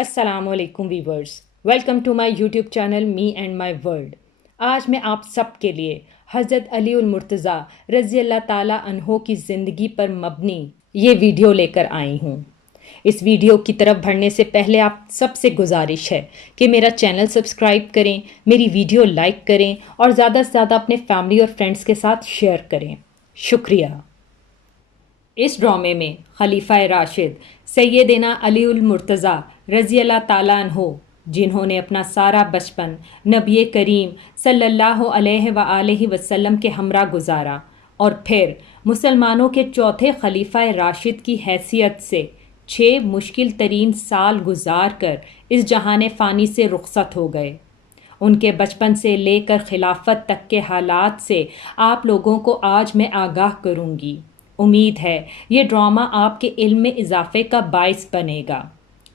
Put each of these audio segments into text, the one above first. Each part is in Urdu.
السلام علیکم viewers, welcome to my YouTube channel me and my world. آج میں آپ سب کے لیے حضرت علی المرتضیٰ رضی اللہ تعالیٰ عنہ کی زندگی پر مبنی یہ ویڈیو لے کر آئی ہوں۔ اس ویڈیو کی طرف بڑھنے سے پہلے آپ سب سے گزارش ہے کہ میرا چینل سبسکرائب کریں، میری ویڈیو لائک کریں اور زیادہ سے زیادہ اپنے فیملی اور فرینڈس کے ساتھ شیئر کریں۔ شکریہ۔ اس ڈرامے میں خلیفہ راشد سیدنا علی المرتضیٰ رضی اللہ تعالیٰ عنہ، جنہوں نے اپنا سارا بچپن نبی کریم صلی اللہ علیہ وآلہ وسلم کے ہمراہ گزارا اور پھر مسلمانوں کے چوتھے خلیفہ راشد کی حیثیت سے 6 مشکل ترین سال گزار کر اس جہان فانی سے رخصت ہو گئے۔ ان کے بچپن سے لے کر خلافت تک کے حالات سے آپ لوگوں کو آج میں آگاہ کروں گی۔ امید ہے یہ ڈرامہ آپ کے علم میں اضافے کا باعث بنے گا۔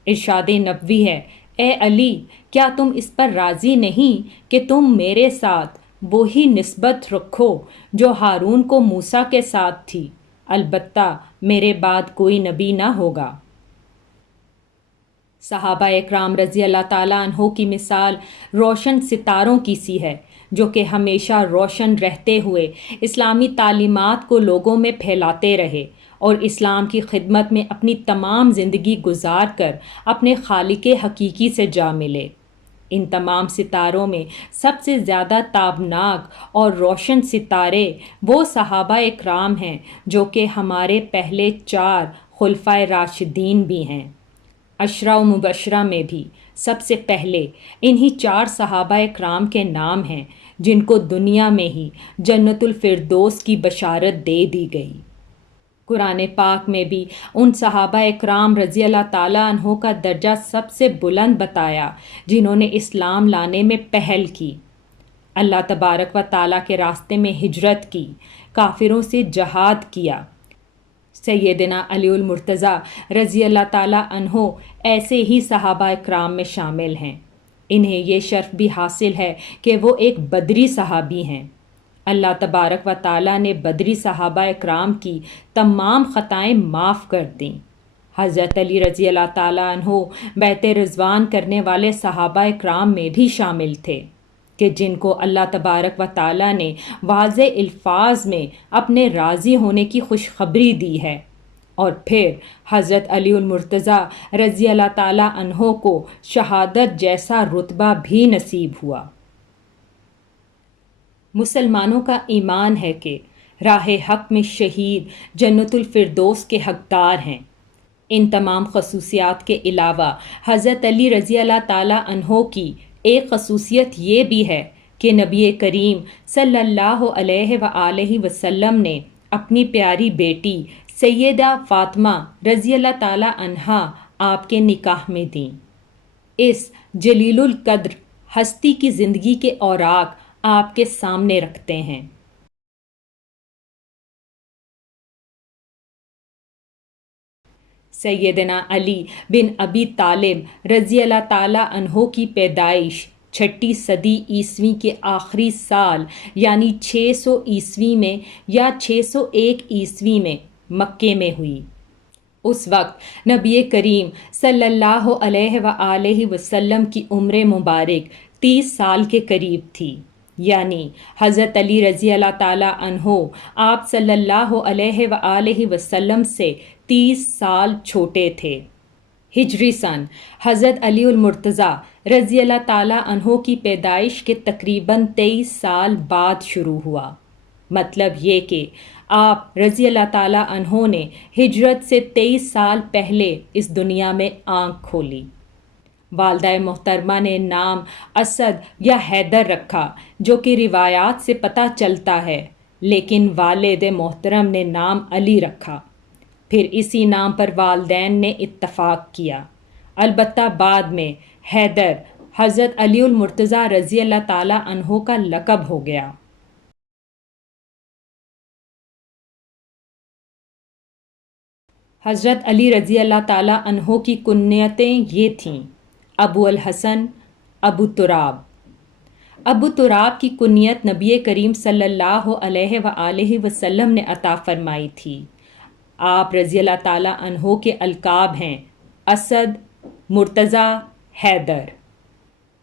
ارشاد نبوی ہے، اے علی، کیا تم اس پر راضی نہیں کہ تم میرے ساتھ وہی نسبت رکھو جو ہارون کو موسیٰ کے ساتھ تھی، البتہ میرے بعد کوئی نبی نہ ہوگا۔ صحابہ اکرام رضی اللہ تعالیٰ عنہ کی مثال روشن ستاروں کی سی ہے، جو کہ ہمیشہ روشن رہتے ہوئے اسلامی تعلیمات کو لوگوں میں پھیلاتے رہے اور اسلام کی خدمت میں اپنی تمام زندگی گزار کر اپنے خالق حقیقی سے جا ملے۔ ان تمام ستاروں میں سب سے زیادہ تابناک اور روشن ستارے وہ صحابہ اکرام ہیں جو کہ ہمارے پہلے 4 خلفائے راشدین بھی ہیں۔ عشرہ و مبشرہ میں بھی سب سے پہلے انہی 4 صحابہ اکرام کے نام ہیں جن کو دنیا میں ہی جنت الفردوس کی بشارت دے دی گئی۔ قرآن پاک میں بھی ان صحابہ اکرام رضی اللہ تعالیٰ عنہ کا درجہ سب سے بلند بتایا جنہوں نے اسلام لانے میں پہل کی، اللہ تبارک و تعالیٰ کے راستے میں ہجرت کی، کافروں سے جہاد کیا۔ سیدنا علی المرتضیٰ رضی اللہ تعالیٰ عنہ ایسے ہی صحابہ اکرام میں شامل ہیں۔ انہیں یہ شرف بھی حاصل ہے کہ وہ ایک بدری صحابی ہیں۔ اللہ تبارک و تعالیٰ نے بدری صحابہ اکرام کی تمام خطائیں معاف کر دیں۔ حضرت علی رضی اللہ تعالیٰ عنہ بیعت رضوان کرنے والے صحابہ اکرام میں بھی شامل تھے کہ جن کو اللہ تبارک و تعالیٰ نے واضح الفاظ میں اپنے راضی ہونے کی خوشخبری دی ہے، اور پھر حضرت علی المرتضیٰ رضی اللہ تعالیٰ عنہ کو شہادت جیسا رتبہ بھی نصیب ہوا۔ مسلمانوں کا ایمان ہے کہ راہ حق میں شہید جنت الفردوس کے حقدار ہیں۔ ان تمام خصوصیات کے علاوہ حضرت علی رضی اللہ تعالیٰ عنہ کی ایک خصوصیت یہ بھی ہے کہ نبی کریم صلی اللہ علیہ وآلہ وسلم نے اپنی پیاری بیٹی سیدہ فاطمہ رضی اللہ تعالیٰ عنہا آپ کے نکاح میں دیں۔ اس جلیل القدر ہستی کی زندگی کے اوراق آپ کے سامنے رکھتے ہیں۔ سیدنا علی بن ابی طالب رضی اللہ تعالیٰ عنہ کی پیدائش 6 صدی عیسوی کے آخری سال یعنی 600 عیسوی میں یا 601 عیسوی میں مکے میں ہوئی۔ اس وقت نبی کریم صلی اللہ علیہ وآلہ وسلم کی عمر مبارک 30 سال کے قریب تھی، یعنی حضرت علی رضی اللہ تعالیٰ عنہ آپ صلی اللہ علیہ وآلہ وسلم سے 30 سال چھوٹے تھے۔ ہجری سن حضرت علی المرتضیٰ رضی اللہ تعالیٰ عنہ کی پیدائش کے تقریباً 23 سال بعد شروع ہوا۔ مطلب یہ کہ آپ رضی اللہ تعالیٰ عنہ نے ہجرت سے 23 سال پہلے اس دنیا میں آنکھ کھولی۔ والدہ محترمہ نے نام اسد یا حیدر رکھا، جو کہ روایات سے پتہ چلتا ہے، لیکن والد محترم نے نام علی رکھا۔ پھر اسی نام پر والدین نے اتفاق کیا، البتہ بعد میں حیدر حضرت علی المرتضیٰ رضی اللہ تعالیٰ عنہ کا لقب ہو گیا۔ حضرت علی رضی اللہ تعالیٰ عنہ کی کنیتیں یہ تھیں: ابو الحسن، ابو تراب۔ ابو تراب کی کنیت نبی کریم صلی اللہ علیہ وآلہ وسلم نے عطا فرمائی تھی۔ آپ رضی اللہ تعالیٰ عنہ کے القاب ہیں اسد، مرتضیٰ حیدر۔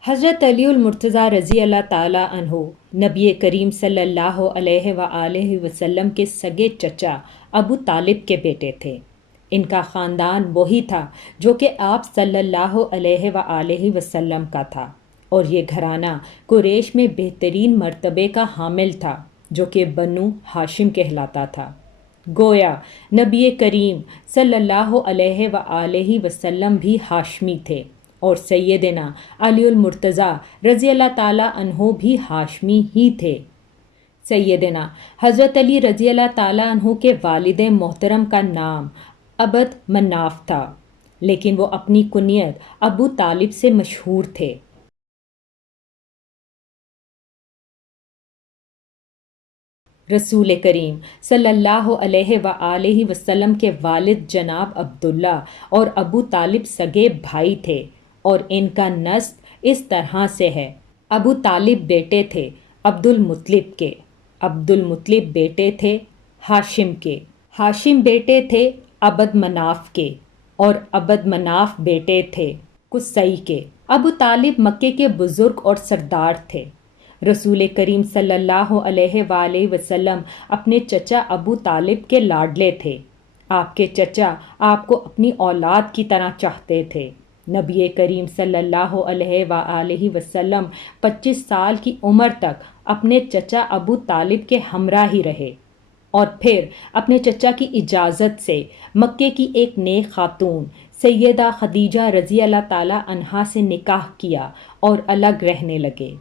حضرت علی المرتضیٰ رضی اللہ تعالیٰ عنہ نبی کریم صلی اللہ علیہ وآلہ وسلم کے سگے چچا ابو طالب کے بیٹے تھے۔ ان کا خاندان وہی تھا جو کہ آپ صلی اللہ علیہ وآلہ وسلم کا تھا، اور یہ گھرانہ قریش میں بہترین مرتبے کا حامل تھا جو کہ بنو ہاشم کہلاتا تھا۔ گویا نبی کریم صلی اللہ علیہ وآلہ وسلم بھی ہاشمی تھے، اور سیدنا علی المرتضیٰ رضی اللہ تعالیٰ عنہ بھی ہاشمی ہی تھے۔ سیدنا حضرت علی رضی اللہ تعالیٰ عنہ کے والد محترم کا نام عبد مناف تھا، لیکن وہ اپنی کنیت ابو طالب سے مشہور تھے۔ رسول کریم صلی اللہ علیہ وآلہ وسلم کے والد جناب عبداللہ اور ابو طالب سگے بھائی تھے، اور ان کا نسب اس طرح سے ہے: ابو طالب بیٹے تھے عبد المطلب کے، عبد المطلب بیٹے تھے ہاشم کے، ہاشم بیٹے تھے عبد مناف کے، اور عبد مناف بیٹے تھے قصی کے۔ ابو طالب مکے کے بزرگ اور سردار تھے۔ رسول کریم صلی اللہ علیہ وآلہ وسلم اپنے چچا ابو طالب کے لاڈلے تھے۔ آپ کے چچا آپ کو اپنی اولاد کی طرح چاہتے تھے۔ نبی کریم صلی اللہ علیہ وآلہ وسلم 25 سال کی عمر تک اپنے چچا ابو طالب کے ہمراہ ہی رہے، اور پھر اپنے چچا کی اجازت سے مکے کی ایک نیک خاتون سیدہ خدیجہ رضی اللہ تعالی عنہا سے نکاح کیا اور الگ رہنے لگے۔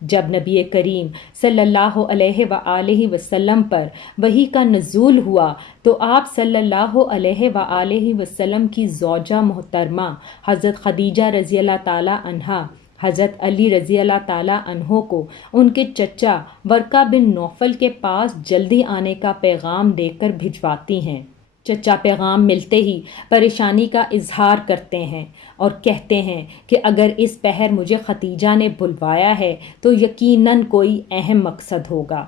جب نبی کریم صلی اللہ علیہ وآلہ وسلم پر وحی کا نزول ہوا تو آپ صلی اللہ علیہ وآلہ وسلم کی زوجہ محترمہ حضرت خدیجہ رضی اللہ تعالی عنہا حضرت علی رضی اللہ تعالی عنہ کو ان کے چچا ورقہ بن نوفل کے پاس جلدی آنے کا پیغام دے کر بھجواتی ہیں۔ چچا پیغام ملتے ہی پریشانی کا اظہار کرتے ہیں اور کہتے ہیں کہ اگر اس پہر مجھے ختیجہ نے بلوایا ہے تو یقیناً کوئی اہم مقصد ہوگا۔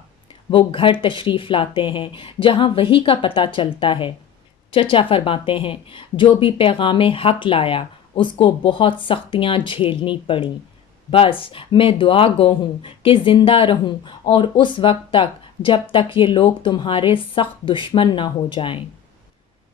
وہ گھر تشریف لاتے ہیں جہاں وحی کا پتہ چلتا ہے۔ چچا فرماتے ہیں جو بھی پیغام حق لایا اس کو بہت سختیاں جھیلنی پڑیں، بس میں دعا گو ہوں کہ زندہ رہوں اور اس وقت تک جب تک یہ لوگ تمہارے سخت دشمن نہ ہو جائیں۔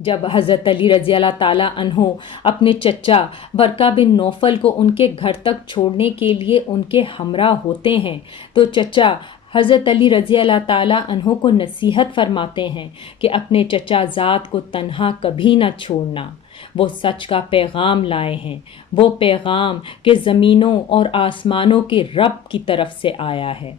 جب حضرت علی رضی اللہ تعالیٰ عنہ اپنے چچا ورقہ بن نوفل کو ان کے گھر تک چھوڑنے کے لیے ان کے ہمراہ ہوتے ہیں تو چچا حضرت علی رضی اللہ تعالیٰ عنہ کو نصیحت فرماتے ہیں کہ اپنے چچا زاد کو تنہا کبھی نہ چھوڑنا۔ وہ سچ کا پیغام لائے ہیں، وہ پیغام کہ زمینوں اور آسمانوں کے رب کی طرف سے آیا ہے۔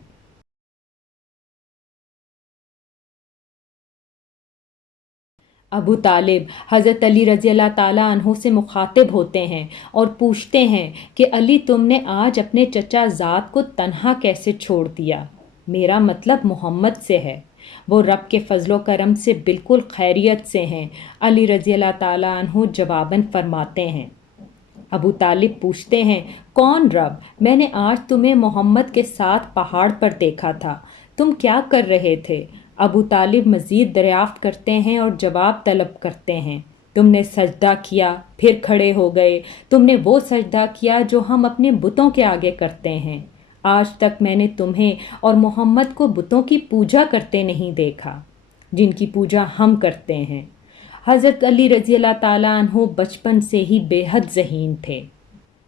ابو طالب حضرت علی رضی اللہ تعالیٰ عنہ سے مخاطب ہوتے ہیں اور پوچھتے ہیں کہ علی تم نے آج اپنے چچا زاد کو تنہا کیسے چھوڑ دیا؟ میرا مطلب محمد سے ہے، وہ رب کے فضل و کرم سے بالکل خیریت سے ہیں۔ علی رضی اللہ تعالیٰ عنہ جواباً فرماتے ہیں، ابو طالب پوچھتے ہیں کون رب؟ میں نے آج تمہیں محمد کے ساتھ پہاڑ پر دیکھا تھا، تم کیا کر رہے تھے؟ ابو طالب مزید دریافت کرتے ہیں اور جواب طلب کرتے ہیں، تم نے سجدہ کیا پھر کھڑے ہو گئے، تم نے وہ سجدہ کیا جو ہم اپنے بتوں کے آگے کرتے ہیں۔ آج تک میں نے تمہیں اور محمد کو بتوں کی پوجا کرتے نہیں دیکھا جن کی پوجا ہم کرتے ہیں۔ حضرت علی رضی اللہ تعالیٰ عنہ بچپن سے ہی بے حد ذہین تھے۔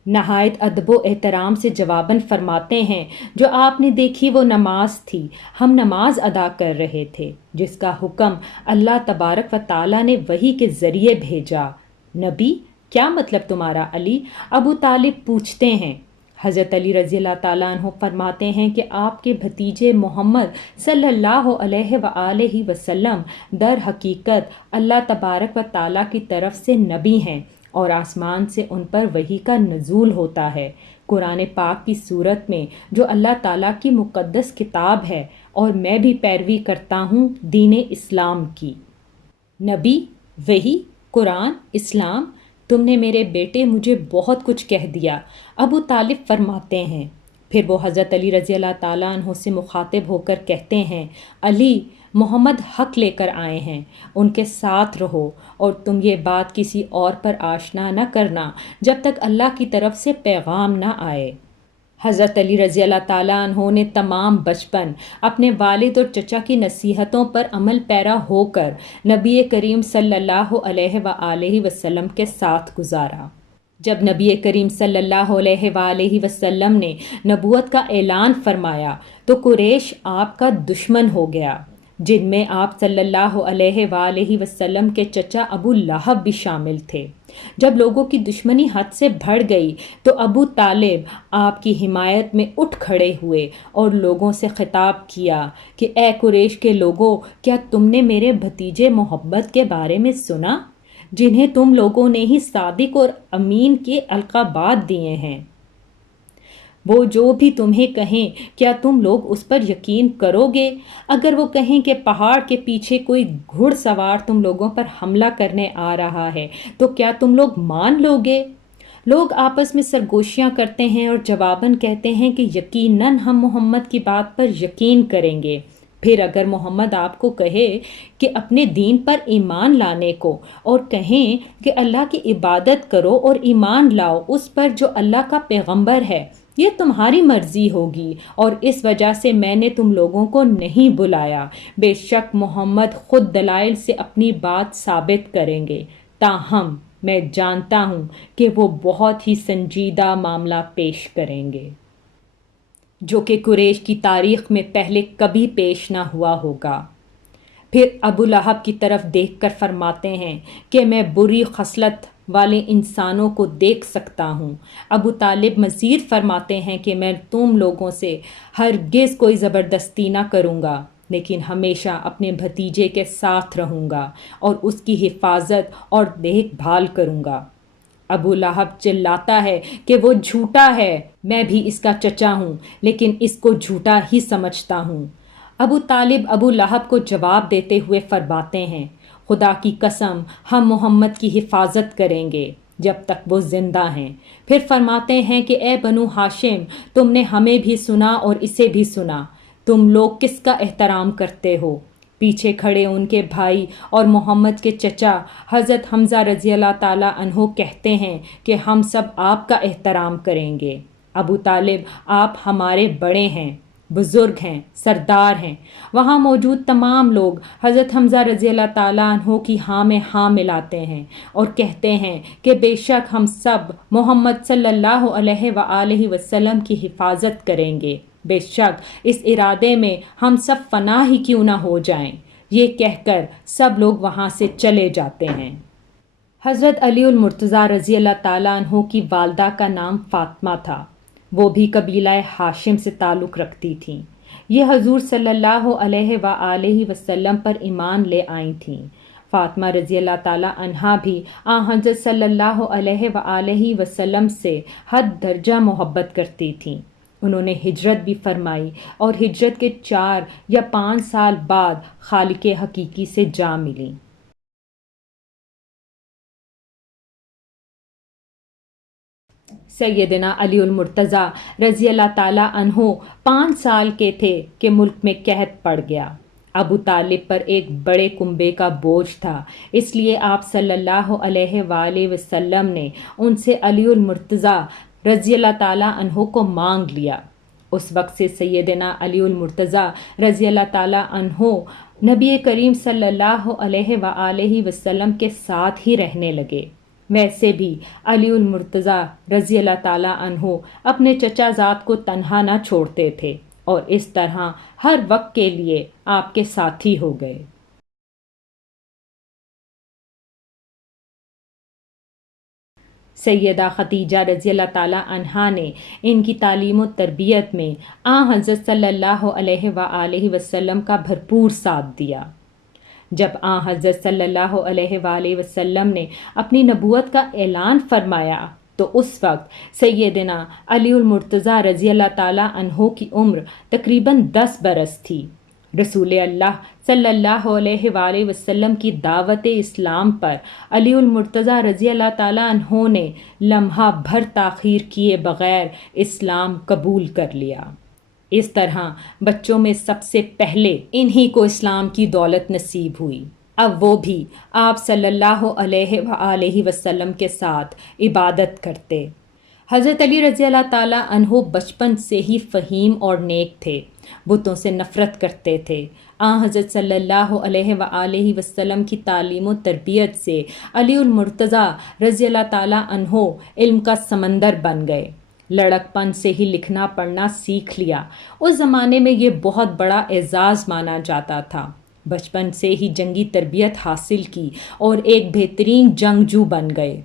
نہایت ادب و احترام سے جواباً فرماتے ہیں جو آپ نے دیکھی وہ نماز تھی، ہم نماز ادا کر رہے تھے جس کا حکم اللہ تبارک و تعالیٰ نے وحی کے ذریعے بھیجا۔ نبی کیا مطلب تمہارا علی؟ ابو طالب پوچھتے ہیں۔ حضرت علی رضی اللہ تعالیٰ عنہ فرماتے ہیں کہ آپ کے بھتیجے محمد صلی اللہ علیہ وآلہ وسلم در حقیقت اللہ تبارک و تعالیٰ کی طرف سے نبی ہیں اور آسمان سے ان پر وحی کا نزول ہوتا ہے، قرآن پاک کی صورت میں جو اللہ تعالیٰ کی مقدس کتاب ہے، اور میں بھی پیروی کرتا ہوں دین اسلام کی۔ نبی، وحی، قرآن، اسلام، تم نے میرے بیٹے مجھے بہت کچھ کہہ دیا، ابو طالب فرماتے ہیں۔ پھر وہ حضرت علی رضی اللہ تعالیٰ عنہ سے مخاطب ہو کر کہتے ہیں، علی محمد حق لے کر آئے ہیں، ان کے ساتھ رہو، اور تم یہ بات کسی اور پر آشنا نہ کرنا جب تک اللہ کی طرف سے پیغام نہ آئے۔ حضرت علی رضی اللہ تعالیٰ عنہ نے تمام بچپن اپنے والد اور چچا کی نصیحتوں پر عمل پیرا ہو کر نبی کریم صلی اللہ علیہ وآلہ وسلم کے ساتھ گزارا۔ جب نبی کریم صلی اللہ علیہ وآلہ وسلم نے نبوت کا اعلان فرمایا تو قریش آپ کا دشمن ہو گیا، جن میں آپ صلی اللہ علیہ وآلہ وسلم کے چچا ابو لہب بھی شامل تھے۔ جب لوگوں کی دشمنی حد سے بڑھ گئی تو ابو طالب آپ کی حمایت میں اٹھ کھڑے ہوئے اور لوگوں سے خطاب کیا کہ اے قریش کے لوگوں، کیا تم نے میرے بھتیجے محبت کے بارے میں سنا، جنہیں تم لوگوں نے ہی صادق اور امین کے القابات دیے ہیں؟ وہ جو بھی تمہیں کہیں کیا تم لوگ اس پر یقین کرو گے؟ اگر وہ کہیں کہ پہاڑ کے پیچھے کوئی گھڑ سوار تم لوگوں پر حملہ کرنے آ رہا ہے تو کیا تم لوگ مان لو گے؟ لوگ آپس میں سرگوشیاں کرتے ہیں اور جواباً کہتے ہیں کہ یقیناً ہم محمد کی بات پر یقین کریں گے۔ پھر اگر محمد آپ کو کہے کہ اپنے دین پر ایمان لانے کو، اور کہیں کہ اللہ کی عبادت کرو اور ایمان لاؤ اس پر جو اللہ کا پیغمبر ہے، یہ تمہاری مرضی ہوگی اور اس وجہ سے میں نے تم لوگوں کو نہیں بلایا، بے شک محمد خود دلائل سے اپنی بات ثابت کریں گے، تاہم میں جانتا ہوں کہ وہ بہت ہی سنجیدہ معاملہ پیش کریں گے، جو کہ قریش کی تاریخ میں پہلے کبھی پیش نہ ہوا ہوگا۔ پھر ابو لہب کی طرف دیکھ کر فرماتے ہیں کہ میں بری خصلت والے انسانوں کو دیکھ سکتا ہوں۔ ابو طالب مزید فرماتے ہیں کہ میں تم لوگوں سے ہرگز کوئی زبردستی نہ کروں گا، لیکن ہمیشہ اپنے بھتیجے کے ساتھ رہوں گا اور اس کی حفاظت اور دیکھ بھال کروں گا۔ ابو لہب چلاتا ہے کہ وہ جھوٹا ہے، میں بھی اس کا چچا ہوں لیکن اس کو جھوٹا ہی سمجھتا ہوں۔ ابو طالب ابو لہب کو جواب دیتے ہوئے فرماتے ہیں، خدا کی قسم ہم محمد کی حفاظت کریں گے جب تک وہ زندہ ہیں۔ پھر فرماتے ہیں کہ اے بنو ہاشم، تم نے ہمیں بھی سنا اور اسے بھی سنا، تم لوگ کس کا احترام کرتے ہو؟ پیچھے کھڑے ان کے بھائی اور محمد کے چچا حضرت حمزہ رضی اللہ تعالیٰ عنہ کہتے ہیں کہ ہم سب آپ کا احترام کریں گے۔ ابو طالب، آپ ہمارے بڑے ہیں، بزرگ ہیں، سردار ہیں۔ وہاں موجود تمام لوگ حضرت حمزہ رضی اللہ تعالیٰ عنہ کی ہاں میں ہاں ملاتے ہیں اور کہتے ہیں کہ بے شک ہم سب محمد صلی اللہ علیہ وآلہ وسلم کی حفاظت کریں گے، بے شک اس ارادے میں ہم سب فنا ہی کیوں نہ ہو جائیں۔ یہ کہہ کر سب لوگ وہاں سے چلے جاتے ہیں۔ حضرت علی المرتضیٰ رضی اللہ تعالیٰ عنہ کی والدہ کا نام فاطمہ تھا، وہ بھی قبیلہ ہاشم سے تعلق رکھتی تھیں۔ یہ حضور صلی اللہ علیہ وآلہ وسلم پر ایمان لے آئی تھیں۔ فاطمہ رضی اللہ تعالیٰ عنہا بھی حضرت صلی اللہ علیہ وآلہ وسلم سے حد درجہ محبت کرتی تھیں۔ انہوں نے ہجرت بھی فرمائی اور ہجرت کے 4 یا 5 سال بعد خالق حقیقی سے جا ملیں۔ سیدنا علی المرتضیٰ رضی اللہ تعالیٰ عنہ 5 سال کے تھے کہ ملک میں قحط پڑ گیا۔ ابو طالب پر ایک بڑے کنبے کا بوجھ تھا، اس لیے آپ صلی اللہ علیہ وآلہ وسلم نے ان سے علی المرتضیٰ رضی اللہ تعالیٰ عنہ کو مانگ لیا۔ اس وقت سے سیدنا علی المرتضیٰ رضی اللہ تعالیٰ عنہ نبی کریم صلی اللہ علیہ وآلہ وسلم کے ساتھ ہی رہنے لگے۔ ویسے بھی علی المرتضیٰ رضی اللہ تعالیٰ عنہ اپنے چچا زاد کو تنہا نہ چھوڑتے تھے اور اس طرح ہر وقت کے لیے آپ کے ساتھی ہو گئے۔ سیدہ خدیجہ رضی اللہ تعالیٰ عنہا نے ان کی تعلیم و تربیت میں حضرت صلی اللہ علیہ وآلہ وسلم کا بھرپور ساتھ دیا۔ جب حضرت صلی اللہ علیہ وآلہ وسلم نے اپنی نبوت کا اعلان فرمایا تو اس وقت سیدنا علی المرتضیٰ رضی اللہ تعالیٰ عنہ کی عمر تقریباً 10 برس تھی۔ رسول اللہ صلی اللہ علیہ وآلہ وسلم کی دعوت اسلام پر علی المرتضیٰ رضی اللہ تعالیٰ عنہ نے لمحہ بھر تاخیر کیے بغیر اسلام قبول کر لیا۔ اس طرح بچوں میں سب سے پہلے انہی کو اسلام کی دولت نصیب ہوئی، اب وہ بھی آپ صلی اللہ علیہ وآلہ وسلم کے ساتھ عبادت کرتے۔ حضرت علی رضی اللہ تعالیٰ عنہ بچپن سے ہی فہیم اور نیک تھے، بتوں سے نفرت کرتے تھے۔ حضرت صلی اللہ علیہ وآلہ وسلم کی تعلیم و تربیت سے علی المرتضیٰ رضی اللہ تعالیٰ عنہ علم کا سمندر بن گئے۔ لڑکپن سے ہی لکھنا پڑھنا سیکھ لیا، اس زمانے میں یہ بہت بڑا اعزاز مانا جاتا تھا۔ بچپن سے ہی جنگی تربیت حاصل کی اور ایک بہترین جنگجو بن گئے۔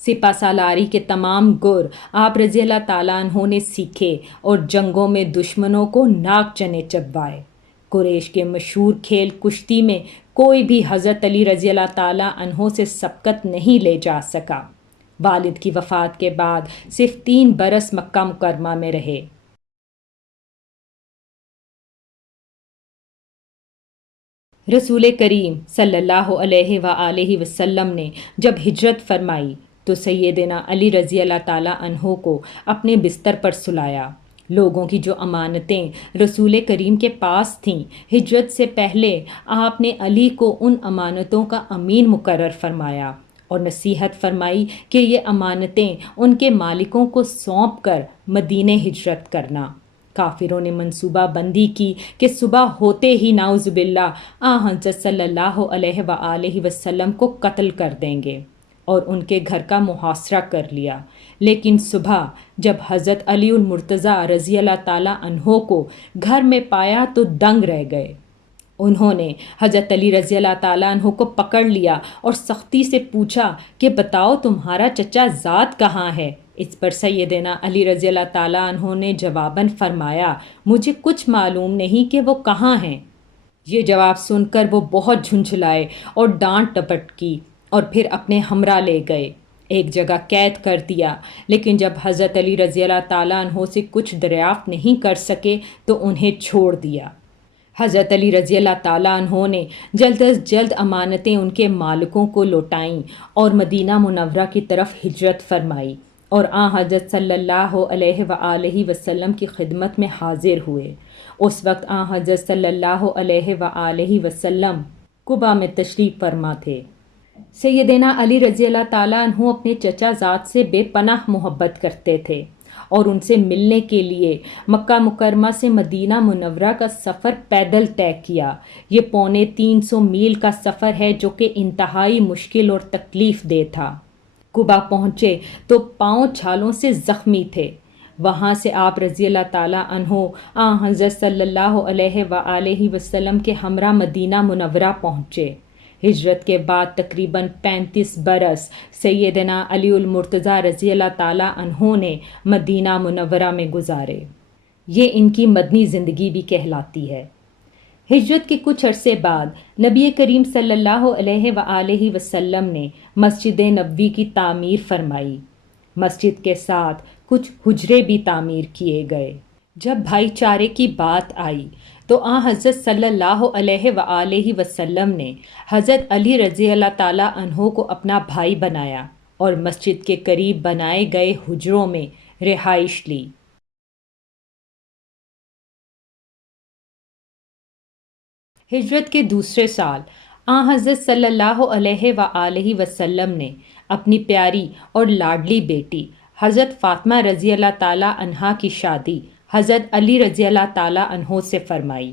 سپہ سالاری کے تمام گر آپ رضی اللہ تعالیٰ عنہ نے سیکھے اور جنگوں میں دشمنوں کو ناک چنے چبوائے۔ قریش کے مشہور کھیل کشتی میں کوئی بھی حضرت علی رضی اللہ تعالیٰ عنہ سے سبقت نہیں لے جا سکا۔ والد کی وفات کے بعد صرف 3 برس مکہ مکرمہ میں رہے۔ رسول کریم صلی اللہ علیہ وآلہ وسلم نے جب ہجرت فرمائی تو سیدنا علی رضی اللہ تعالیٰ عنہ کو اپنے بستر پر سلایا۔ لوگوں کی جو امانتیں رسول کریم کے پاس تھیں، ہجرت سے پہلے آپ نے علی کو ان امانتوں کا امین مقرر فرمایا اور نصیحت فرمائی کہ یہ امانتیں ان کے مالکوں کو سونپ کر مدینہ ہجرت کرنا۔ کافروں نے منصوبہ بندی کی کہ صبح ہوتے ہی نعوذ باللہ حضرت صلی اللہ علیہ وآلہ وسلم کو قتل کر دیں گے، اور ان کے گھر کا محاصرہ کر لیا۔ لیکن صبح جب حضرت علی المرتضیٰ رضی اللہ تعالیٰ عنہ کو گھر میں پایا تو دنگ رہ گئے۔ انہوں نے حضرت علی رضی اللہ تعالیٰ عنہ کو پکڑ لیا اور سختی سے پوچھا کہ بتاؤ تمہارا چچا ذات کہاں ہے؟ اس پر سیدنا علی رضی اللہ تعالیٰ عنہ نے جواباً فرمایا، مجھے کچھ معلوم نہیں کہ وہ کہاں ہیں۔ یہ جواب سن کر وہ بہت جھنجھلائے اور ڈانٹ ڈپٹ کی اور پھر اپنے ہمراہ لے گئے، ایک جگہ قید کر دیا۔ لیکن جب حضرت علی رضی اللہ تعالیٰ عنہ سے کچھ دریافت نہیں کر سکے تو انہیں چھوڑ دیا۔ حضرت علی رضی اللہ تعالیٰ عنہ نے جلد از جلد امانتیں ان کے مالکوں کو لوٹائیں اور مدینہ منورہ کی طرف ہجرت فرمائی اور حضرت صلی اللہ علیہ وآلہ وسلم کی خدمت میں حاضر ہوئے۔ اس وقت حضرت صلی اللہ علیہ وآلہ وسلم قباء میں تشریف فرما تھے۔ سیدنا علی رضی اللہ تعالیٰ عنہ اپنے چچا ذات سے بے پناہ محبت کرتے تھے اور ان سے ملنے کے لیے مکہ مکرمہ سے مدینہ منورہ کا سفر پیدل طے کیا۔ یہ 350 میل کا سفر ہے جو کہ انتہائی مشکل اور تکلیف دہ تھا۔ قباء پہنچے تو پاؤں چھالوں سے زخمی تھے۔ وہاں سے آپ رضی اللہ تعالیٰ عنہ حضرت صلی اللہ علیہ وآلہ وسلم کے ہمراہ مدینہ منورہ پہنچے۔ ہجرت کے بعد تقریباً 35 برس سیدنا علی المرتضیٰ رضی اللہ تعالیٰ عنہ نے مدینہ منورہ میں گزارے۔ یہ ان کی مدنی زندگی بھی کہلاتی ہے۔ ہجرت کے کچھ عرصے بعد نبی کریم صلی اللہ علیہ وآلہ وسلم نے مسجد نبوی کی تعمیر فرمائی۔ مسجد کے ساتھ کچھ حجرے بھی تعمیر کیے گئے۔ جب بھائی چارے کی بات آئی تو حضرت صلی اللہ علیہ وآلہ وسلم نے حضرت علی رضی اللہ تعالیٰ عنہ کو اپنا بھائی بنایا اور مسجد کے قریب بنائے گئے حجروں میں رہائش لی۔ ہجرت کے دوسرے سال حضرت صلی اللہ علیہ وآلہ وسلم نے اپنی پیاری اور لاڈلی بیٹی حضرت فاطمہ رضی اللہ تعالیٰ عنہا کی شادی حضرت علی رضی اللہ تعالیٰ عنہ سے فرمائی۔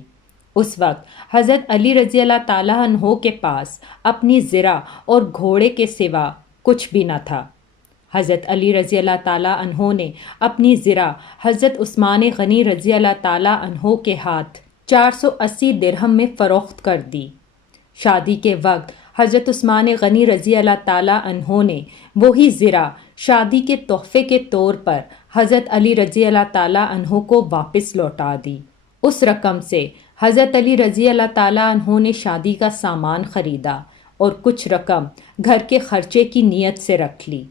اس وقت حضرت علی رضی اللہ تعالیٰ عنہ کے پاس اپنی زرہ اور گھوڑے کے سوا کچھ بھی نہ تھا۔ حضرت علی رضی اللہ تعالیٰ عنہ نے اپنی زرہ حضرت عثمان غنی رضی اللہ تعالیٰ عنہ کے ہاتھ 480 درہم میں فروخت کر دی۔ شادی کے وقت حضرت عثمان غنی رضی اللہ تعالیٰ عنہ نے وہی زرہ شادی کے تحفے کے طور پر حضرت علی رضی اللہ تعالیٰ عنہ کو واپس لوٹا دی۔ اس رقم سے حضرت علی رضی اللہ تعالیٰ عنہ نے شادی کا سامان خریدا اور کچھ رقم گھر کے خرچے کی نیت سے رکھ لی۔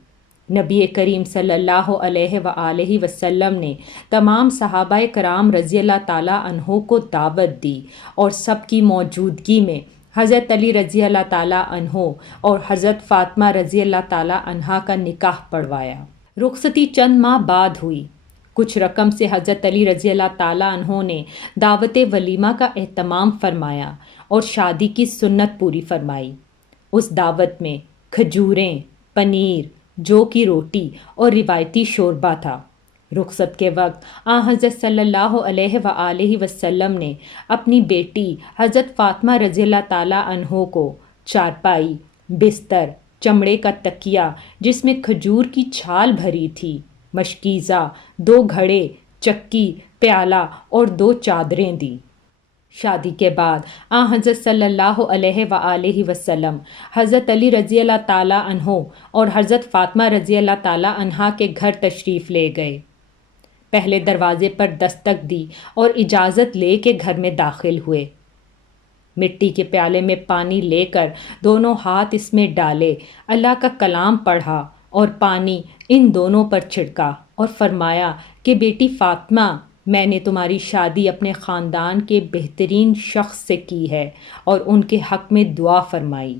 نبی کریم صلی اللہ علیہ وآلہ وسلم نے تمام صحابہ کرام رضی اللہ تعالیٰ عنہ کو دعوت دی اور سب کی موجودگی میں حضرت علی رضی اللہ تعالیٰ عنہ اور حضرت فاطمہ رضی اللہ تعالیٰ عنہا کا نکاح پڑھوایا۔ رخصتی چند ماہ بعد ہوئی۔ کچھ رقم سے حضرت علی رضی اللہ تعالیٰ عنہ نے دعوت ولیمہ کا اہتمام فرمایا اور شادی کی سنت پوری فرمائی۔ اس دعوت میں کھجوریں، پنیر، جو کی روٹی اور روایتی شوربہ تھا۔ رخصت کے وقت حضرت صلی اللہ علیہ وآلہ وسلم نے اپنی بیٹی حضرت فاطمہ رضی اللہ تعالیٰ عنہ کو چارپائی، بستر، چمڑے کا تکیہ جس میں کھجور کی چھال بھری تھی، مشکیزہ، 2 گھڑے، چکی، پیالہ اور 2 چادریں دیں۔ شادی کے بعد حضرت صلی اللہ علیہ وآلہ وسلم حضرت علی رضی اللہ تعالیٰ عنہ اور حضرت فاطمہ رضی اللہ تعالیٰ عنہا کے گھر تشریف لے گئے۔ پہلے دروازے پر دستک دی اور اجازت لے کے گھر میں داخل ہوئے۔ مٹی کے پیالے میں پانی لے کر دونوں ہاتھ اس میں ڈالے، اللہ کا کلام پڑھا اور پانی ان دونوں پر چھڑکا اور فرمایا کہ بیٹی فاطمہ، میں نے تمہاری شادی اپنے خاندان کے بہترین شخص سے کی ہے اور ان کے حق میں دعا فرمائی۔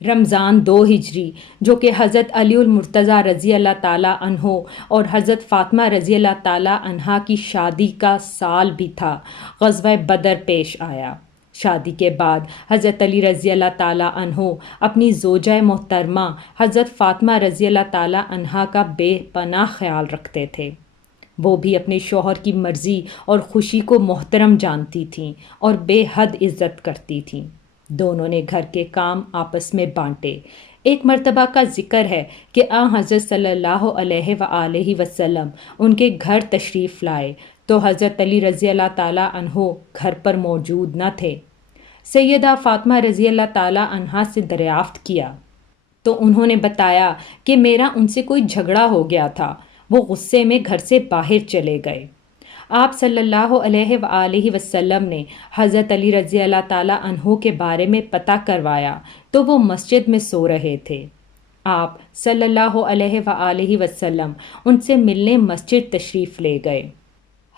رمضان 2 ہجری، جو کہ حضرت علی المرتضیٰ رضی اللہ تعالیٰ عنہ اور حضرت فاطمہ رضی اللہ تعالیٰ عنہا کی شادی کا سال بھی تھا، غزوہ بدر پیش آیا۔ شادی کے بعد حضرت علی رضی اللہ تعالیٰ عنہ اپنی زوجہ محترمہ حضرت فاطمہ رضی اللہ تعالیٰ عنہا کا بے پناہ خیال رکھتے تھے۔ وہ بھی اپنے شوہر کی مرضی اور خوشی کو محترم جانتی تھیں اور بے حد عزت کرتی تھیں۔ دونوں نے گھر کے کام آپس میں بانٹے۔ ایک مرتبہ کا ذکر ہے کہ حضرت صلی اللہ علیہ وآلہ وسلم ان کے گھر تشریف لائے تو حضرت علی رضی اللہ تعالیٰ عنہ گھر پر موجود نہ تھے۔ سیدہ فاطمہ رضی اللہ تعالیٰ عنہا سے دریافت کیا تو انہوں نے بتایا کہ میرا ان سے کوئی جھگڑا ہو گیا تھا، وہ غصے میں گھر سے باہر چلے گئے۔ آپ صلی اللہ علیہ وآلہ وسلم نے حضرت علی رضی اللہ تعالیٰ عنہ کے بارے میں پتہ کروایا تو وہ مسجد میں سو رہے تھے۔ آپ صلی اللہ علیہ وآلہ وسلم ان سے ملنے مسجد تشریف لے گئے۔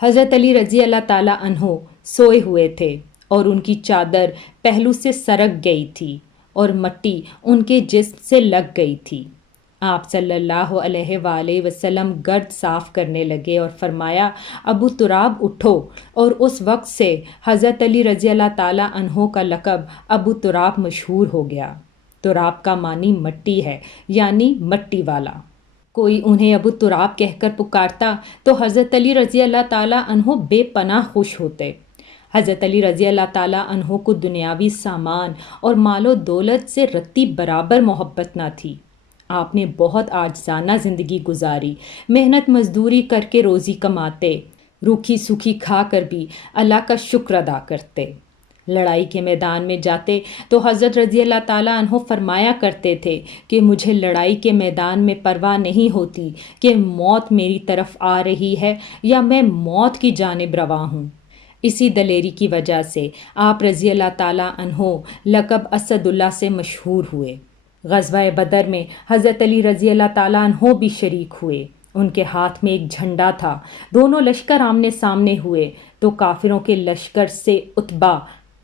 حضرت علی رضی اللہ تعالیٰ عنہ سوئے ہوئے تھے اور ان کی چادر پہلو سے سرک گئی تھی اور مٹی ان کے جسم سے لگ گئی تھی۔ آپ صلی اللہ علیہ وآلہ وسلم گرد صاف کرنے لگے اور فرمایا، ابو تراب اٹھو، اور اس وقت سے حضرت علی رضی اللہ تعالیٰ عنہ کا لقب ابو تراب مشہور ہو گیا۔ تراب کا معنی مٹی ہے، یعنی مٹی والا۔ کوئی انہیں ابو تراب کہہ کر پکارتا تو حضرت علی رضی اللہ تعالیٰ عنہ بے پناہ خوش ہوتے۔ حضرت علی رضی اللہ تعالیٰ عنہ کو دنیاوی سامان اور مال و دولت سے رتی برابر محبت نہ تھی۔ آپ نے بہت عاجزانہ زندگی گزاری، محنت مزدوری کر کے روزی کماتے، روکھی سوکھی کھا کر بھی اللہ کا شکر ادا کرتے۔ لڑائی کے میدان میں جاتے تو حضرت رضی اللہ تعالیٰ عنہ فرمایا کرتے تھے کہ مجھے لڑائی کے میدان میں پرواہ نہیں ہوتی کہ موت میری طرف آ رہی ہے یا میں موت کی جانب رواں ہوں۔ اسی دلیری کی وجہ سے آپ رضی اللہ تعالیٰ عنہ لقب اسد اللہ سے مشہور ہوئے۔ غزوہ بدر میں حضرت علی رضی اللہ تعالیٰ عنہ بھی شریک ہوئے۔ ان کے ہاتھ میں ایک جھنڈا تھا۔ دونوں لشکر آمنے سامنے ہوئے تو کافروں کے لشکر سے عتبہ،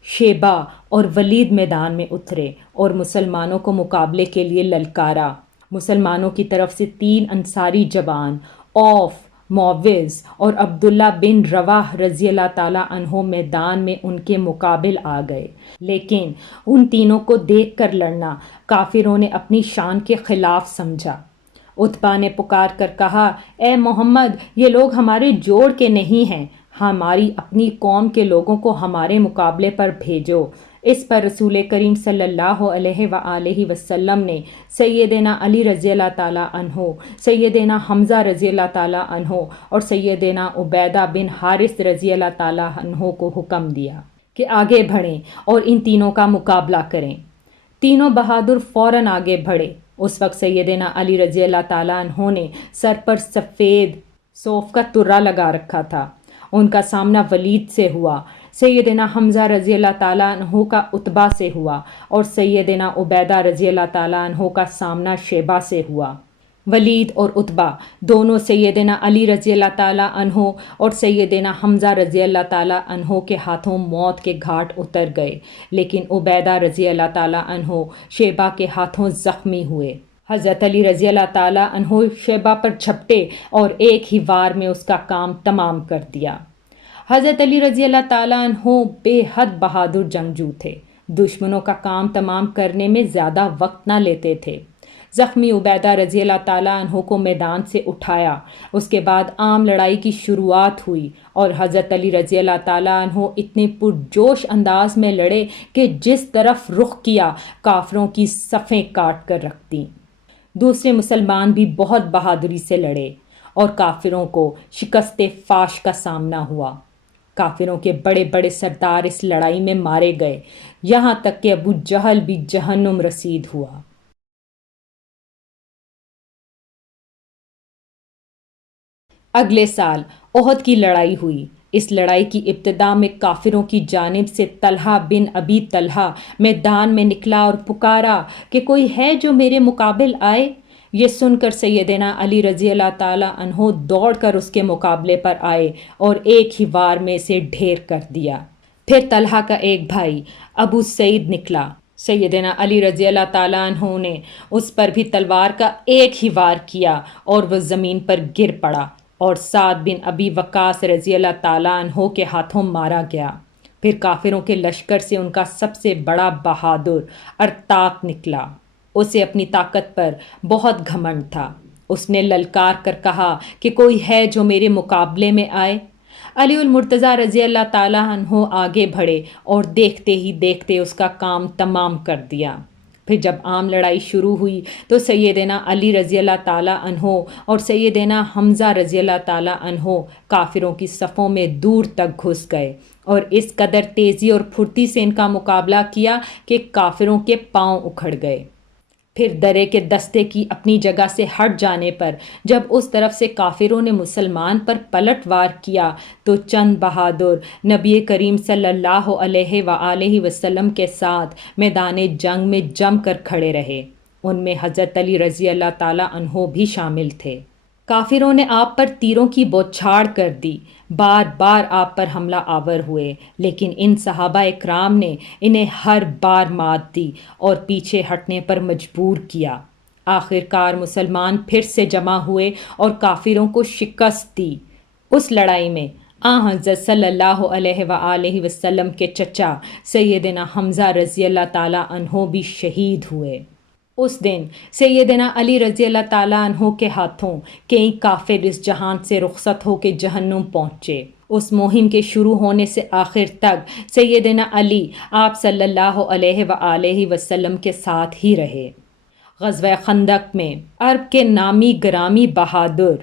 شیبہ اور ولید میدان میں اترے اور مسلمانوں کو مقابلے کے لیے للکارا۔ مسلمانوں کی طرف سے 3 انصاری جوان، اوف، معوذ اور عبداللہ بن رواح رضی اللہ تعالیٰ عنہ میدان میں ان کے مقابل آ گئے، لیکن ان تینوں کو دیکھ کر لڑنا کافروں نے اپنی شان کے خلاف سمجھا۔ عتبہ نے پکار کر کہا، اے محمد، یہ لوگ ہمارے جوڑ کے نہیں ہیں، ہماری اپنی قوم کے لوگوں کو ہمارے مقابلے پر بھیجو۔ اس پر رسول کریم صلی اللہ علیہ وآلہ وسلم نے سیدنا علی رضی اللہ تعالیٰ عنہ، سیدنا حمزہ رضی اللہ تعالیٰ عنہ اور سیدنا عبیدہ بن حارث رضی اللہ تعالیٰ عنہ کو حکم دیا کہ آگے بڑھیں اور ان تینوں کا مقابلہ کریں۔ تینوں بہادر فوراً آگے بڑھے۔ اس وقت سیدنا علی رضی اللہ تعالیٰ عنہ نے سر پر سفید صوف کا ترا لگا رکھا تھا۔ ان کا سامنا ولید سے ہوا۔ سیدنا حمزہ رضی اللہ تعالیٰ عنہ کا عتبہ سے ہوا اور سیدنا عبیدہ رضی اللہ تعالیٰ عنہ کا سامنا شیبہ سے ہوا۔ ولید اور عتبہ دونوں سیدنا علی رضی اللہ تعالیٰ عنہ اور سیدنا حمزہ رضی اللہ تعالیٰ عنہ کے ہاتھوں موت کے گھاٹ اتر گئے، لیکن عبیدہ رضی اللہ تعالیٰ عنہ شیبہ کے ہاتھوں زخمی ہوئے۔ حضرت علی رضی اللہ تعالیٰ عنہ شیبہ پر جھپٹے اور ایک ہی وار میں اس کا کام تمام کر دیا۔ حضرت علی رضی اللہ تعالیٰ عنہ بے حد بہادر جنگجو تھے، دشمنوں کا کام تمام کرنے میں زیادہ وقت نہ لیتے تھے۔ زخمی عبیدہ رضی اللہ تعالیٰ عنہ کو میدان سے اٹھایا، اس کے بعد عام لڑائی کی شروعات ہوئی اور حضرت علی رضی اللہ تعالیٰ عنہ اتنے پرجوش انداز میں لڑے کہ جس طرف رخ کیا کافروں کی صفیں کاٹ کر رکھ دیں۔ دوسرے مسلمان بھی بہت بہادری سے لڑے اور کافروں کو شکست فاش کا سامنا ہوا۔ کافروں کے بڑے بڑے سردار اس لڑائی میں مارے گئے، یہاں تک کہ ابو جہل بھی جہنم رسید ہوا۔ اگلے سال احد کی لڑائی ہوئی۔ اس لڑائی کی ابتدا میں کافروں کی جانب سے طلحہ بن ابی طلحہ میدان میں نکلا اور پکارا کہ کوئی ہے جو میرے مقابل آئے۔ یہ سن کر سیدنا علی رضی اللہ تعالیٰ عنہ دوڑ کر اس کے مقابلے پر آئے اور ایک ہی وار میں اسے ڈھیر کر دیا۔ پھر طلحہ کا ایک بھائی ابو سعید نکلا۔ سیدنا علی رضی اللہ تعالیٰ عنہ نے اس پر بھی تلوار کا ایک ہی وار کیا اور وہ زمین پر گر پڑا اور سعد بن ابی وقاص رضی اللہ تعالیٰ عنہ کے ہاتھوں مارا گیا۔ پھر کافروں کے لشکر سے ان کا سب سے بڑا بہادر ارطاق نکلا۔ اسے اپنی طاقت پر بہت گھمنڈ تھا۔ اس نے للکار کر کہا کہ کوئی ہے جو میرے مقابلے میں آئے۔ علی المرتضیٰ رضی اللہ تعالیٰ عنہ آگے بڑھے اور دیکھتے ہی دیکھتے اس کا کام تمام کر دیا۔ پھر جب عام لڑائی شروع ہوئی تو سیدنا علی رضی اللہ تعالیٰ عنہ اور سیدنا حمزہ رضی اللہ تعالیٰ عنہ کافروں کی صفوں میں دور تک گھس گئے اور اس قدر تیزی اور پھرتی سے ان کا مقابلہ کیا کہ کافروں کے پاؤں اکھڑ گئے۔ پھر درے کے دستے کی اپنی جگہ سے ہٹ جانے پر جب اس طرف سے کافروں نے مسلمان پر پلٹ وار کیا تو چند بہادر نبی کریم صلی اللہ علیہ وآلہ وسلم کے ساتھ میدان جنگ میں جم کر کھڑے رہے۔ ان میں حضرت علی رضی اللہ تعالیٰ عنہ بھی شامل تھے۔ کافروں نے آپ پر تیروں کی بوچھاڑ کر دی، بار بار آپ پر حملہ آور ہوئے، لیکن ان صحابہ اکرام نے انہیں ہر بار مات دی اور پیچھے ہٹنے پر مجبور کیا۔ آخر کار مسلمان پھر سے جمع ہوئے اور کافروں کو شکست دی۔ اس لڑائی میں حضرت صلی اللہ علیہ وآلہ وسلم کے چچا سیدنا حمزہ رضی اللہ تعالیٰ عنہ بھی شہید ہوئے۔ اس دن سیدنا علی رضی اللہ تعالیٰ عنہ کے ہاتھوں کئی کافر اس جہان سے رخصت ہو کے جہنم پہنچے۔ اس مہم کے شروع ہونے سے آخر تک سیدنا علی آپ صلی اللہ علیہ وآلہ وسلم کے ساتھ ہی رہے۔ غزوہ خندق میں عرب کے نامی گرامی بہادر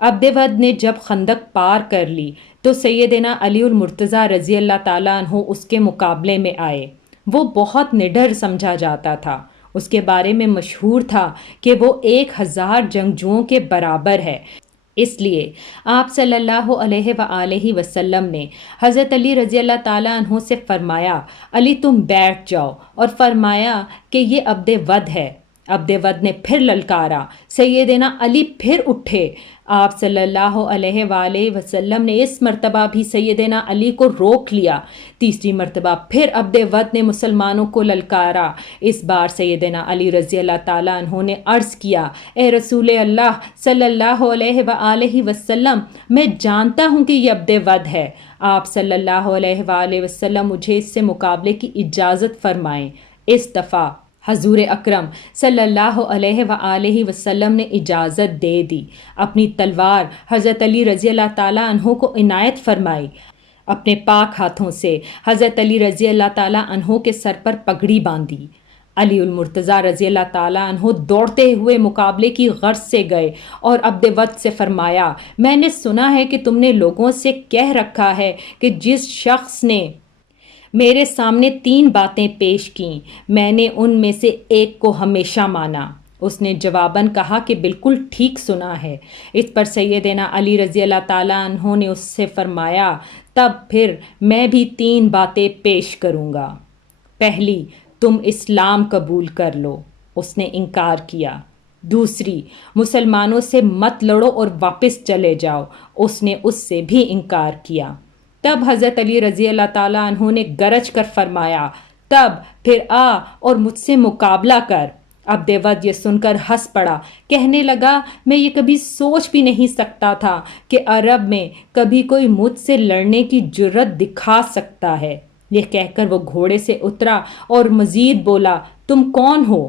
عبد ود نے جب خندق پار کر لی تو سیدنا علی المرتضیٰ رضی اللہ تعالیٰ عنہ اس کے مقابلے میں آئے۔ وہ بہت نڈر سمجھا جاتا تھا۔ اس کے بارے میں مشہور تھا کہ وہ 1000 جنگجوؤں کے برابر ہے۔ اس لیے آپ صلی اللہ علیہ وآلہ وسلم نے حضرت علی رضی اللہ تعالیٰ عنہ سے فرمایا، علی تم بیٹھ جاؤ، اور فرمایا کہ یہ عبد ود ہے۔ عبد ود نے پھر للکارا، سیدنا علی پھر اٹھے۔ آپ صلی اللہ علیہ وآلہ وسلم نے اس مرتبہ بھی سیدنا علی کو روک لیا۔ تیسری مرتبہ پھر عبد ود نے مسلمانوں کو للکارا۔ اس بار سیدنا علی رضی اللہ تعالیٰ عنہ نے عرض کیا، اے رسول اللہ صلی اللہ علیہ وآلہ وسلم، میں جانتا ہوں کہ یہ عبد ود ہے۔ آپ صلی اللہ علیہ وآلہ وسلم مجھے اس سے مقابلے کی اجازت فرمائیں۔ اس دفعہ حضور اکرم صلی اللہ علیہ وآلہ وسلم نے اجازت دے دی۔ اپنی تلوار حضرت علی رضی اللہ تعالیٰ عنہ کو عنایت فرمائی۔ اپنے پاک ہاتھوں سے حضرت علی رضی اللہ تعالیٰ عنہ کے سر پر پگڑی باندھی۔ علی المرتضیٰ رضی اللہ تعالیٰ عنہ دوڑتے ہوئے مقابلے کی غرض سے گئے اور عبد ود سے فرمایا، میں نے سنا ہے کہ تم نے لوگوں سے کہہ رکھا ہے کہ جس شخص نے میرے سامنے 3 باتیں پیش کیں، میں نے ان میں سے ایک کو ہمیشہ مانا۔ اس نے جواباً کہا کہ بالکل ٹھیک سنا ہے۔ اس پر سیدنا علی رضی اللہ تعالیٰ عنہ نے اس سے فرمایا، تب پھر میں بھی 3 باتیں پیش کروں گا۔ پہلی، تم اسلام قبول کر لو۔ اس نے انکار کیا۔ دوسری، مسلمانوں سے مت لڑو اور واپس چلے جاؤ۔ اس نے اس سے بھی انکار کیا۔ تب حضرت علی رضی اللہ تعالیٰ عنہ نے گرج کر فرمایا، تب پھر آ اور مجھ سے مقابلہ کر۔ عبد ود یہ سن کر ہنس پڑا، کہنے لگا میں یہ کبھی سوچ بھی نہیں سکتا تھا کہ عرب میں کبھی کوئی مجھ سے لڑنے کی جرت دکھا سکتا ہے۔ یہ کہہ کر وہ گھوڑے سے اترا اور مزید بولا، تم کون ہو؟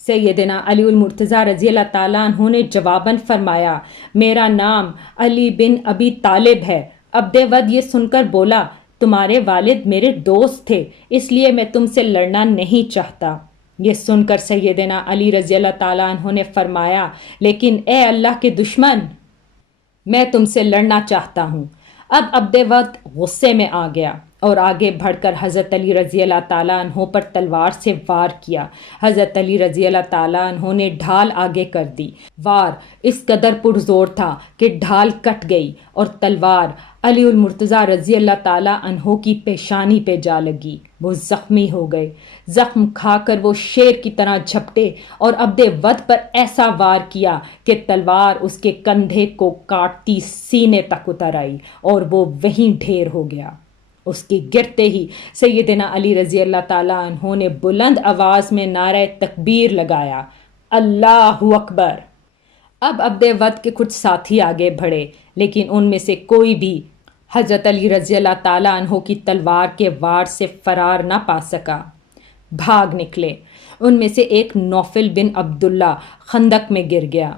سیدنا علی المرتضیٰ رضی اللہ تعالیٰ عنہ نے جواباً فرمایا، میرا نام علی بن ابی طالب ہے۔ عبد ود یہ سن کر بولا، تمہارے والد میرے دوست تھے، اس لیے میں تم سے لڑنا نہیں چاہتا۔ یہ سن کر سیدنا علی رضی اللہ تعالیٰ عنہ نے فرمایا، لیکن اے اللہ کے دشمن، میں تم سے لڑنا چاہتا ہوں۔ اب عبد ود غصے میں آ گیا اور آگے بڑھ کر حضرت علی رضی اللہ تعالیٰ عنہ پر تلوار سے وار کیا۔ حضرت علی رضی اللہ تعالیٰ عنہ نے ڈھال آگے کر دی۔ وار اس قدر پرزور تھا کہ ڈھال کٹ گئی اور تلوار علی المرتضیٰ رضی اللہ تعالیٰ عنہ کی پیشانی پہ جا لگی۔ وہ زخمی ہو گئے۔ زخم کھا کر وہ شیر کی طرح جھپٹے اور عبد ود پر ایسا وار کیا کہ تلوار اس کے کندھے کو کاٹتی سینے تک اتر آئی اور وہ وہیں ڈھیر ہو گیا۔ اس کے گرتے ہی سیدنا علی رضی اللہ تعالیٰ عنہ نے بلند آواز میں نعرہ تکبیر لگایا، اللہ اکبر۔ اب عبد ود کے کچھ ساتھی آگے بڑھے، لیکن ان میں سے کوئی بھی حضرت علی رضی اللہ تعالیٰ عنہ کی تلوار کے وار سے فرار نہ پا سکا، بھاگ نکلے۔ ان میں سے ایک نوفل بن عبداللہ خندق میں گر گیا۔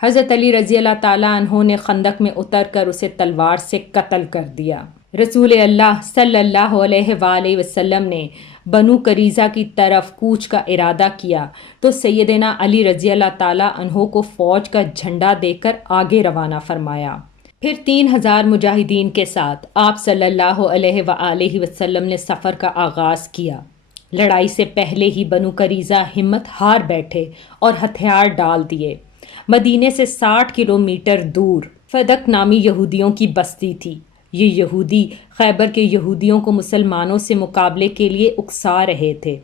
حضرت علی رضی اللہ تعالیٰ عنہ نے خندق میں اتر کر اسے تلوار سے قتل کر دیا۔ رسول اللہ صلی اللہ علیہ وآلہ وسلم نے بنو قریظہ کی طرف کوچ کا ارادہ کیا تو سیدنا علی رضی اللہ تعالیٰ عنہ کو فوج کا جھنڈا دے کر آگے روانہ فرمایا۔ پھر 3000 مجاہدین کے ساتھ آپ صلی اللہ علیہ وآلہ وسلم نے سفر کا آغاز کیا۔ لڑائی سے پہلے ہی بنو قریظہ ہمت ہار بیٹھے اور ہتھیار ڈال دیے۔ مدینے سے 60 کلومیٹر دور فدق نامی یہودیوں کی بستی تھی۔ یہ یہودی خیبر کے یہودیوں کو مسلمانوں سے مقابلے کے لیے اکسا رہے تھے۔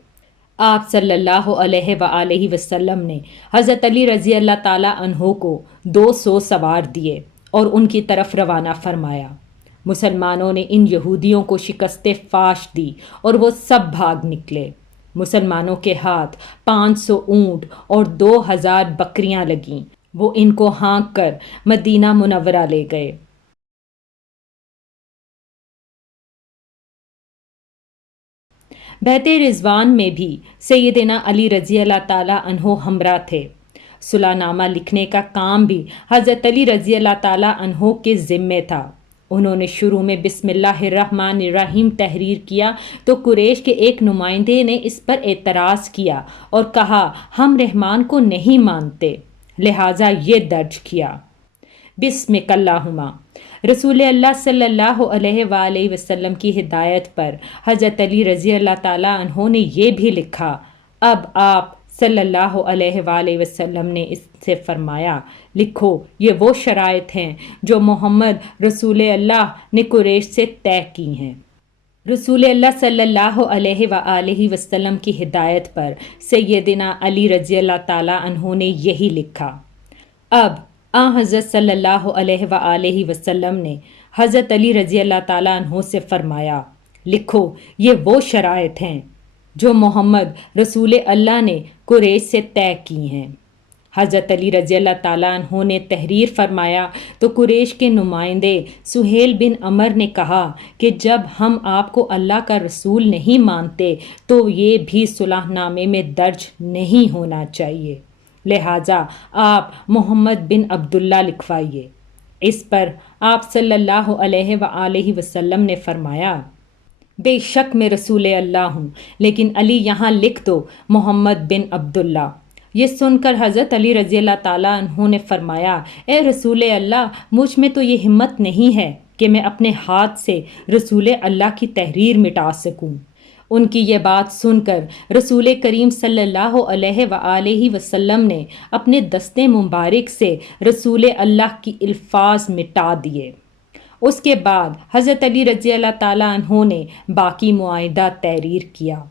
آپ صلی اللہ علیہ وآلہ وسلم نے حضرت علی رضی اللہ تعالیٰ عنہ کو 200 سوار دیے اور ان کی طرف روانہ فرمایا۔ مسلمانوں نے ان یہودیوں کو شکست فاش دی اور وہ سب بھاگ نکلے۔ مسلمانوں کے ہاتھ 500 اونٹ اور 2000 بکریاں لگیں۔ وہ ان کو ہانک کر مدینہ منورہ لے گئے۔ بیعت رضوان میں بھی سیدنا علی رضی اللہ تعالیٰ عنہ ہمراہ تھے۔ صلح نامہ لکھنے کا کام بھی حضرت علی رضی اللہ تعالیٰ عنہ کے ذمے تھا۔ انہوں نے شروع میں بسم اللہ الرحمن الرحیم تحریر کیا تو قریش کے ایک نمائندے نے اس پر اعتراض کیا اور کہا ہم رحمان کو نہیں مانتے، لہٰذا یہ درج کیا، بسمک اللہم۔ رسول اللہ صلی اللہ علیہ وآلہ وسلم کی ہدایت پر حضرت علی رضی اللہ تعالیٰ عنہ نے یہ بھی لکھا۔ اب آپ صلی اللہ علیہ وآلہ وسلم نے اس سے فرمایا، لکھو یہ وہ شرائط ہیں جو محمد رسول اللہ نے قریش سے طے کی ہیں۔ رسول اللہ صلی اللہ علیہ وآلہ وسلم کی ہدایت پر سیدنا علی رضی اللہ تعالیٰ عنہ نے یہی لکھا۔ اب حضرت صلی اللہ علیہ وآلہ وسلم نے حضرت علی رضی اللہ تعالیٰ عنہ سے فرمایا، لکھو یہ وہ شرائط ہیں جو محمد رسول اللہ نے قریش سے طے کی ہیں۔ حضرت علی رضی اللہ تعالیٰ عنہ نے تحریر فرمایا تو قریش کے نمائندے سہیل بن عمر نے کہا کہ جب ہم آپ کو اللہ کا رسول نہیں مانتے تو یہ بھی صلح نامے میں درج نہیں ہونا چاہیے، لہٰذا آپ محمد بن عبداللہ لکھوائیے۔ اس پر آپ صلی اللہ علیہ وآلہ وسلم نے فرمایا، بے شک میں رسول اللہ ہوں، لیکن علی یہاں لکھ دو محمد بن عبداللہ۔ یہ سن کر حضرت علی رضی اللہ تعالیٰ عنہ نے فرمایا، اے رسول اللہ، مجھ میں تو یہ ہمت نہیں ہے کہ میں اپنے ہاتھ سے رسول اللہ کی تحریر مٹا سکوں۔ ان کی یہ بات سن کر رسول کریم صلی اللہ علیہ وآلہ وسلم نے اپنے دستے مبارک سے رسول اللہ کی الفاظ مٹا دیے۔ اس کے بعد حضرت علی رضی اللہ تعالیٰ عنہ نے باقی معاہدہ تحریر کیا۔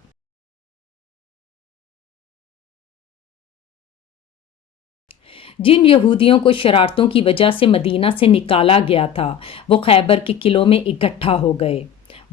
جن یہودیوں کو شرارتوں کی وجہ سے مدینہ سے نکالا گیا تھا وہ خیبر کے قلعوں میں اکٹھا ہو گئے۔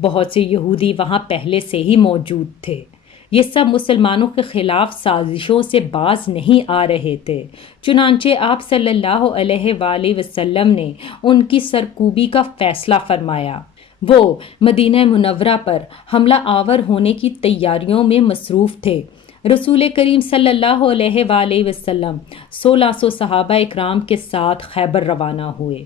بہت سے یہودی وہاں پہلے سے ہی موجود تھے۔ یہ سب مسلمانوں کے خلاف سازشوں سے باز نہیں آ رہے تھے۔ چنانچہ آپ صلی اللہ علیہ وآلہ وسلم نے ان کی سرکوبی کا فیصلہ فرمایا۔ وہ مدینہ منورہ پر حملہ آور ہونے کی تیاریوں میں مصروف تھے۔ رسول کریم صلی اللہ علیہ وآلہ وسلم 1600 صحابہ اکرام کے ساتھ خیبر روانہ ہوئے۔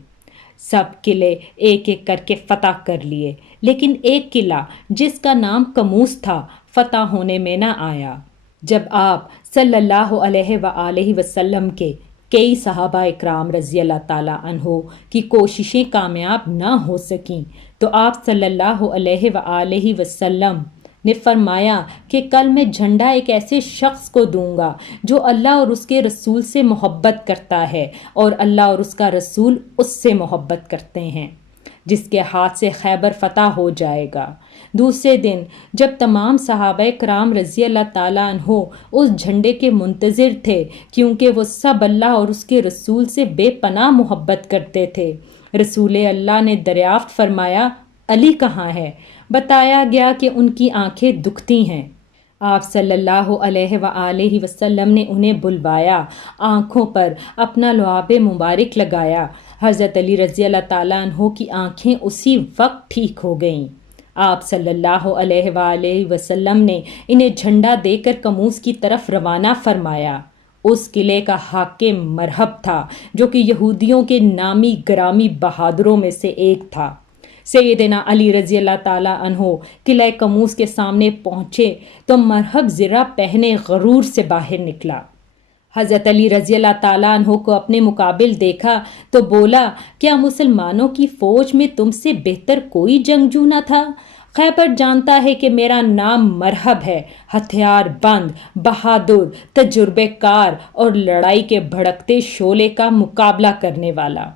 سب قلعے ایک ایک کر کے فتح کر لیے، لیکن ایک قلعہ جس کا نام کموس تھا فتح ہونے میں نہ آیا۔ جب آپ صلی اللہ علیہ وآلہ وسلم کے کئی صحابہ اکرام رضی اللہ تعالیٰ عنہ کی کوششیں کامیاب نہ ہو سکیں تو آپ صلی اللہ علیہ وآلہ وسلم نے فرمایا کہ کل میں جھنڈا ایک ایسے شخص کو دوں گا جو اللہ اور اس کے رسول سے محبت کرتا ہے اور اللہ اور اس کا رسول اس سے محبت کرتے ہیں، جس کے ہاتھ سے خیبر فتح ہو جائے گا۔ دوسرے دن جب تمام صحابہ کرام رضی اللہ تعالیٰ عنہ اس جھنڈے کے منتظر تھے، کیونکہ وہ سب اللہ اور اس کے رسول سے بے پناہ محبت کرتے تھے، رسول اللہ نے دریافت فرمایا علی کہاں ہے؟ بتایا گیا کہ ان کی آنکھیں دکھتی ہیں۔ آپ صلی اللہ علیہ وآلہ وسلم نے انہیں بلوایا، آنکھوں پر اپنا لعاب مبارک لگایا۔ حضرت علی رضی اللہ تعالیٰ عنہ کی آنکھیں اسی وقت ٹھیک ہو گئیں۔ آپ صلی اللہ علیہ وآلہ وسلم نے انہیں جھنڈا دے کر کموس کی طرف روانہ فرمایا۔ اس قلعے کا حاکم مرحب تھا جو کہ یہودیوں کے نامی گرامی بہادروں میں سے ایک تھا۔ سیدنا علی رضی اللہ تعالیٰ عنہ قلعہ کموس کے سامنے پہنچے تو مرحب زرہ پہنے غرور سے باہر نکلا۔ حضرت علی رضی اللہ تعالیٰ عنہ کو اپنے مقابل دیکھا تو بولا، کیا مسلمانوں کی فوج میں تم سے بہتر کوئی جنگجو نہ تھا؟ خیبر جانتا ہے کہ میرا نام مرحب ہے، ہتھیار بند، بہادر، تجربے کار اور لڑائی کے بھڑکتے شعلے کا مقابلہ کرنے والا۔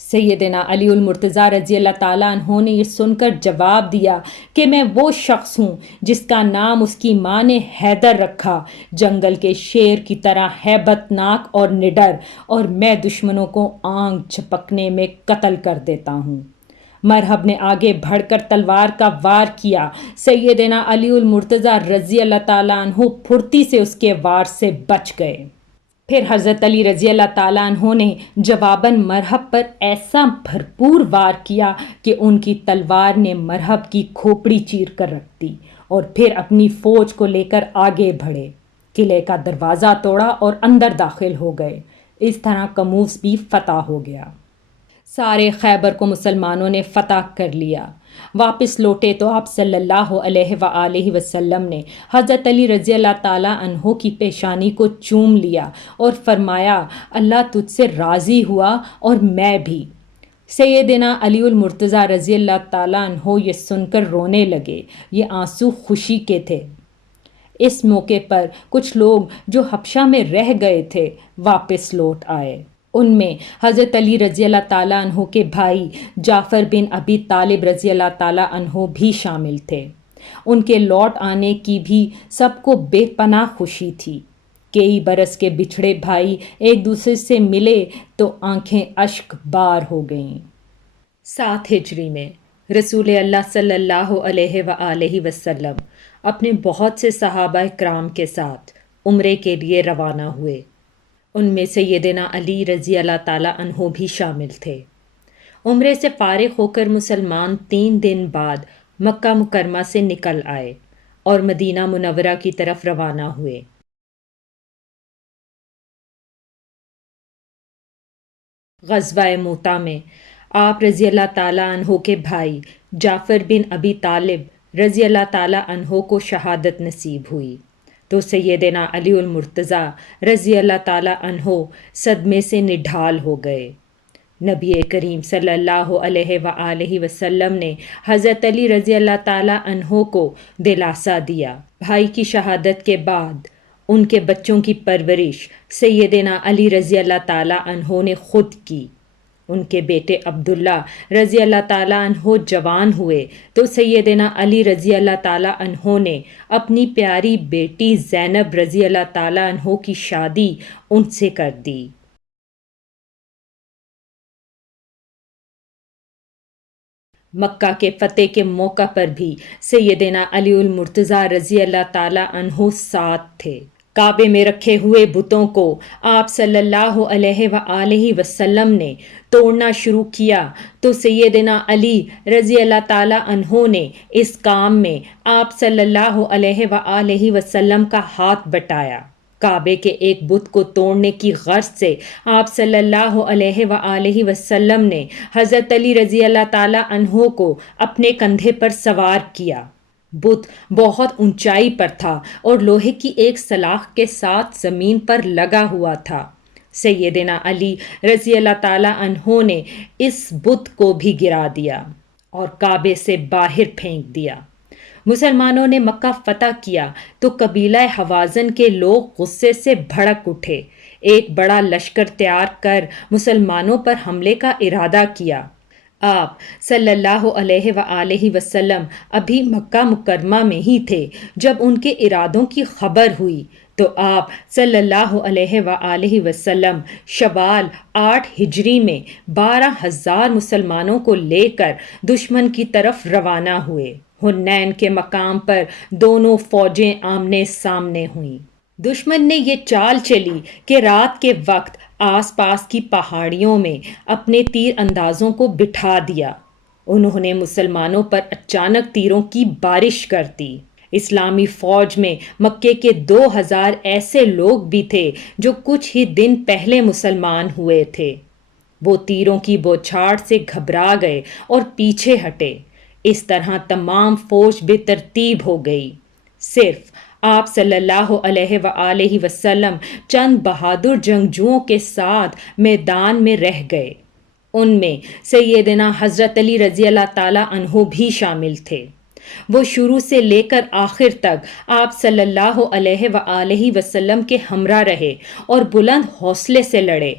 سیدنا علی المرتضیٰ رضی اللہ تعالیٰ عنہ نے یہ سن کر جواب دیا کہ میں وہ شخص ہوں جس کا نام اس کی ماں نے حیدر رکھا، جنگل کے شیر کی طرح ہیبت ناک اور نڈر، اور میں دشمنوں کو آنکھ جھپکنے میں قتل کر دیتا ہوں۔ مرحب نے آگے بڑھ کر تلوار کا وار کیا۔ سیدنا علی المرتضیٰ رضی اللہ تعالیٰ عنہ پھرتی سے اس کے وار سے بچ گئے۔ پھر حضرت علی رضی اللہ تعالیٰ عنہ نے جواباً مرحب پر ایسا بھرپور وار کیا کہ ان کی تلوار نے مرحب کی کھوپڑی چیر کر رکھ دی، اور پھر اپنی فوج کو لے کر آگے بڑھے، قلعے کا دروازہ توڑا اور اندر داخل ہو گئے۔ اس طرح کموس بھی فتح ہو گیا۔ سارے خیبر کو مسلمانوں نے فتح کر لیا۔ واپس لوٹے تو آپ صلی اللہ علیہ وآلہ وسلم نے حضرت علی رضی اللہ تعالیٰ عنہ کی پیشانی کو چوم لیا اور فرمایا، اللہ تجھ سے راضی ہوا اور میں بھی۔ سیدنا علی المرتضیٰ رضی اللہ تعالیٰ عنہ یہ سن کر رونے لگے، یہ آنسو خوشی کے تھے۔ اس موقع پر کچھ لوگ جو حبشہ میں رہ گئے تھے واپس لوٹ آئے۔ ان میں حضرت علی رضی اللہ تعالیٰ عنہ کے بھائی جعفر بن ابی طالب رضی اللہ تعالیٰ عنہ بھی شامل تھے۔ ان کے لوٹ آنے کی بھی سب کو بے پناہ خوشی تھی۔ کئی برس کے بچھڑے بھائی ایک دوسرے سے ملے تو آنکھیں اشک بار ہو گئیں۔ 7 ہجری میں رسول اللہ صلی اللہ علیہ وآلہ وسلم اپنے بہت سے صحابہ کرام کے ساتھ عمرے کے لیے روانہ ہوئے۔ ان میں سیدنا علی رضی اللہ تعالیٰ عنہ بھی شامل تھے۔ عمرے سے فارغ ہو کر مسلمان 3 دن بعد مکہ مکرمہ سے نکل آئے اور مدینہ منورہ کی طرف روانہ ہوئے۔ غزوہ موتہ میں آپ رضی اللہ تعالیٰ عنہ کے بھائی جعفر بن ابی طالب رضی اللہ تعالیٰ عنہ کو شہادت نصیب ہوئی تو سیدنا علی المرتضیٰ رضی اللہ تعالیٰ عنہ صدمے سے نڈھال ہو گئے۔ نبی کریم صلی اللہ علیہ وآلہ وسلم نے حضرت علی رضی اللہ تعالیٰ عنہ کو دلاسا دیا۔ بھائی کی شہادت کے بعد ان کے بچوں کی پرورش سیدنا علی رضی اللہ تعالیٰ عنہ نے خود کی۔ ان کے بیٹے عبداللہ رضی اللہ تعالیٰ عنہ جوان ہوئے تو سیدنا علی رضی اللہ تعالیٰ عنہ نے اپنی پیاری بیٹی زینب رضی اللہ تعالیٰ عنہ کی شادی ان سے کر دی۔ مکہ کے فتح کے موقع پر بھی سیدنا علی المرتضیٰ رضی اللہ تعالیٰ عنہ ساتھ تھے۔ کعبے میں رکھے ہوئے بتوں کو آپ صلی اللہ علیہ وآلہ وسلم نے توڑنا شروع کیا تو سیدنا علی رضی اللہ تعالیٰ عنہ نے اس کام میں آپ صلی اللہ علیہ وآلہ وسلم کا ہاتھ بٹایا۔ کعبے کے ایک بت کو توڑنے کی غرض سے آپ صلی اللہ علیہ وآلہ وسلم نے حضرت علی رضی اللہ تعالیٰ عنہ کو اپنے کندھے پر سوار کیا۔ بت بہت اونچائی پر تھا اور لوہے کی ایک سلاخ کے ساتھ زمین پر لگا ہوا تھا۔ سیدنا علی رضی اللہ تعالیٰ عنہ نے اس بت کو بھی گرا دیا اور کعبے سے باہر پھینک دیا۔ مسلمانوں نے مکہ فتح کیا تو قبیلہ حوازن کے لوگ غصے سے بھڑک اٹھے، ایک بڑا لشکر تیار کر مسلمانوں پر حملے کا ارادہ کیا۔ آپ صلی اللہ علیہ وآلہ وسلم ابھی مکہ مکرمہ میں ہی تھے جب ان کے ارادوں کی خبر ہوئی تو آپ صلی اللہ علیہ وآلہ وسلم شوال 8 ہجری میں 12,000 مسلمانوں کو لے کر دشمن کی طرف روانہ ہوئے۔ حنین کے مقام پر دونوں فوجیں آمنے سامنے ہوئیں۔ دشمن نے یہ چال چلی کہ رات کے وقت آس پاس کی پہاڑیوں میں اپنے تیر اندازوں کو بٹھا دیا۔ انہوں نے مسلمانوں پر اچانک تیروں کی بارش کر دی۔ اسلامی فوج میں مکے کے 2,000 ایسے لوگ بھی تھے جو کچھ ہی دن پہلے مسلمان ہوئے تھے۔ وہ تیروں کی بوچھاڑ سے گھبرا گئے اور پیچھے ہٹے۔ اس طرح تمام فوج بے ترتیب ہو گئی۔ صرف آپ صلی اللہ علیہ وآلہ وسلم چند بہادر جنگجوؤں کے ساتھ میدان میں رہ گئے۔ ان میں سیدنا حضرت علی رضی اللہ تعالیٰ عنہ بھی شامل تھے۔ وہ شروع سے لے کر آخر تک آپ صلی اللہ علیہ وآلہ وسلم کے ہمراہ رہے اور بلند حوصلے سے لڑے۔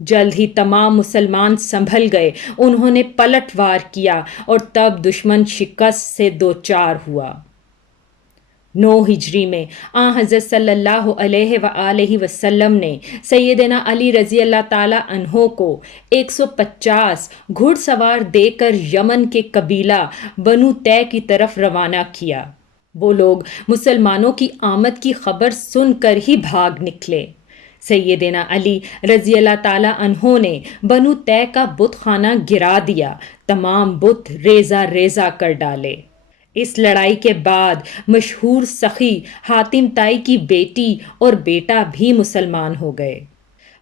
جلد ہی تمام مسلمان سنبھل گئے، انہوں نے پلٹ وار کیا اور تب دشمن شکست سے دوچار ہوا۔ 9 ہجری میں حضرت صلی اللہ علیہ وآلہ وسلم نے سیدنا علی رضی اللہ تعالیٰ عنہ کو 150 گھڑ سوار دے کر یمن کے قبیلہ بنو طے کی طرف روانہ کیا۔ وہ لوگ مسلمانوں کی آمد کی خبر سن کر ہی بھاگ نکلے۔ سیدنا علی رضی اللہ تعالیٰ عنہ نے بنو طے کا بت خانہ گرا دیا، تمام بت ریزہ ریزہ کر ڈالے۔ اس لڑائی کے بعد مشہور سخی حاتم طائی کی بیٹی اور بیٹا بھی مسلمان ہو گئے۔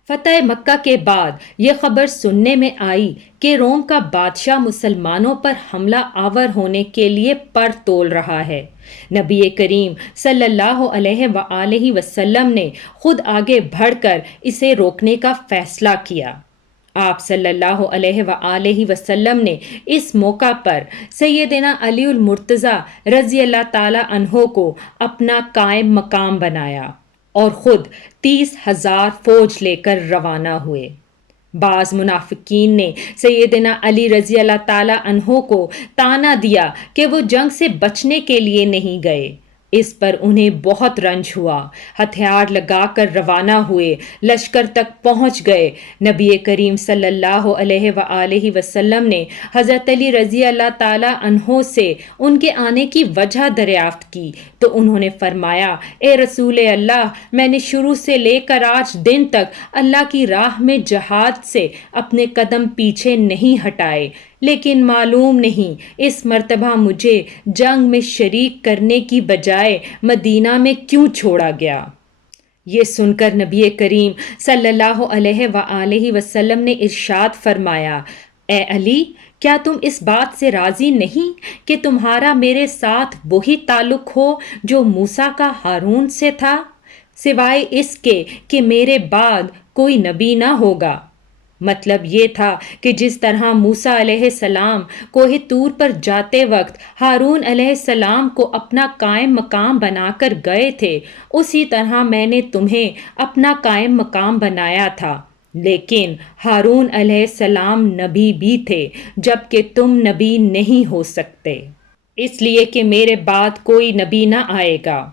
فتح مکہ کے بعد یہ خبر سننے میں آئی کہ روم کا بادشاہ مسلمانوں پر حملہ آور ہونے کے لیے پر تول رہا ہے۔ نبی کریم صلی اللہ علیہ وآلہ وسلم نے خود آگے بڑھ کر اسے روکنے کا فیصلہ کیا۔ آپ صلی اللہ علیہ وآلہ وسلم نے اس موقع پر سیدنا علی المرتضیٰ رضی اللہ تعالیٰ عنہ کو اپنا قائم مقام بنایا اور خود 30,000 فوج لے کر روانہ ہوئے۔ بعض منافقین نے سیدنا علی رضی اللہ تعالیٰ عنہ کو طعنہ دیا کہ وہ جنگ سے بچنے کے لیے نہیں گئے۔ اس پر انہیں بہت رنج ہوا، ہتھیار لگا کر روانہ ہوئے، لشکر تک پہنچ گئے۔ نبی کریم صلی اللہ علیہ وآلہ وسلم نے حضرت علی رضی اللہ تعالیٰ عنہ سے ان کے آنے کی وجہ دریافت کی تو انہوں نے فرمایا، اے رسول اللہ، میں نے شروع سے لے کر آج دن تک اللہ کی راہ میں جہاد سے اپنے قدم پیچھے نہیں ہٹائے، لیکن معلوم نہیں اس مرتبہ مجھے جنگ میں شریک کرنے کی بجائے مدینہ میں کیوں چھوڑا گیا۔ یہ سن کر نبی کریم صلی اللہ علیہ وآلہ وسلم نے ارشاد فرمایا، اے علی، کیا تم اس بات سے راضی نہیں کہ تمہارا میرے ساتھ وہی تعلق ہو جو موسیٰ کا ہارون سے تھا، سوائے اس کے کہ میرے بعد کوئی نبی نہ ہوگا؟ مطلب یہ تھا کہ جس طرح موسیٰ علیہ السلام کوہ طور پر جاتے وقت ہارون علیہ السلام کو اپنا قائم مقام بنا کر گئے تھے، اسی طرح میں نے تمہیں اپنا قائم مقام بنایا تھا، لیکن ہارون علیہ السلام نبی بھی تھے جبکہ تم نبی نہیں ہو سکتے، اس لیے کہ میرے بعد کوئی نبی نہ آئے گا۔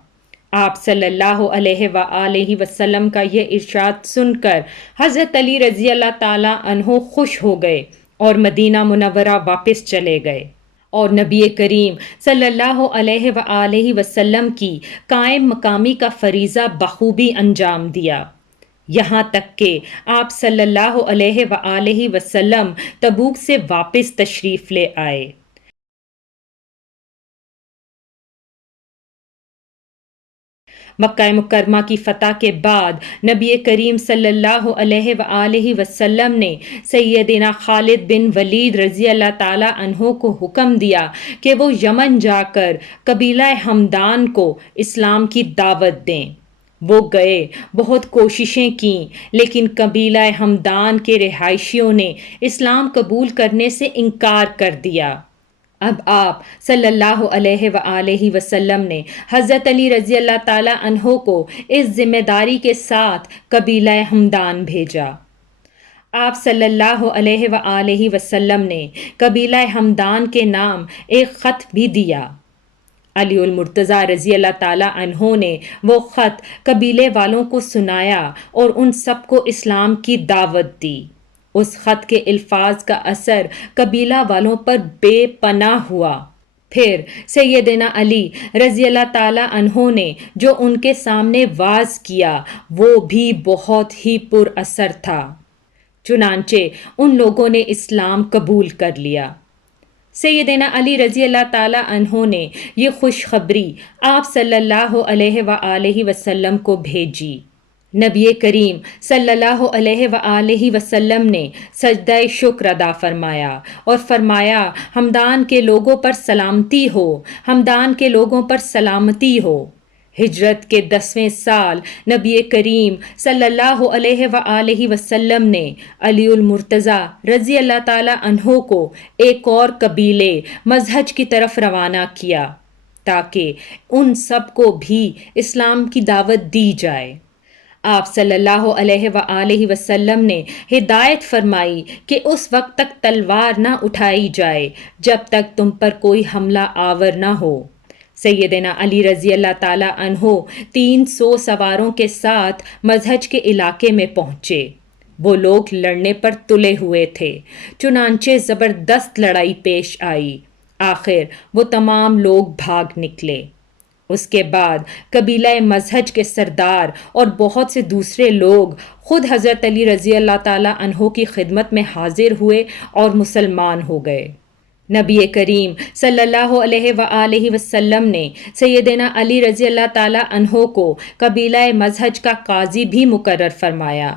آپ صلی اللہ علیہ وآلہ وسلم کا یہ ارشاد سن کر حضرت علی رضی اللہ تعالیٰ عنہ خوش ہو گئے اور مدینہ منورہ واپس چلے گئے اور نبی کریم صلی اللہ علیہ وآلہ وسلم کی قائم مقامی کا فریضہ بخوبی انجام دیا، یہاں تک کہ آپ صلی اللہ علیہ وآلہ وسلم تبوک سے واپس تشریف لے آئے۔ مکہ مکرمہ کی فتح کے بعد نبی کریم صلی اللہ علیہ وآلہ وسلم نے سیدنا خالد بن ولید رضی اللہ تعالی عنہ کو حکم دیا کہ وہ یمن جا کر قبیلہ ہمدان کو اسلام کی دعوت دیں۔ وہ گئے، بہت کوششیں کیں، لیکن قبیلہ ہمدان کے رہائشیوں نے اسلام قبول کرنے سے انکار کر دیا۔ اب آپ صلی اللہ علیہ وآلہ وسلم نے حضرت علی رضی اللہ تعالی عنہ کو اس ذمہ داری کے ساتھ قبیلہ ہمدان بھیجا۔ آپ صلی اللہ علیہ وآلہ وسلم نے قبیلہ ہمدان کے نام ایک خط بھی دیا۔ علی المرتضیٰ رضی اللہ تعالی عنہ نے وہ خط قبیلے والوں کو سنایا اور ان سب کو اسلام کی دعوت دی۔ اس خط کے الفاظ کا اثر قبیلہ والوں پر بے پناہ ہوا۔ پھر سیدنا علی رضی اللہ تعالی عنہ نے جو ان کے سامنے واعظ کیا وہ بھی بہت ہی پر اثر تھا، چنانچہ ان لوگوں نے اسلام قبول کر لیا۔ سیدنا علی رضی اللہ تعالی عنہ نے یہ خوشخبری آپ صلی اللہ علیہ وآلہ وسلم کو بھیجی۔ نبی کریم صلی اللہ علیہ وآلہ وسلم نے سجدہ شکر ادا فرمایا اور فرمایا، ہمدان کے لوگوں پر سلامتی ہو، ہمدان کے لوگوں پر سلامتی ہو۔ ہجرت کے 10ویں سال نبی کریم صلی اللہ علیہ وآلہ وسلم نے علی المرتضیٰ رضی اللہ تعالی عنہ کو ایک اور قبیلے مزہج کی طرف روانہ کیا تاکہ ان سب کو بھی اسلام کی دعوت دی جائے۔ آپ صلی اللہ علیہ وآلہ وسلم نے ہدایت فرمائی کہ اس وقت تک تلوار نہ اٹھائی جائے جب تک تم پر کوئی حملہ آور نہ ہو۔ سیدنا علی رضی اللہ تعالی عنہ 300 سواروں کے ساتھ مزہج کے علاقے میں پہنچے۔ وہ لوگ لڑنے پر تلے ہوئے تھے، چنانچہ زبردست لڑائی پیش آئی۔ آخر وہ تمام لوگ بھاگ نکلے۔ اس کے بعد قبیلہ مزہج کے سردار اور بہت سے دوسرے لوگ خود حضرت علی رضی اللہ تعالی عنہ کی خدمت میں حاضر ہوئے اور مسلمان ہو گئے۔ نبی کریم صلی اللہ علیہ وآلہ وسلم نے سیدنا علی رضی اللہ تعالی عنہ کو قبیلہ مزہج کا قاضی بھی مقرر فرمایا۔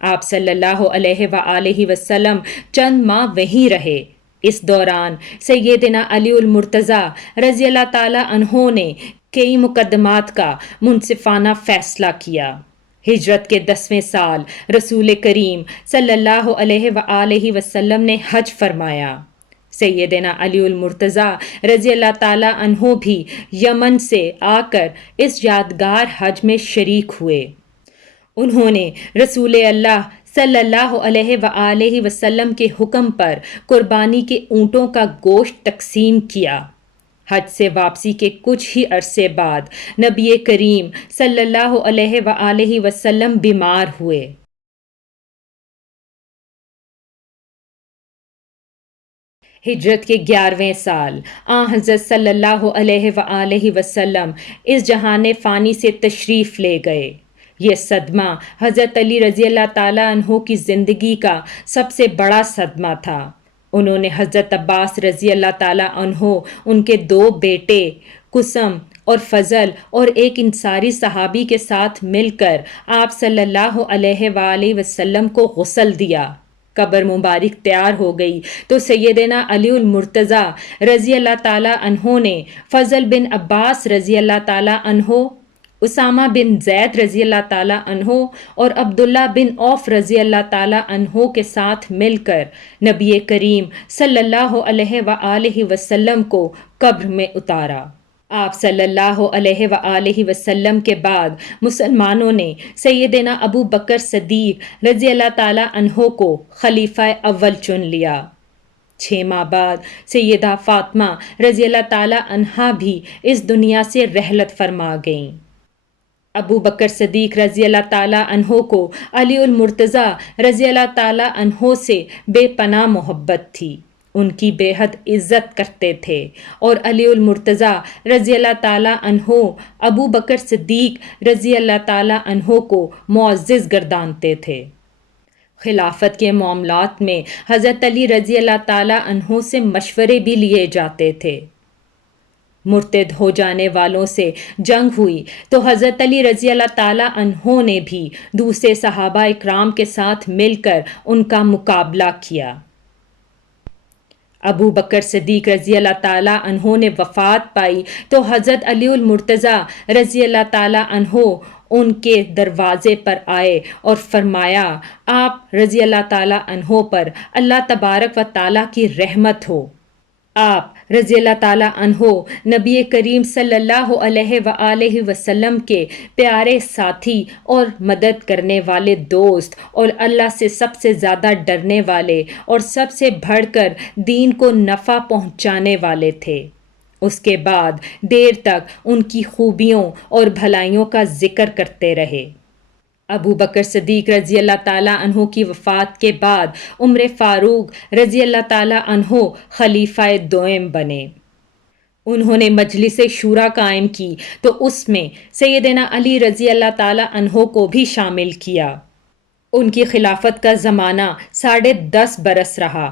آپ صلی اللہ علیہ وآلہ وسلم چند ماہ وہیں رہے۔ اس دوران سیدنا علی المرتضیٰ رضی اللہ تعالی عنہ نے کئی مقدمات کا منصفانہ فیصلہ کیا۔ ہجرت کے 10ویں سال رسول کریم صلی اللہ علیہ وآلہ وسلم نے حج فرمایا۔ سیدنا علی المرتضیٰ رضی اللہ تعالی عنہ بھی یمن سے آ کر اس یادگار حج میں شریک ہوئے۔ انہوں نے رسول اللہ صلی اللہ علیہ وآلہ وسلم کے حکم پر قربانی کے اونٹوں کا گوشت تقسیم کیا۔ حج سے واپسی کے کچھ ہی عرصے بعد نبی کریم صلی اللہ علیہ وآلہ وسلم بیمار ہوئے۔ ہجرت کے 11ویں سال حضرت صلی اللہ علیہ وآلہ وسلم اس جہان فانی سے تشریف لے گئے۔ یہ صدمہ حضرت علی رضی اللہ تعالیٰ عنہ کی زندگی کا سب سے بڑا صدمہ تھا۔ انہوں نے حضرت عباس رضی اللہ تعالیٰ عنہ، ان کے 2 بیٹے قسم اور فضل اور ایک انصاری صحابی کے ساتھ مل کر آپ صلی اللہ علیہ وآلہ وسلم کو غسل دیا۔ قبر مبارک تیار ہو گئی تو سیدنا علی المرتضیٰ رضی اللہ تعالیٰ عنہ نے فضل بن عباس رضی اللہ تعالیٰ عنہ، اسامہ بن زید رضی اللہ تعالیٰ عنہ اور عبداللہ بن عوف رضی اللہ تعالیٰ عنہ کے ساتھ مل کر نبی کریم صلی اللہ علیہ وآلہ وسلم کو قبر میں اتارا۔ آپ صلی اللہ علیہ وآلہ وسلم کے بعد مسلمانوں نے سیدنا ابو بکر صدیق رضی اللہ تعالیٰ عنہ کو خلیفہ اول چن لیا۔ 6 ماہ بعد سیدہ فاطمہ رضی اللہ تعالیٰ عنہا بھی اس دنیا سے رحلت فرما گئیں۔ ابو بکر صدیق رضی اللہ تعالیٰ عنہ کو علی المرتضیٰ رضی اللہ تعالیٰ عنہ سے بے پناہ محبت تھی، ان کی بے حد عزت کرتے تھے، اور علی المرتضیٰ رضی اللہ تعالیٰ عنہ ابو بکر صدیق رضی اللہ تعالیٰ عنہ کو معزز گردانتے تھے۔ خلافت کے معاملات میں حضرت علی رضی اللہ تعالیٰ عنہ سے مشورے بھی لیے جاتے تھے۔ مرتد ہو جانے والوں سے جنگ ہوئی تو حضرت علی رضی اللہ تعالیٰ عنہ نے بھی دوسرے صحابہ اکرام کے ساتھ مل کر ان کا مقابلہ کیا۔ ابو بکر صدیق رضی اللہ تعالیٰ عنہ نے وفات پائی تو حضرت علی المرتضیٰ رضی اللہ تعالیٰ عنہ ان کے دروازے پر آئے اور فرمایا، آپ رضی اللہ تعالیٰ عنہ پر اللہ تبارک و تعالیٰ کی رحمت ہو۔ آپ رضی اللہ تعالیٰ عنہ نبی کریم صلی اللہ علیہ وآلہ وسلم کے پیارے ساتھی اور مدد کرنے والے دوست، اور اللہ سے سب سے زیادہ ڈرنے والے اور سب سے بڑھ کر دین کو نفع پہنچانے والے تھے۔ اس کے بعد دیر تک ان کی خوبیوں اور بھلائیوں کا ذکر کرتے رہے۔ ابو بکر صدیق رضی اللہ تعالیٰ عنہ کی وفات کے بعد عمر فاروق رضی اللہ تعالیٰ عنہ خلیفہ دوئم بنے۔ انہوں نے مجلس شورا قائم کی تو اس میں سیدنا علی رضی اللہ تعالیٰ عنہ کو بھی شامل کیا۔ ان کی خلافت کا زمانہ 10.5 برس رہا۔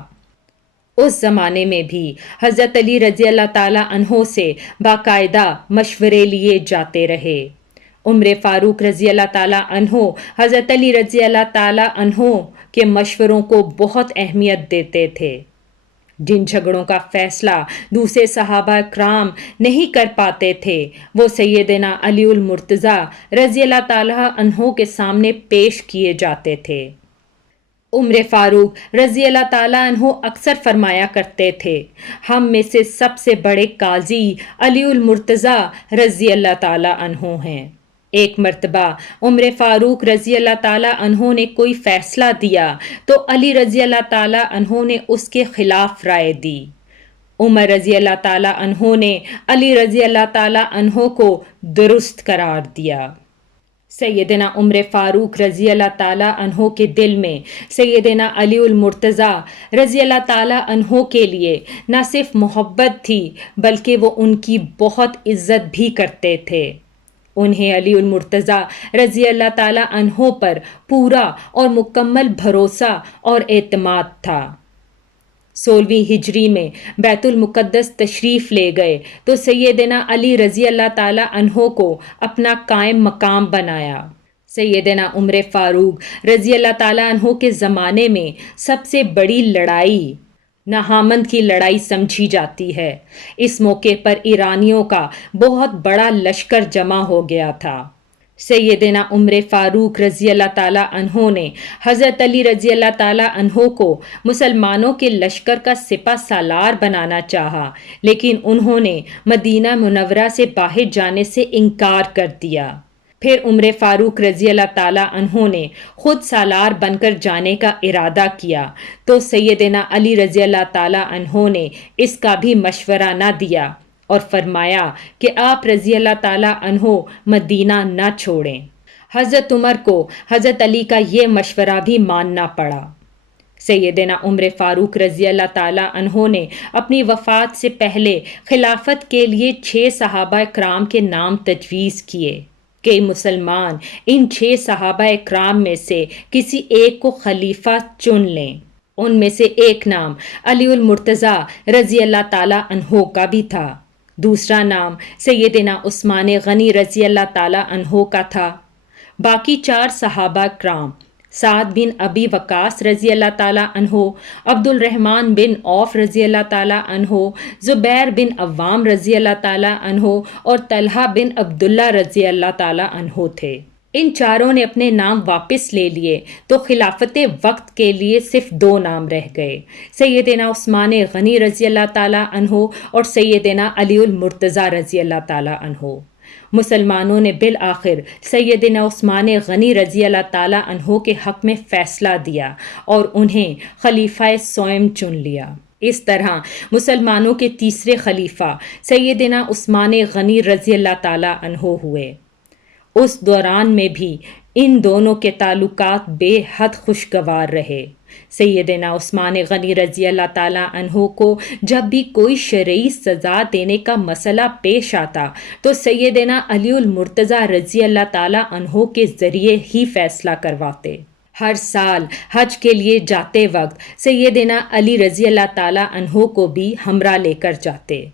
اس زمانے میں بھی حضرت علی رضی اللہ تعالیٰ عنہ سے باقاعدہ مشورے لیے جاتے رہے۔ عمر فاروق رضی اللہ تعالیٰ عنہ حضرت علی رضی اللہ تعالیٰ عنہ کے مشوروں کو بہت اہمیت دیتے تھے۔ جن جھگڑوں کا فیصلہ دوسرے صحابہ کرام نہیں کر پاتے تھے وہ سیدنا علی المرتضیٰ رضی اللہ تعالیٰ عنہ کے سامنے پیش کیے جاتے تھے۔ عمر فاروق رضی اللہ تعالیٰ عنہ اکثر فرمایا کرتے تھے، ہم میں سے سب سے بڑے قاضی علی المرتضیٰ رضی اللہ تعالیٰ عنہ ہیں۔ ایک مرتبہ عمر فاروق رضی اللہ تعالیٰ عنہ نے کوئی فیصلہ دیا تو علی رضی اللہ تعالیٰ عنہ نے اس کے خلاف رائے دی۔ عمر رضی اللہ تعالیٰ عنہ نے علی رضی اللہ تعالیٰ عنہ کو درست قرار دیا۔ سیدنا عمر فاروق رضی اللہ تعالیٰ عنہ کے دل میں سیدنا علی المرتضیٰ رضی اللہ تعالیٰ عنہ کے لیے نہ صرف محبت تھی بلکہ وہ ان کی بہت عزت بھی کرتے تھے۔ انہیں علی المرتضیٰ رضی اللہ تعالیٰ عنہ پر پورا اور مکمل بھروسہ اور اعتماد تھا۔ 16ویں ہجری میں بیت المقدس تشریف لے گئے تو سیدنا علی رضی اللہ تعالیٰ عنہ کو اپنا قائم مقام بنایا۔ سیدنا عمر فاروق رضی اللہ تعالیٰ عنہ کے زمانے میں سب سے بڑی لڑائی نہامند کی لڑائی سمجھی جاتی ہے۔ اس موقع پر ایرانیوں کا بہت بڑا لشکر جمع ہو گیا تھا۔ سیدنا عمر فاروق رضی اللہ تعالیٰ عنہ نے حضرت علی رضی اللہ تعالیٰ عنہ کو مسلمانوں کے لشکر کا سپہ سالار بنانا چاہا، لیکن انہوں نے مدینہ منورہ سے باہر جانے سے انکار کر دیا۔ پھر عمر فاروق رضی اللہ تعالیٰ عنہ نے خود سالار بن کر جانے کا ارادہ کیا تو سیدنا علی رضی اللہ تعالیٰ عنہ نے اس کا بھی مشورہ نہ دیا اور فرمایا کہ آپ رضی اللہ تعالیٰ عنہ مدینہ نہ چھوڑیں۔ حضرت عمر کو حضرت علی کا یہ مشورہ بھی ماننا پڑا۔ سیدنا عمر فاروق رضی اللہ تعالیٰ عنہ نے اپنی وفات سے پہلے خلافت کے لیے 6 صحابہ کرام کے نام تجویز کیے کہ مسلمان ان 6 صحابہ کرام میں سے کسی ایک کو خلیفہ چن لیں۔ ان میں سے ایک نام علی المرتضیٰ رضی اللہ تعالیٰ عنہ کا بھی تھا، دوسرا نام سیدنا عثمان غنی رضی اللہ تعالیٰ عنہ کا تھا۔ باقی 4 صحابہ کرام سعد بن ابی وقاص رضی اللہ تعالیٰ عنہ، عبد الرحمن بن عوف رضی اللہ تعالیٰ عنہ، زبیر بن عوام رضی اللہ تعالیٰ عنہ اور طلحہ بن عبداللہ رضی اللہ تعالیٰ عنہ تھے۔ ان چاروں نے اپنے نام واپس لے لیے تو خلافت وقت کے لیے صرف 2 نام رہ گئے، سیدنا عثمان غنی رضی اللہ تعالیٰ عنہ اور سیدنا علی المرتضیٰ رضی اللہ تعالیٰ عنہ۔ مسلمانوں نے بالآخر سیدنا عثمان غنی رضی اللہ تعالیٰ عنہ کے حق میں فیصلہ دیا اور انہیں خلیفہ سوئم چن لیا۔ اس طرح مسلمانوں کے تیسرے خلیفہ سیدنا عثمان غنی رضی اللہ تعالیٰ عنہ ہوئے۔ اس دوران میں بھی ان دونوں کے تعلقات بے حد خوشگوار رہے۔ سیدنا عثمان غنی رضی اللہ تعالیٰ عنہ کو جب بھی کوئی شرعی سزا دینے کا مسئلہ پیش آتا تو سیدنا علی المرتضیٰ رضی اللہ تعالیٰ عنہ کے ذریعے ہی فیصلہ کرواتے۔ ہر سال حج کے لیے جاتے وقت سیدنا علی رضی اللہ تعالیٰ عنہ کو بھی ہمراہ لے کر جاتے۔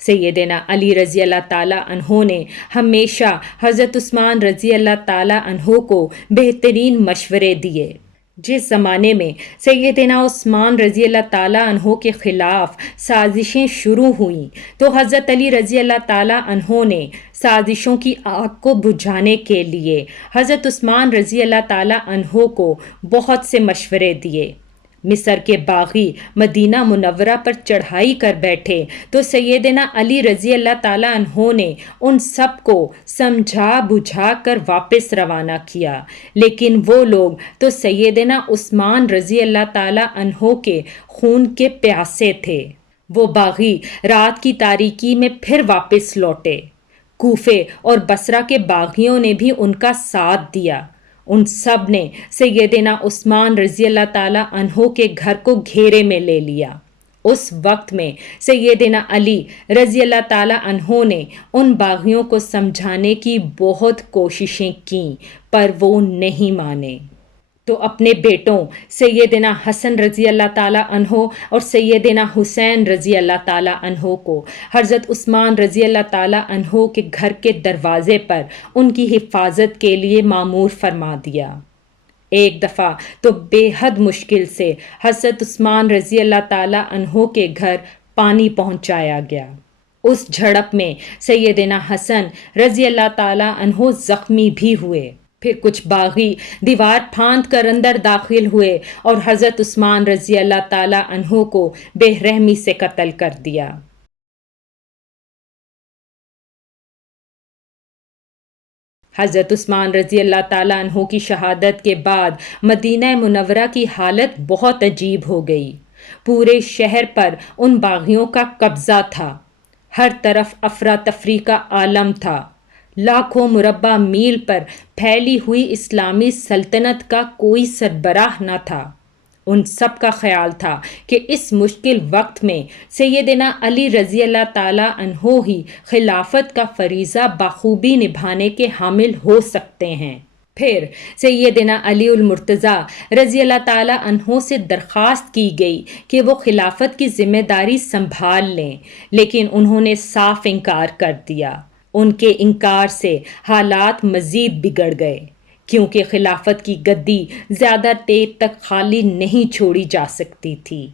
سیدنا علی رضی اللہ تعالیٰ عنہ نے ہمیشہ حضرت عثمان رضی اللہ تعالیٰ عنہ کو بہترین مشورے دیے۔ جس زمانے میں سیدنا عثمان رضی اللہ تعالیٰ عنہ کے خلاف سازشیں شروع ہوئیں تو حضرت علی رضی اللہ تعالیٰ عنہ نے سازشوں کی آگ کو بجھانے کے لیے حضرت عثمان رضی اللہ تعالیٰ عنہ کو بہت سے مشورے دیے۔ مصر کے باغی مدینہ منورہ پر چڑھائی کر بیٹھے تو سیدنا علی رضی اللہ تعالیٰ عنہ نے ان سب کو سمجھا بجھا کر واپس روانہ کیا، لیکن وہ لوگ تو سیدنا عثمان رضی اللہ تعالیٰ عنہ کے خون کے پیاسے تھے۔ وہ باغی رات کی تاریکی میں پھر واپس لوٹے۔ کوفے اور بصرہ کے باغیوں نے بھی ان کا ساتھ دیا۔ ان سب نے سیدنا عثمان رضی اللہ تعالیٰ عنہ کے گھر کو گھیرے میں لے لیا۔ اس وقت میں سیدنا علی رضی اللہ تعالیٰ عنہ نے ان باغیوں کو سمجھانے کی بہت کوششیں کیں پر وہ نہیں مانے، تو اپنے بیٹوں سیدنا حسن رضی اللہ تعالیٰ عنہ اور سیدنا حسین رضی اللہ تعالیٰ عنہ کو حضرت عثمان رضی اللہ تعالیٰ عنہ کے گھر کے دروازے پر ان کی حفاظت کے لیے مامور فرما دیا۔ ایک دفعہ تو بے حد مشکل سے حضرت عثمان رضی اللہ تعالیٰ عنہ کے گھر پانی پہنچایا گیا۔ اس جھڑپ میں سیدنا حسن رضی اللہ تعالیٰ عنہ زخمی بھی ہوئے۔ پھر کچھ باغی دیوار پھاند کر اندر داخل ہوئے اور حضرت عثمان رضی اللہ تعالیٰ عنہ کو بے رحمی سے قتل کر دیا۔ حضرت عثمان رضی اللہ تعالیٰ عنہ کی شہادت کے بعد مدینہ منورہ کی حالت بہت عجیب ہو گئی۔ پورے شہر پر ان باغیوں کا قبضہ تھا۔ ہر طرف افراتفری کا عالم تھا۔ لاکھوں مربع میل پر پھیلی ہوئی اسلامی سلطنت کا کوئی سربراہ نہ تھا۔ ان سب کا خیال تھا کہ اس مشکل وقت میں سیدنا علی رضی اللہ تعالیٰ عنہ ہی خلافت کا فریضہ بخوبی نبھانے کے حامل ہو سکتے ہیں۔ پھر سیدنا علی المرتضیٰ رضی اللہ تعالیٰ عنہ سے درخواست کی گئی کہ وہ خلافت کی ذمہ داری سنبھال لیں، لیکن انہوں نے صاف انکار کر دیا۔ ان کے انکار سے حالات مزید بگڑ گئے، کیونکہ خلافت کی گدی زیادہ دیر تک خالی نہیں چھوڑی جا سکتی تھی۔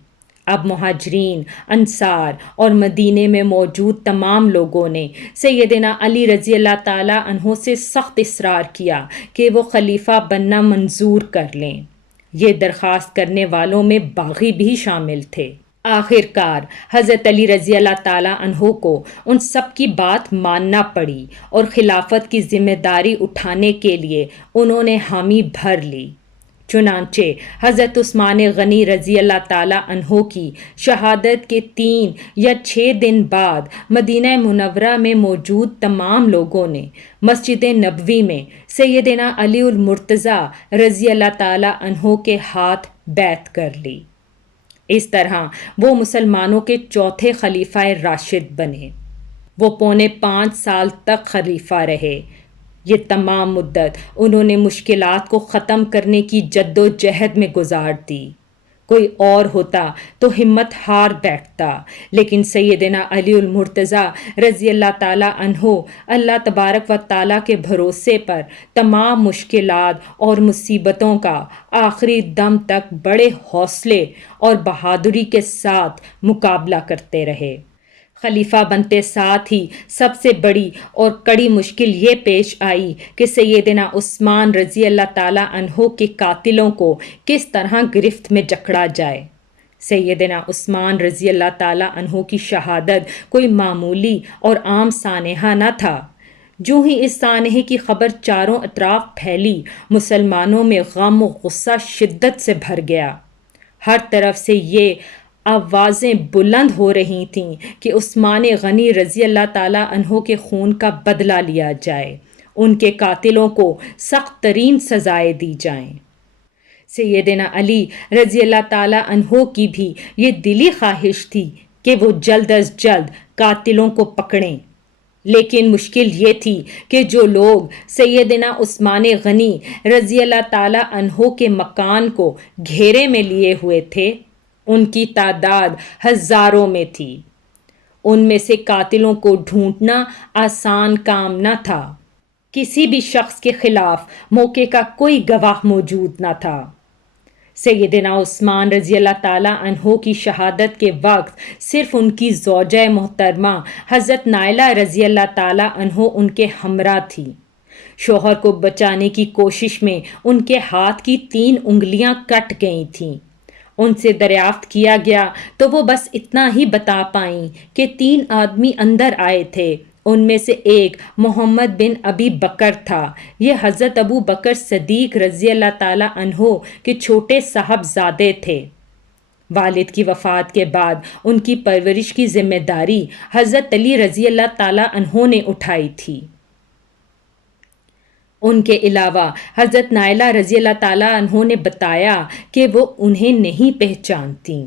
اب مہاجرین، انصار اور مدینے میں موجود تمام لوگوں نے سیدنا علی رضی اللہ تعالیٰ عنہ سے سخت اصرار کیا کہ وہ خلیفہ بننا منظور کر لیں۔ یہ درخواست کرنے والوں میں باغی بھی شامل تھے۔ آخر کار حضرت علی رضی اللہ تعالیٰ عنہ کو ان سب کی بات ماننا پڑی اور خلافت کی ذمہ داری اٹھانے کے لیے انہوں نے حامی بھر لی۔ چنانچہ حضرت عثمان غنی رضی اللہ تعالیٰ عنہ کی شہادت کے 3 یا 6 دن بعد مدینہ منورہ میں موجود تمام لوگوں نے مسجد نبوی میں سیدنا علی المرتضیٰ رضی اللہ تعالیٰ عنہ کے ہاتھ بیعت کر لی۔ اس طرح وہ مسلمانوں کے چوتھے خلیفہ راشد بنے۔ وہ 4.25 سال تک خلیفہ رہے۔ یہ تمام مدت انہوں نے مشکلات کو ختم کرنے کی جد و جہد میں گزار دی۔ کوئی اور ہوتا تو ہمت ہار بیٹھتا، لیکن سیدنا علی المرتضیٰ رضی اللہ تعالیٰ عنہ اللہ تبارک و تعالیٰ کے بھروسے پر تمام مشکلات اور مصیبتوں کا آخری دم تک بڑے حوصلے اور بہادری کے ساتھ مقابلہ کرتے رہے۔ خلیفہ بنتے ساتھ ہی سب سے بڑی اور کڑی مشکل یہ پیش آئی کہ سیدنا عثمان رضی اللہ تعالیٰ عنہ کے قاتلوں کو کس طرح گرفت میں جکڑا جائے۔ سیدنا عثمان رضی اللہ تعالیٰ عنہ کی شہادت کوئی معمولی اور عام سانحہ نہ تھا۔ جو ہی اس سانحے کی خبر چاروں اطراف پھیلی، مسلمانوں میں غم و غصہ شدت سے بھر گیا۔ ہر طرف سے یہ آوازیں بلند ہو رہی تھیں کہ عثمان غنی رضی اللہ تعالیٰ عنہ کے خون کا بدلہ لیا جائے ان کے قاتلوں کو سخت ترین سزائیں دی جائیں۔ سیدنا علی رضی اللہ تعالیٰ عنہ کی بھی یہ دلی خواہش تھی کہ وہ جلد از جلد قاتلوں کو پکڑیں، لیکن مشکل یہ تھی کہ جو لوگ سیدنا عثمان غنی رضی اللہ تعالیٰ عنہ کے مکان کو گھیرے میں لیے ہوئے تھے، ان کی تعداد ہزاروں میں تھی۔ ان میں سے قاتلوں کو ڈھونڈنا آسان کام نہ تھا۔ کسی بھی شخص کے خلاف موقع کا کوئی گواہ موجود نہ تھا۔ سیدنا عثمان رضی اللہ تعالیٰ عنہ کی شہادت کے وقت صرف ان کی زوجہ محترمہ حضرت نائلہ رضی اللہ تعالیٰ عنہ ان کے ہمراہ تھی۔ شوہر کو بچانے کی کوشش میں ان کے ہاتھ کی 3 انگلیاں کٹ گئی تھیں۔ ان سے دریافت کیا گیا تو وہ بس اتنا ہی بتا پائیں کہ 3 آدمی اندر آئے تھے، ان میں سے ایک محمد بن ابی بکر تھا۔ یہ حضرت ابو بکر صدیق رضی اللہ تعالیٰ عنہ کے چھوٹے صاحبزادے تھے۔ والد کی وفات کے بعد ان کی پرورش کی ذمہ داری حضرت علی رضی اللہ تعالیٰ عنہ نے اٹھائی تھی۔ ان کے علاوہ حضرت نائلہ رضی اللہ تعالیٰ عنہ نے بتایا کہ وہ انہیں نہیں پہچانتیں۔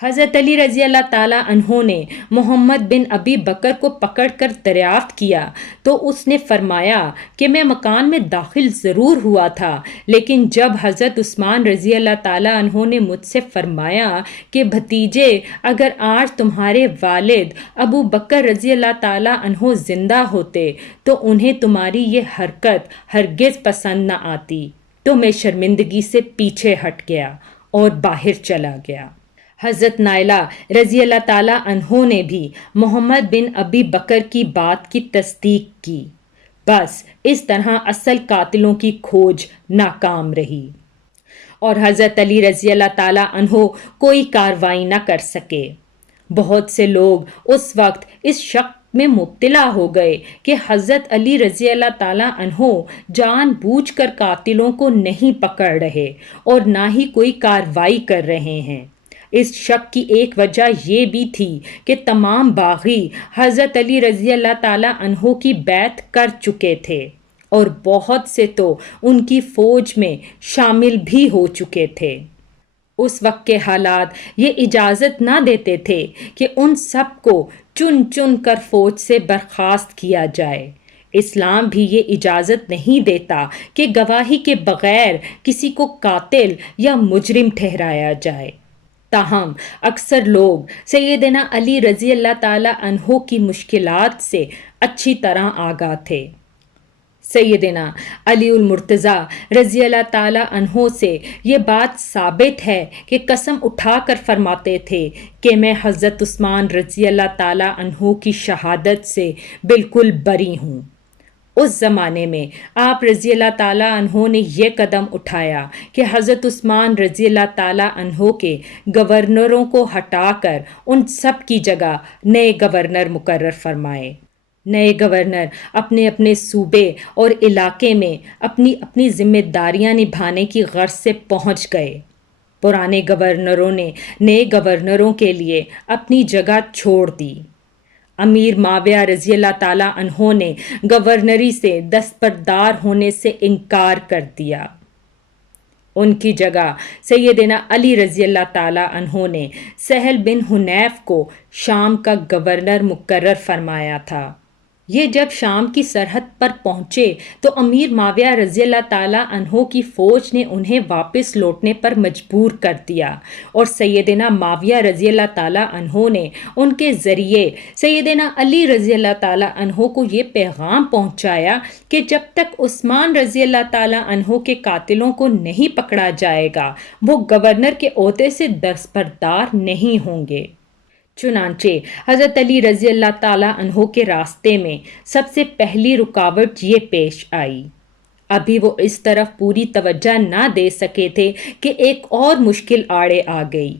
حضرت علی رضی اللہ تعالیٰ عنہ نے محمد بن ابی بکر کو پکڑ کر دریافت کیا تو اس نے فرمایا کہ میں مکان میں داخل ضرور ہوا تھا، لیکن جب حضرت عثمان رضی اللہ تعالیٰ عنہ نے مجھ سے فرمایا کہ بھتیجے، اگر آج تمہارے والد ابو بکر رضی اللہ تعالیٰ عنہ زندہ ہوتے تو انہیں تمہاری یہ حرکت ہرگز پسند نہ آتی، تو میں شرمندگی سے پیچھے ہٹ گیا اور باہر چلا گیا۔ حضرت نائلہ رضی اللہ تعالیٰ عنہ نے بھی محمد بن ابی بکر کی بات کی تصدیق کی۔ بس اس طرح اصل قاتلوں کی کھوج ناکام رہی اور حضرت علی رضی اللہ تعالیٰ عنہ کوئی کارروائی نہ کر سکے۔ بہت سے لوگ اس وقت اس شک میں مبتلا ہو گئے کہ حضرت علی رضی اللہ تعالیٰ عنہ جان بوجھ کر قاتلوں کو نہیں پکڑ رہے اور نہ ہی کوئی کارروائی کر رہے ہیں۔ اس شک کی ایک وجہ یہ بھی تھی کہ تمام باغی حضرت علی رضی اللہ تعالیٰ عنہ کی بیعت کر چکے تھے اور بہت سے تو ان کی فوج میں شامل بھی ہو چکے تھے۔ اس وقت کے حالات یہ اجازت نہ دیتے تھے کہ ان سب کو چن چن کر فوج سے برخاست کیا جائے۔ اسلام بھی یہ اجازت نہیں دیتا کہ گواہی کے بغیر کسی کو قاتل یا مجرم ٹھہرایا جائے۔ تاہم اکثر لوگ سیدنا علی رضی اللہ تعالیٰ عنہ کی مشکلات سے اچھی طرح آگاہ تھے۔ سیدنا علی المرتضیٰ رضی اللہ تعالیٰ عنہ سے یہ بات ثابت ہے کہ قسم اٹھا کر فرماتے تھے کہ میں حضرت عثمان رضی اللہ تعالیٰ عنہ کی شہادت سے بالکل بری ہوں۔ اس زمانے میں آپ رضی اللہ تعالیٰ عنہ نے یہ قدم اٹھایا کہ حضرت عثمان رضی اللہ تعالیٰ عنہ کے گورنروں کو ہٹا کر ان سب کی جگہ نئے گورنر مقرر فرمائے۔ نئے گورنر اپنے اپنے صوبے اور علاقے میں اپنی اپنی ذمہ داریاں نبھانے کی غرض سے پہنچ گئے۔ پرانے گورنروں نے نئے گورنروں کے لیے اپنی جگہ چھوڑ دی۔ امیر معاویہ رضی اللہ تعالیٰ عنہ نے گورنری سے دستبردار ہونے سے انکار کر دیا۔ ان کی جگہ سیدنا علی رضی اللہ تعالیٰ عنہ نے سہل بن حنیف کو شام کا گورنر مقرر فرمایا تھا۔ یہ جب شام کی سرحد پر پہنچے تو امیر معاویہ رضی اللہ تعالیٰ عنہ کی فوج نے انہیں واپس لوٹنے پر مجبور کر دیا اور سیدنا معاویہ رضی اللہ تعالیٰ عنہ نے ان کے ذریعے سیدنا علی رضی اللہ تعالیٰ عنہ کو یہ پیغام پہنچایا کہ جب تک عثمان رضی اللہ تعالیٰ عنہ کے قاتلوں کو نہیں پکڑا جائے گا وہ گورنر کے عہدے سے دستبردار نہیں ہوں گے۔ چنانچہ حضرت علی رضی اللہ تعالیٰ عنہ کے راستے میں سب سے پہلی رکاوٹ یہ پیش آئی۔ ابھی وہ اس طرف پوری توجہ نہ دے سکے تھے کہ ایک اور مشکل آڑے آ گئی۔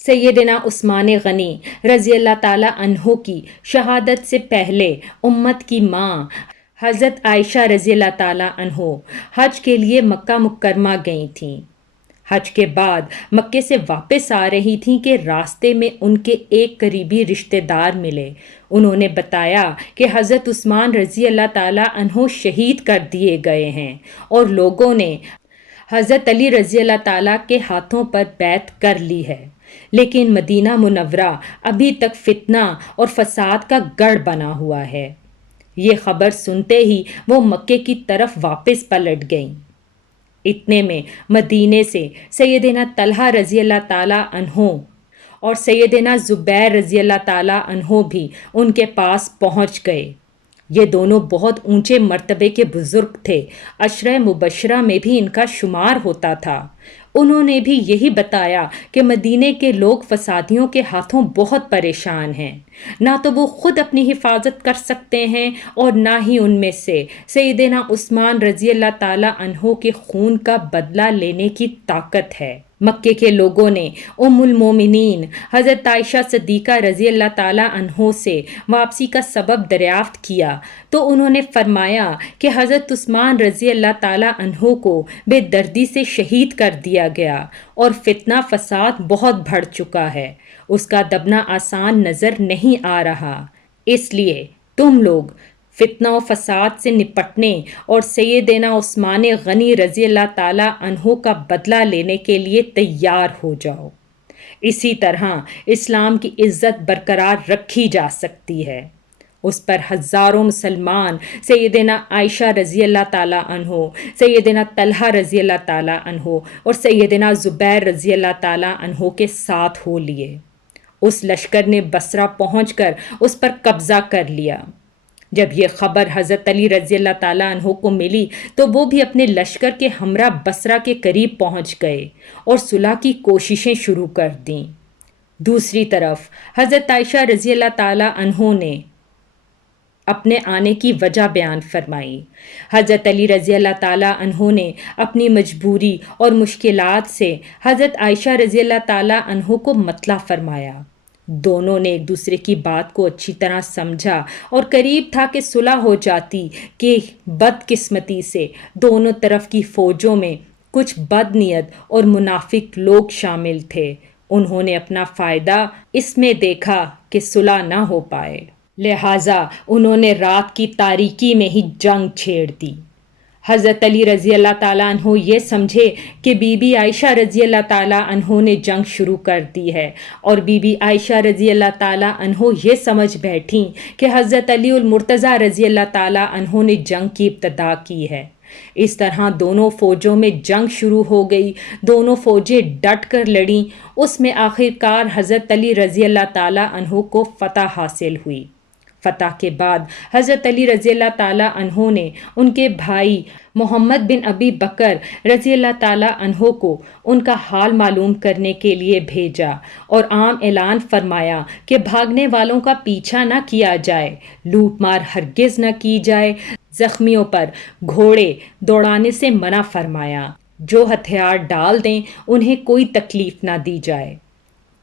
سیدنا عثمان غنی رضی اللہ تعالیٰ عنہ کی شہادت سے پہلے امت کی ماں حضرت عائشہ رضی اللہ تعالیٰ عنہ حج کے لیے مکہ مکرمہ گئی تھیں۔ حج کے بعد مکے سے واپس آ رہی تھیں کہ راستے میں ان کے ایک قریبی رشتہ دار ملے۔ انہوں نے بتایا کہ حضرت عثمان رضی اللہ تعالیٰ عنہ شہید کر دیے گئے ہیں اور لوگوں نے حضرت علی رضی اللہ تعالیٰ کے ہاتھوں پر بیعت کر لی ہے، لیکن مدینہ منورہ ابھی تک فتنہ اور فساد کا گڑھ بنا ہوا ہے۔ یہ خبر سنتے ہی وہ مکے کی طرف واپس پلٹ گئیں۔ اتنے میں مدینے سے سیدنا طلحہ رضی اللہ تعالیٰ عنہ اور سیدنا زبیر رضی اللہ تعالیٰ عنہ بھی ان کے پاس پہنچ گئے۔ یہ دونوں بہت اونچے مرتبے کے بزرگ تھے، عشرہ مبشرہ میں بھی ان کا شمار ہوتا تھا۔ انہوں نے بھی یہی بتایا کہ مدینے کے لوگ فسادیوں کے ہاتھوں بہت پریشان ہیں، نہ تو وہ خود اپنی حفاظت کر سکتے ہیں اور نہ ہی ان میں سے سیدنا عثمان رضی اللہ تعالیٰ عنہ کے خون کا بدلہ لینے کی طاقت ہے۔ مکے کے لوگوں نے ام المومنین حضرت عائشہ صدیقہ رضی اللہ تعالیٰ عنہ سے واپسی کا سبب دریافت کیا تو انہوں نے فرمایا کہ حضرت عثمان رضی اللہ تعالیٰ عنہ کو بے دردی سے شہید کر دیا گیا اور فتنہ فساد بہت بڑھ چکا ہے، اس کا دبنا آسان نظر نہیں آ رہا، اس لیے تم لوگ فتنہ و فساد سے نپٹنے اور سیدنا عثمان غنی رضی اللہ تعالیٰ عنہ کا بدلہ لینے کے لیے تیار ہو جاؤ۔ اسی طرح اسلام کی عزت برقرار رکھی جا سکتی ہے۔ اس پر ہزاروں مسلمان سیدنا عائشہ رضی اللہ تعالیٰ عنہ، سیدنا طلحہ رضی اللہ تعالیٰ عنہ اور سیدنا زبیر رضی اللہ تعالیٰ عنہ کے ساتھ ہو لیے۔ اس لشکر نے بصرہ پہنچ کر اس پر قبضہ کر لیا۔ جب یہ خبر حضرت علی رضی اللہ تعالیٰ عنہ کو ملی تو وہ بھی اپنے لشکر کے ہمراہ بصرہ کے قریب پہنچ گئے اور صلح کی کوششیں شروع کر دیں۔ دوسری طرف حضرت عائشہ رضی اللہ تعالیٰ عنہ نے اپنے آنے کی وجہ بیان فرمائی۔ حضرت علی رضی اللہ تعالیٰ عنہ نے اپنی مجبوری اور مشکلات سے حضرت عائشہ رضی اللہ تعالیٰ عنہ کو مطلع فرمایا۔ دونوں نے ایک دوسرے کی بات کو اچھی طرح سمجھا اور قریب تھا کہ صلح ہو جاتی کہ بدقسمتی سے دونوں طرف کی فوجوں میں کچھ بد نیت اور منافق لوگ شامل تھے۔ انہوں نے اپنا فائدہ اس میں دیکھا کہ صلح نہ ہو پائے، لہٰذا انہوں نے رات کی تاریکی میں ہی جنگ چھیڑ دی۔ حضرت علی رضی اللہ تعالیٰ عنہ یہ سمجھے کہ بی بی عائشہ رضی اللہ تعالیٰ عنہ نے جنگ شروع کر دی ہے، اور بی بی عائشہ رضی اللہ تعالیٰ عنہ یہ سمجھ بیٹھیں کہ حضرت علی المرتضیٰ رضی اللہ تعالیٰ عنہ نے جنگ کی ابتدا کی ہے۔ اس طرح دونوں فوجوں میں جنگ شروع ہو گئی، دونوں فوجیں ڈٹ کر لڑیں، اس میں آخرکار حضرت علی رضی اللہ تعالیٰ عنہ کو فتح حاصل ہوئی۔ فتح کے بعد حضرت علی رضی اللہ تعالیٰ عنہ نے ان کے بھائی محمد بن ابی بکر رضی اللہ تعالیٰ عنہ کو ان کا حال معلوم کرنے کے لیے بھیجا اور عام اعلان فرمایا کہ بھاگنے والوں کا پیچھا نہ کیا جائے، لوٹ مار ہرگز نہ کی جائے، زخمیوں پر گھوڑے دوڑانے سے منع فرمایا، جو ہتھیار ڈال دیں انہیں کوئی تکلیف نہ دی جائے۔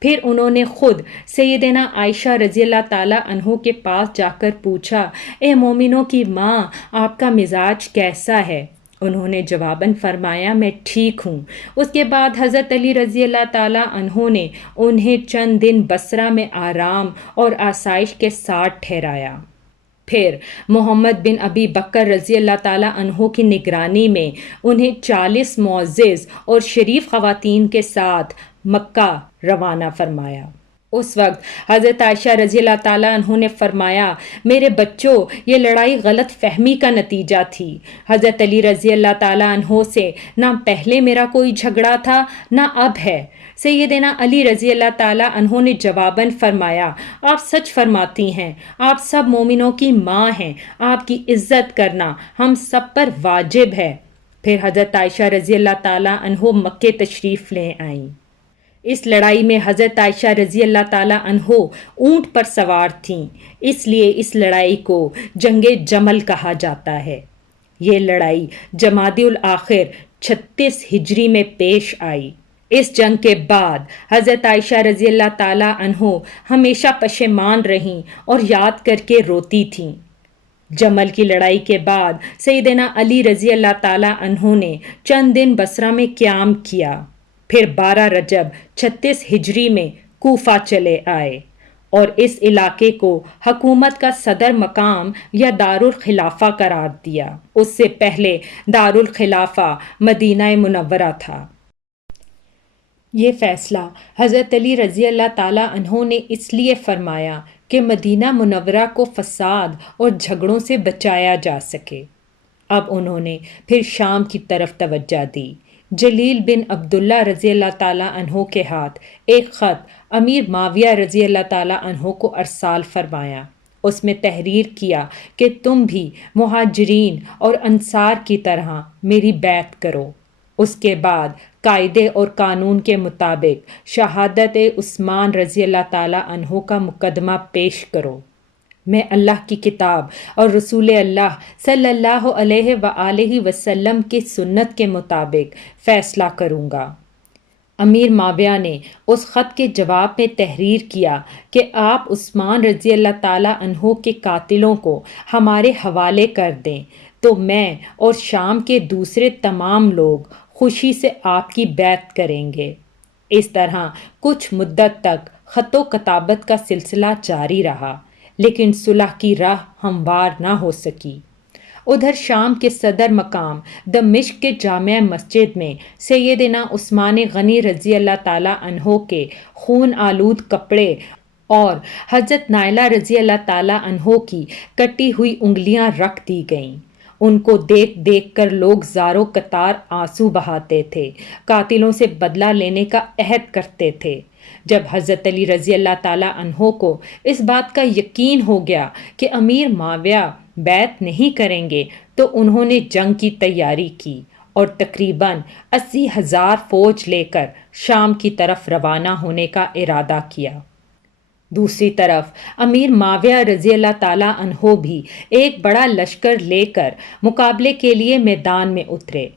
پھر انہوں نے خود سیدنا عائشہ رضی اللہ تعالیٰ عنہ کے پاس جا کر پوچھا، اے مومنوں کی ماں، آپ کا مزاج کیسا ہے؟ انہوں نے جواباً فرمایا، میں ٹھیک ہوں۔ اس کے بعد حضرت علی رضی اللہ تعالیٰ عنہ نے انہیں چند دن بصرہ میں آرام اور آسائش کے ساتھ ٹھہرایا۔ پھر محمد بن ابی بکر رضی اللہ تعالیٰ عنہ کی نگرانی میں انہیں 40 معزز اور شریف خواتین کے ساتھ مکہ روانہ فرمایا۔ اس وقت حضرت عائشہ رضی اللہ تعالیٰ عنہ نے فرمایا، میرے بچوں، یہ لڑائی غلط فہمی کا نتیجہ تھی۔ حضرت علی رضی اللہ تعالیٰ عنہ سے نہ پہلے میرا کوئی جھگڑا تھا نہ اب ہے۔ سیدنا علی رضی اللہ تعالیٰ عنہ نے جواباً فرمایا، آپ سچ فرماتی ہیں، آپ سب مومنوں کی ماں ہیں، آپ کی عزت کرنا ہم سب پر واجب ہے۔ پھر حضرت عائشہ رضی اللہ تعالیٰ عنہ مکے تشریف لے آئیں۔ اس لڑائی میں حضرت عائشہ رضی اللہ تعالیٰ عنہ اونٹ پر سوار تھیں، اس لیے اس لڑائی کو جنگ جمل کہا جاتا ہے۔ یہ لڑائی جمادی الاخر 36 ہجری میں پیش آئی۔ اس جنگ کے بعد حضرت عائشہ رضی اللہ تعالیٰ عنہ ہمیشہ پشیمان رہیں اور یاد کر کے روتی تھیں۔ جمل کی لڑائی کے بعد سیدنا علی رضی اللہ تعالیٰ عنہ نے چند دن بصرہ میں قیام کیا۔ پھر 12 رجب 36 ہجری میں کوفہ چلے آئے اور اس علاقے کو حکومت کا صدر مقام یا دارالخلافہ قرار دیا۔ اس سے پہلے دارالخلافہ مدینہ منورہ تھا۔ یہ فیصلہ حضرت علی رضی اللہ تعالیٰ عنہ نے اس لیے فرمایا کہ مدینہ منورہ کو فساد اور جھگڑوں سے بچایا جا سکے۔ اب انہوں نے پھر شام کی طرف توجہ دی۔ جلیل بن عبداللہ رضی اللہ تعالیٰ عنہ کے ہاتھ ایک خط امیر معاویہ رضی اللہ تعالیٰ عنہ کو ارسال فرمایا۔ اس میں تحریر کیا کہ تم بھی مہاجرین اور انصار کی طرح میری بیعت کرو۔ اس کے بعد قاعدے اور قانون کے مطابق شہادت عثمان رضی اللہ تعالیٰ عنہ کا مقدمہ پیش کرو۔ میں اللہ کی کتاب اور رسول اللہ صلی اللہ علیہ وآلہ وسلم کی سنت کے مطابق فیصلہ کروں گا۔ امیر معاویہ نے اس خط کے جواب میں تحریر کیا کہ آپ عثمان رضی اللہ تعالیٰ عنہ کے قاتلوں کو ہمارے حوالے کر دیں تو میں اور شام کے دوسرے تمام لوگ خوشی سے آپ کی بیعت کریں گے۔ اس طرح کچھ مدت تک خط و کتابت کا سلسلہ جاری رہا، لیکن صلح کی راہ ہموار نہ ہو سکی۔ ادھر شام کے صدر مقام دمشق کے جامع مسجد میں سیدنا عثمان غنی رضی اللہ تعالیٰ عنہ کے خون آلود کپڑے اور حضرت نائلہ رضی اللہ تعالیٰ عنہ کی کٹی ہوئی انگلیاں رکھ دی گئیں۔ ان کو دیکھ دیکھ کر لوگ زاروں قطار آنسو بہاتے تھے، قاتلوں سے بدلہ لینے کا عہد کرتے تھے۔ جب حضرت علی رضی اللہ تعالیٰ عنہ کو اس بات کا یقین ہو گیا کہ امیر معاویہ بیعت نہیں کریں گے تو انہوں نے جنگ کی تیاری کی اور تقریباً 80,000 فوج لے کر شام کی طرف روانہ ہونے کا ارادہ کیا۔ دوسری طرف امیر معاویہ رضی اللہ تعالیٰ عنہ بھی ایک بڑا لشکر لے کر مقابلے کے لیے میدان میں اترے۔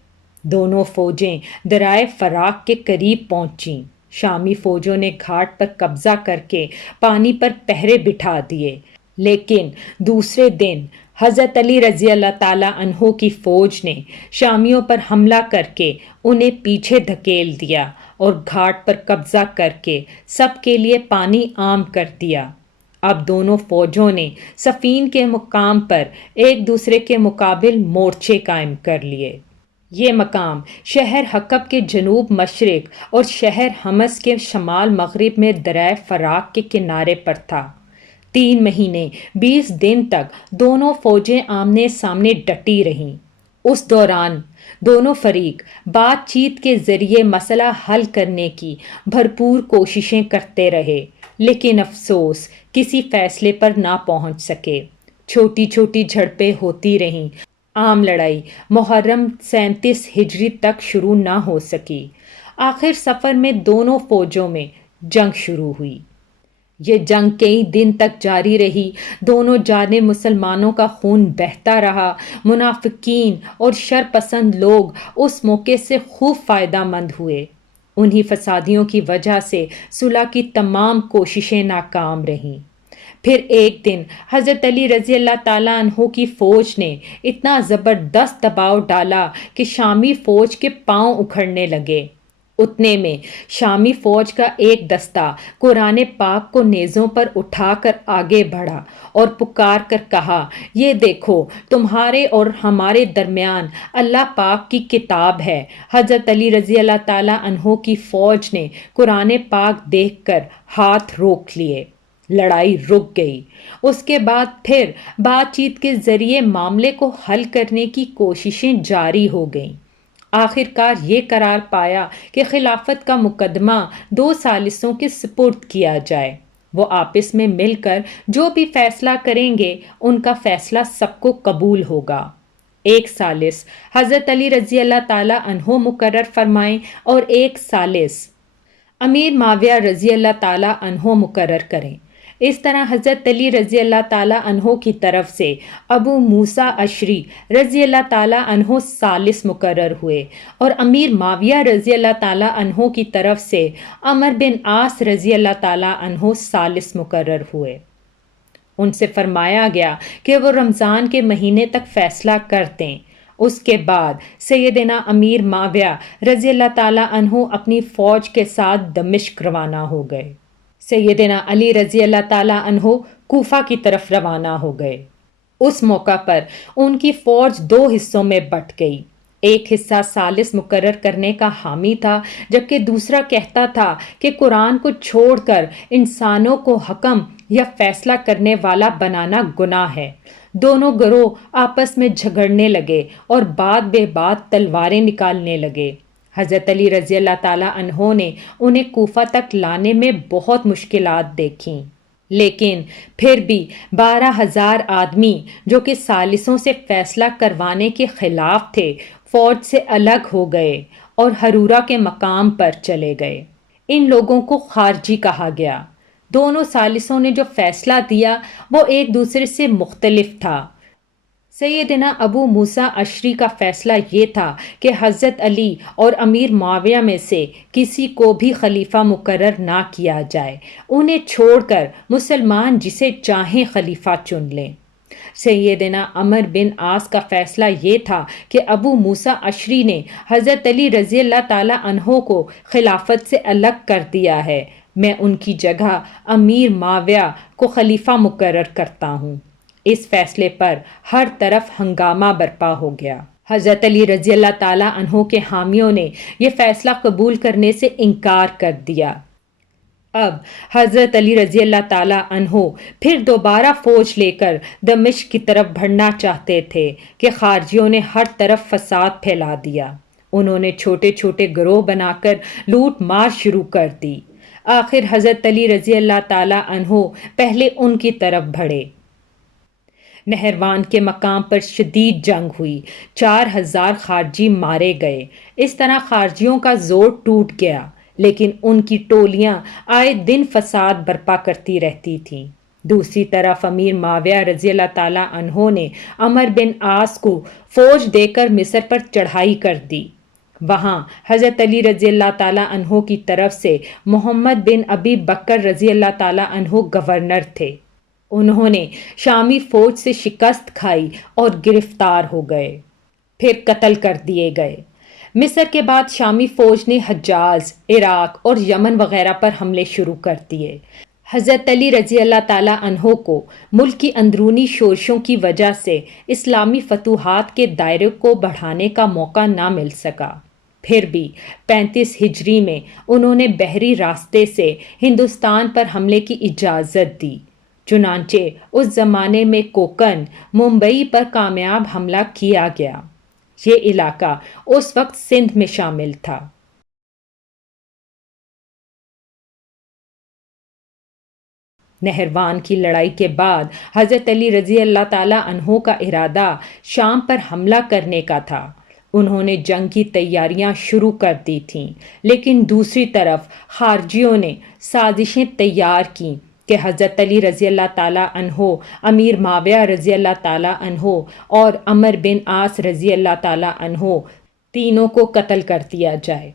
دونوں فوجیں دریائے فراق کے قریب پہنچیں۔ شامی فوجوں نے گھاٹ پر قبضہ کر کے پانی پر پہرے بٹھا دیے، لیکن دوسرے دن حضرت علی رضی اللہ تعالیٰ عنہ کی فوج نے شامیوں پر حملہ کر کے انہیں پیچھے دھکیل دیا اور گھاٹ پر قبضہ کر کے سب کے لیے پانی عام کر دیا۔ اب دونوں فوجوں نے صفین کے مقام پر ایک دوسرے کے مقابل مورچے قائم کر لیے۔ یہ مقام شہر حقب کے جنوب مشرق اور شہر حمص کے شمال مغرب میں دریائے فراق کے کنارے پر تھا۔ 3 مہینے 20 دن تک دونوں فوجیں آمنے سامنے ڈٹی رہیں۔ اس دوران دونوں فریق بات چیت کے ذریعے مسئلہ حل کرنے کی بھرپور کوششیں کرتے رہے، لیکن افسوس کسی فیصلے پر نہ پہنچ سکے۔ چھوٹی چھوٹی جھڑپیں ہوتی رہیں۔ عام لڑائی محرم 37 ہجری تک شروع نہ ہو سکی۔ آخر سفر میں دونوں فوجوں میں جنگ شروع ہوئی۔ یہ جنگ کئی دن تک جاری رہی۔ دونوں جانب مسلمانوں کا خون بہتا رہا۔ منافقین اور شر پسند لوگ اس موقع سے خوب فائدہ مند ہوئے۔ انہی فسادیوں کی وجہ سے صلح کی تمام کوششیں ناکام رہیں۔ پھر ایک دن حضرت علی رضی اللہ تعالیٰ عنہ کی فوج نے اتنا زبردست دباؤ ڈالا کہ شامی فوج کے پاؤں اکھڑنے لگے۔ اتنے میں شامی فوج کا ایک دستہ قرآن پاک کو نیزوں پر اٹھا کر آگے بڑھا اور پکار کر کہا، یہ دیکھو تمہارے اور ہمارے درمیان اللہ پاک کی کتاب ہے۔ حضرت علی رضی اللہ تعالیٰ عنہ کی فوج نے قرآن پاک دیکھ کر ہاتھ روک لیے۔ لڑائی رک گئی۔ اس کے بعد پھر بات چیت کے ذریعے معاملے کو حل کرنے کی کوششیں جاری ہو گئیں۔ آخر کار یہ قرار پایا کہ خلافت کا مقدمہ 2 ثالثوں کے سپرد کیا جائے۔ وہ آپس میں مل کر جو بھی فیصلہ کریں گے ان کا فیصلہ سب کو قبول ہوگا۔ ایک ثالث حضرت علی رضی اللہ تعالیٰ عنہ مقرر فرمائیں اور ایک ثالث امیر معاویہ رضی اللہ تعالیٰ عنہ مقرر کریں۔ اس طرح حضرت علی رضی اللہ تعالیٰ عنہ کی طرف سے ابو موسیٰ اشعری رضی اللہ تعالیٰ عنہ ثالث مقرر ہوئے اور امیر معاویہ رضی اللہ تعالیٰ عنہ کی طرف سے عمر بن عاص رضی اللہ تعالیٰ عنہ ثالث مقرر ہوئے۔ ان سے فرمایا گیا کہ وہ رمضان کے مہینے تک فیصلہ کر دیں اس کے بعد سیدنا امیر معاویہ رضی اللہ تعالیٰ عنہ اپنی فوج کے ساتھ دمشق روانہ ہو گئے۔ سیدنا علی رضی اللہ تعالیٰ عنہ کوفہ کی طرف روانہ ہو گئے۔ اس موقع پر ان کی فوج 2 حصوں میں بٹ گئی۔ ایک حصہ ثالث مقرر کرنے کا حامی تھا، جبکہ دوسرا کہتا تھا کہ قرآن کو چھوڑ کر انسانوں کو حکم یا فیصلہ کرنے والا بنانا گناہ ہے۔ دونوں گروہ آپس میں جھگڑنے لگے اور بات بے بات تلواریں نکالنے لگے۔ حضرت علی رضی اللہ تعالیٰ عنہ نے انہیں کوفہ تک لانے میں بہت مشکلات دیکھیں، لیکن پھر بھی 12,000 آدمی جو کہ ثالثوں سے فیصلہ کروانے کے خلاف تھے فوج سے الگ ہو گئے اور ہرورہ کے مقام پر چلے گئے۔ ان لوگوں کو خارجی کہا گیا۔ دونوں ثالثوں نے جو فیصلہ دیا وہ ایک دوسرے سے مختلف تھا۔ سیدنا ابو موسیٰ اشعری کا فیصلہ یہ تھا کہ حضرت علی اور امیر معاویہ میں سے کسی کو بھی خلیفہ مقرر نہ کیا جائے، انہیں چھوڑ کر مسلمان جسے چاہیں خلیفہ چن لیں۔ سیدنا عمر بن عاص کا فیصلہ یہ تھا کہ ابو موسیٰ اشعری نے حضرت علی رضی اللہ تعالیٰ عنہ کو خلافت سے الگ کر دیا ہے، میں ان کی جگہ امیر معاویہ کو خلیفہ مقرر کرتا ہوں۔ اس فیصلے پر ہر طرف ہنگامہ برپا ہو گیا۔ حضرت علی رضی اللہ تعالیٰ عنہ کے حامیوں نے یہ فیصلہ قبول کرنے سے انکار کر دیا۔ اب حضرت علی رضی اللہ تعالیٰ عنہ پھر دوبارہ فوج لے کر دمشق کی طرف بڑھنا چاہتے تھے کہ خارجیوں نے ہر طرف فساد پھیلا دیا۔ انہوں نے چھوٹے چھوٹے گروہ بنا کر لوٹ مار شروع کر دی۔ آخر حضرت علی رضی اللہ تعالیٰ عنہ پہلے ان کی طرف بڑھے۔ نہروان کے مقام پر شدید جنگ ہوئی، 4,000 خارجی مارے گئے۔ اس طرح خارجیوں کا زور ٹوٹ گیا، لیکن ان کی ٹولیاں آئے دن فساد برپا کرتی رہتی تھیں۔ دوسری طرف امیر معاویہ رضی اللہ تعالیٰ عنہ نے عمر بن عاص کو فوج دے کر مصر پر چڑھائی کر دی۔ وہاں حضرت علی رضی اللہ تعالیٰ عنہ کی طرف سے محمد بن ابی بکر رضی اللہ تعالیٰ عنہ گورنر تھے۔ انہوں نے شامی فوج سے شکست کھائی اور گرفتار ہو گئے، پھر قتل کر دیے گئے۔ مصر کے بعد شامی فوج نے حجاز، عراق اور یمن وغیرہ پر حملے شروع کر دیے۔ حضرت علی رضی اللہ تعالیٰ عنہ کو ملک کی اندرونی شورشوں کی وجہ سے اسلامی فتوحات کے دائرے کو بڑھانے کا موقع نہ مل سکا۔ پھر بھی 35 ہجری میں انہوں نے بحری راستے سے ہندوستان پر حملے کی اجازت دی۔ چنانچہ اس زمانے میں کوکن، ممبئی پر کامیاب حملہ کیا گیا۔ یہ علاقہ اس وقت سندھ میں شامل تھا۔ نہروان کی لڑائی کے بعد حضرت علی رضی اللہ تعالیٰ عنہ کا ارادہ شام پر حملہ کرنے کا تھا۔ انہوں نے جنگ کی تیاریاں شروع کر دی تھیں، لیکن دوسری طرف خارجیوں نے سازشیں تیار کیں کہ حضرت علی رضی اللہ تعالیٰ عنہ، امیر معاویہ رضی اللہ تعالیٰ عنہ اور عمر بن عاص رضی اللہ تعالیٰ عنہ تینوں کو قتل کر دیا جائے۔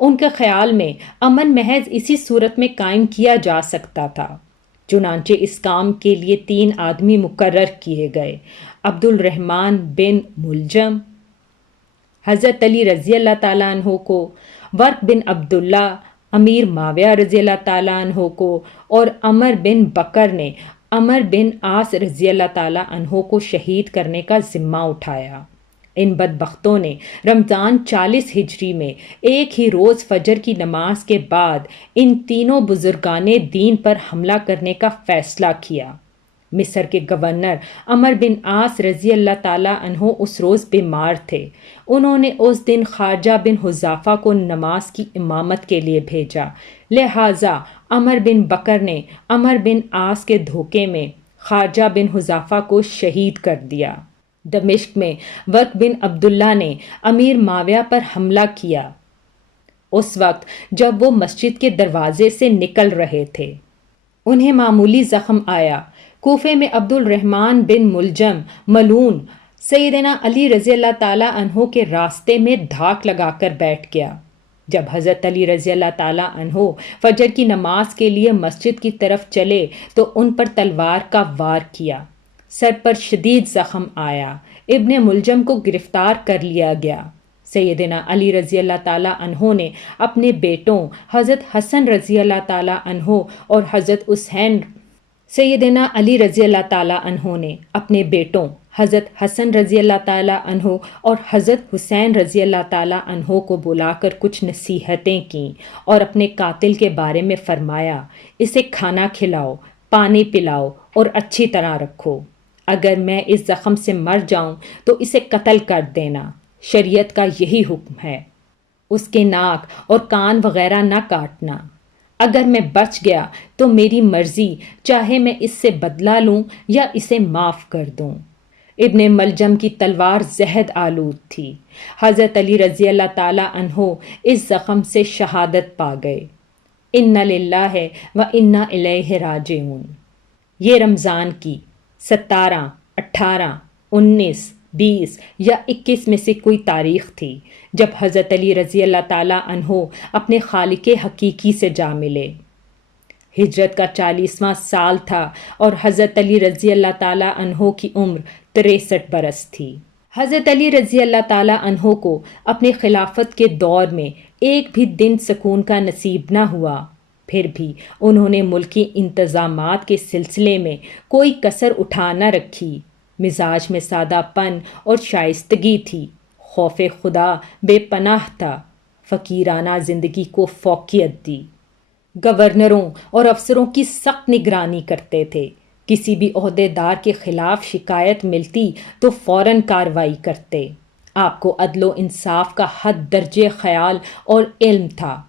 ان کے خیال میں امن محض اسی صورت میں قائم کیا جا سکتا تھا۔ چنانچہ اس کام کے لیے 3 آدمی مقرر کیے گئے: عبد الرحمن بن ملجم حضرت علی رضی اللہ تعالیٰ عنہ کو، ورق بن عبداللہ امیر معاویہ رضی اللہ تعالیٰ عنہ کو، اور عمر بن بکر نے عمر بن عاص رضی اللہ تعالیٰ عنہ کو شہید کرنے کا ذمہ اٹھایا۔ ان بدبختوں نے رمضان 40 ہجری میں ایک ہی روز فجر کی نماز کے بعد ان تینوں بزرگان دین پر حملہ کرنے کا فیصلہ کیا۔ مصر کے گورنر عمر بن عاص رضی اللہ تعالیٰ عنہ اس روز بیمار تھے۔ انہوں نے اس دن خارجہ بن حذافہ کو نماز کی امامت کے لیے بھیجا، لہٰذا عمر بن بکر نے عمر بن عاص کے دھوکے میں خارجہ بن حذافہ کو شہید کر دیا۔ دمشق میں ورق بن عبداللہ نے امیر معاویہ پر حملہ کیا اس وقت جب وہ مسجد کے دروازے سے نکل رہے تھے۔ انہیں معمولی زخم آیا۔ کوفے میں عبد الرحمن بن ملجم ملعون سیدنا علی رضی اللہ تعالیٰ عنہ کے راستے میں دھاک لگا کر بیٹھ گیا۔ جب حضرت علی رضی اللہ تعالیٰ عنہ فجر کی نماز کے لیے مسجد کی طرف چلے تو ان پر تلوار کا وار کیا۔ سر پر شدید زخم آیا، ابن ملجم کو گرفتار کر لیا گیا۔ سیدنا علی رضی اللہ تعالیٰ عنہ نے اپنے بیٹوں حضرت حسن رضی اللہ تعالیٰ عنہ اور حضرت حسین سیدنا علی رضی اللہ تعالیٰ عنہ نے اپنے بیٹوں حضرت حسن رضی اللہ تعالیٰ عنہ اور حضرت حسین رضی اللہ تعالیٰ عنہ کو بلا کر کچھ نصیحتیں کیں اور اپنے قاتل کے بارے میں فرمایا، اسے کھانا کھلاؤ، پانی پلاؤ اور اچھی طرح رکھو۔ اگر میں اس زخم سے مر جاؤں تو اسے قتل کر دینا، شریعت کا یہی حکم ہے۔ اس کے ناک اور کان وغیرہ نہ کاٹنا۔ اگر میں بچ گیا تو میری مرضی، چاہے میں اس سے بدلہ لوں یا اسے معاف کر دوں۔ ابن ملجم کی تلوار زہد آلود تھی۔ حضرت علی رضی اللہ تعالیٰ عنہ اس زخم سے شہادت پا گئے۔ اِنَّ لِلَّهِ وَإِنَّا إِلَيْهِ راجعون۔ یہ رمضان کی 17، 18، 19، 20 یا 21 میں سے کوئی تاریخ تھی جب حضرت علی رضی اللہ تعالیٰ عنہ اپنے خالق حقیقی سے جا ملے۔ ہجرت کا 40واں سال تھا اور حضرت علی رضی اللہ تعالیٰ عنہ کی عمر 63 برس تھی۔ حضرت علی رضی اللہ تعالیٰ عنہ کو اپنے خلافت کے دور میں ایک بھی دن سکون کا نصیب نہ ہوا، پھر بھی انہوں نے ملکی انتظامات کے سلسلے میں کوئی کسر اٹھا نہ رکھی۔ مزاج میں سادہ پن اور شائستگی تھی، خوف خدا بے پناہ تھا، فقیرانہ زندگی کو فوقیت دی۔ گورنروں اور افسروں کی سخت نگرانی کرتے تھے، کسی بھی عہدیدار کے خلاف شکایت ملتی تو فوراً کارروائی کرتے۔ آپ کو عدل و انصاف کا حد درجے خیال اور علم تھا،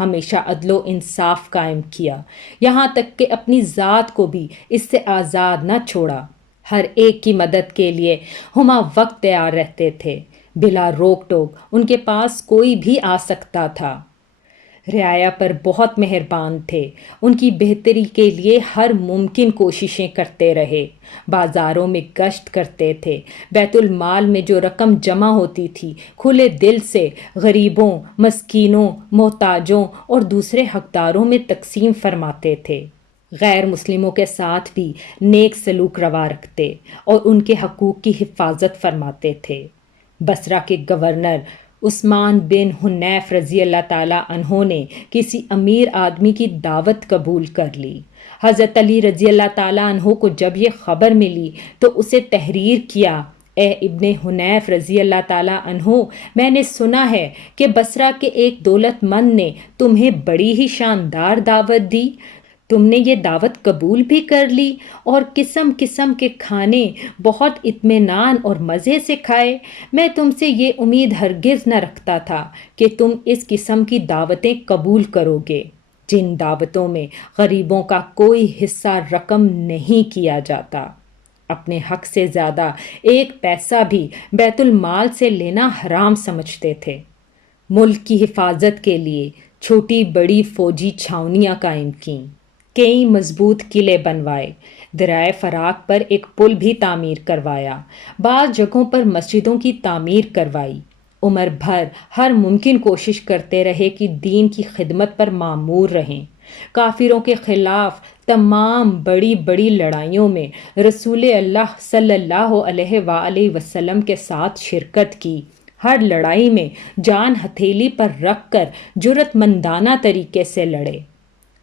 ہمیشہ عدل و انصاف قائم کیا، یہاں تک کہ اپنی ذات کو بھی اس سے آزاد نہ چھوڑا۔ ہر ایک کی مدد کے لیے ہمہ وقت تیار رہتے تھے، بلا روک ٹوک ان کے پاس کوئی بھی آ سکتا تھا۔ رعایا پر بہت مہربان تھے، ان کی بہتری کے لیے ہر ممکن کوششیں کرتے رہے، بازاروں میں گشت کرتے تھے، بیت المال میں جو رقم جمع ہوتی تھی کھلے دل سے غریبوں، مسکینوں، محتاجوں اور دوسرے حقداروں میں تقسیم فرماتے تھے۔ غیر مسلموں کے ساتھ بھی نیک سلوک روا رکھتے اور ان کے حقوق کی حفاظت فرماتے تھے۔ بصرہ کے گورنر عثمان بن حنیف رضی اللہ تعالیٰ عنہ نے کسی امیر آدمی کی دعوت قبول کر لی۔ حضرت علی رضی اللہ تعالیٰ عنہ کو جب یہ خبر ملی تو اسے تحریر کیا، اے ابن حنیف رضی اللہ تعالیٰ عنہ، میں نے سنا ہے کہ بصرہ کے ایک دولت مند نے تمہیں بڑی ہی شاندار دعوت دی، تم نے یہ دعوت قبول بھی کر لی اور قسم قسم کے کھانے بہت اطمینان اور مزے سے کھائے۔ میں تم سے یہ امید ہرگز نہ رکھتا تھا کہ تم اس قسم کی دعوتیں قبول کرو گے، جن دعوتوں میں غریبوں کا کوئی حصہ رقم نہیں کیا جاتا۔ اپنے حق سے زیادہ ایک پیسہ بھی بیت المال سے لینا حرام سمجھتے تھے۔ ملک کی حفاظت کے لیے چھوٹی بڑی فوجی چھاونیاں قائم کیں، کئی مضبوط قلعے بنوائے، دریائے فراق پر ایک پل بھی تعمیر کروایا، بعض جگہوں پر مسجدوں کی تعمیر کروائی۔ عمر بھر ہر ممکن کوشش کرتے رہے کہ دین کی خدمت پر معمور رہیں۔ کافروں کے خلاف تمام بڑی بڑی لڑائیوں میں رسول اللہ صلی اللہ علیہ وآلہ وسلم کے ساتھ شرکت کی، ہر لڑائی میں جان ہتھیلی پر رکھ کر جرأت مندانہ طریقے سے لڑے۔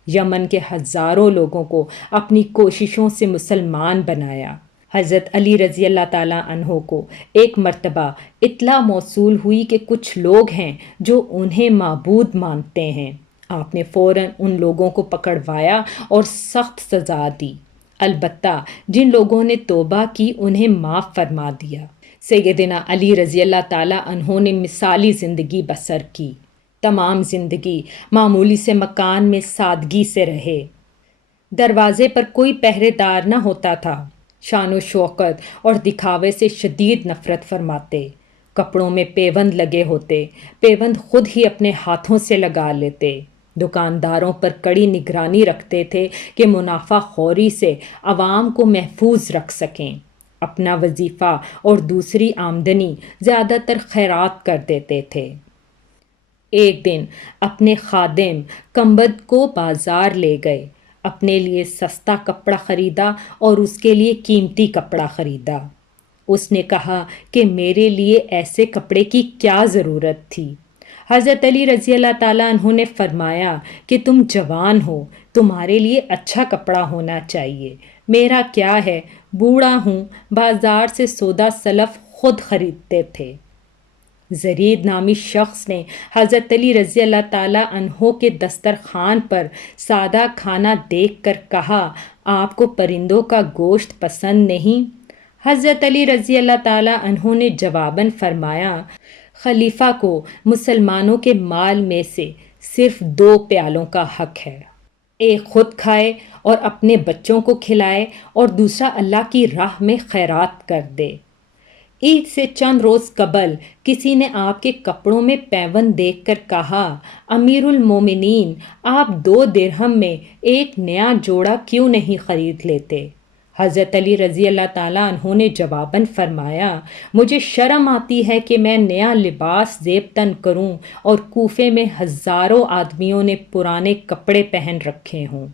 یمن کے ہزاروں لوگوں کو اپنی کوششوں سے مسلمان بنایا۔ حضرت علی رضی اللہ تعالیٰ عنہ کو ایک مرتبہ اطلاع موصول ہوئی کہ کچھ لوگ ہیں جو انہیں معبود مانتے ہیں۔ آپ نے فوراً ان لوگوں کو پکڑوایا اور سخت سزا دی، البتہ جن لوگوں نے توبہ کی انہیں معاف فرما دیا۔ سیدنا علی رضی اللہ تعالیٰ عنہ نے مثالی زندگی بسر کی، تمام زندگی معمولی سے مکان میں سادگی سے رہے۔ دروازے پر کوئی پہرے دار نہ ہوتا تھا، شان و شوکت اور دکھاوے سے شدید نفرت فرماتے، کپڑوں میں پیوند لگے ہوتے، پیوند خود ہی اپنے ہاتھوں سے لگا لیتے، دکانداروں پر کڑی نگرانی رکھتے تھے کہ منافع خوری سے عوام کو محفوظ رکھ سکیں، اپنا وظیفہ اور دوسری آمدنی زیادہ تر خیرات کر دیتے تھے۔ ایک دن اپنے خادم کمبد کو بازار لے گئے، اپنے لیے سستا کپڑا خریدا اور اس کے لیے قیمتی کپڑا خریدا۔ اس نے کہا کہ میرے لیے ایسے کپڑے کی کیا ضرورت تھی؟ حضرت علی رضی اللہ تعالیٰ عنہ نے فرمایا کہ تم جوان ہو، تمہارے لیے اچھا کپڑا ہونا چاہیے، میرا کیا ہے، بوڑھا ہوں، بازار سے سودا سلف خود خریدتے تھے۔ زرید نامی شخص نے حضرت علی رضی اللہ تعالیٰ عنہ کے دسترخوان پر سادہ کھانا دیکھ کر کہا، آپ کو پرندوں کا گوشت پسند نہیں؟ حضرت علی رضی اللہ تعالیٰ عنہ نے جواباً فرمایا، خلیفہ کو مسلمانوں کے مال میں سے صرف 2 پیالوں کا حق ہے، ایک خود کھائے اور اپنے بچوں کو کھلائے، اور دوسرا اللہ کی راہ میں خیرات کر دے۔ عید سے چند روز قبل کسی نے آپ کے کپڑوں میں پیوند دیکھ کر کہا، امیر المومنین، آپ 2 درہم میں ایک نیا جوڑا کیوں نہیں خرید لیتے؟ حضرت علی رضی اللہ تعالیٰ عنہ نے جواباً فرمایا، مجھے شرم آتی ہے کہ میں نیا لباس زیب تن کروں اور کوفے میں ہزاروں آدمیوں نے پرانے کپڑے پہن رکھے ہوں۔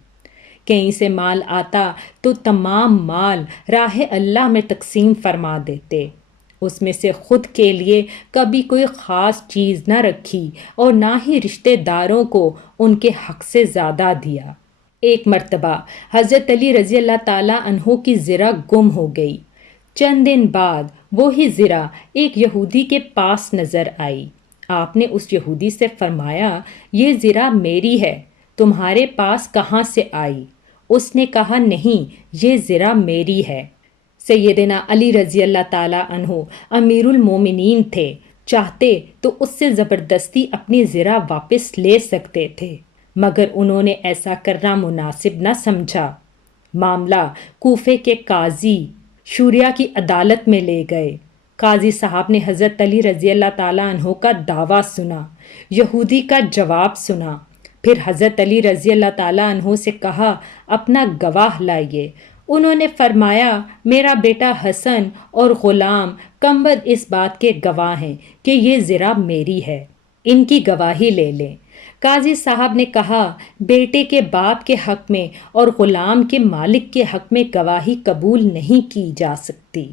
کہیں سے مال آتا تو تمام مال راہ اللہ میں تقسیم فرما دیتے، اس میں سے خود کے لیے کبھی کوئی خاص چیز نہ رکھی اور نہ ہی رشتہ داروں کو ان کے حق سے زیادہ دیا۔ ایک مرتبہ حضرت علی رضی اللہ تعالیٰ عنہ کی زرہ گم ہو گئی۔ چند دن بعد وہی زرہ ایک یہودی کے پاس نظر آئی۔ آپ نے اس یہودی سے فرمایا، یہ زرہ میری ہے، تمہارے پاس کہاں سے آئی؟ اس نے کہا، نہیں، یہ زرہ میری ہے۔ سیدنا علی رضی اللہ تعالیٰ عنہ امیر المومنین تھے، چاہتے تو اس سے زبردستی اپنی زرہ واپس لے سکتے تھے، مگر انہوں نے ایسا کرنا مناسب نہ سمجھا۔ معاملہ کوفے کے قاضی شوریا کی عدالت میں لے گئے۔ قاضی صاحب نے حضرت علی رضی اللہ تعالیٰ عنہ کا دعویٰ سنا، یہودی کا جواب سنا، پھر حضرت علی رضی اللہ تعالیٰ عنہ سے کہا، اپنا گواہ لائیے۔ انہوں نے فرمایا، میرا بیٹا حسن اور غلام کمبد اس بات کے گواہ ہیں کہ یہ زرہ میری ہے، ان کی گواہی لے لیں۔ قاضی صاحب نے کہا، بیٹے کے باپ کے حق میں اور غلام کے مالک کے حق میں گواہی قبول نہیں کی جا سکتی۔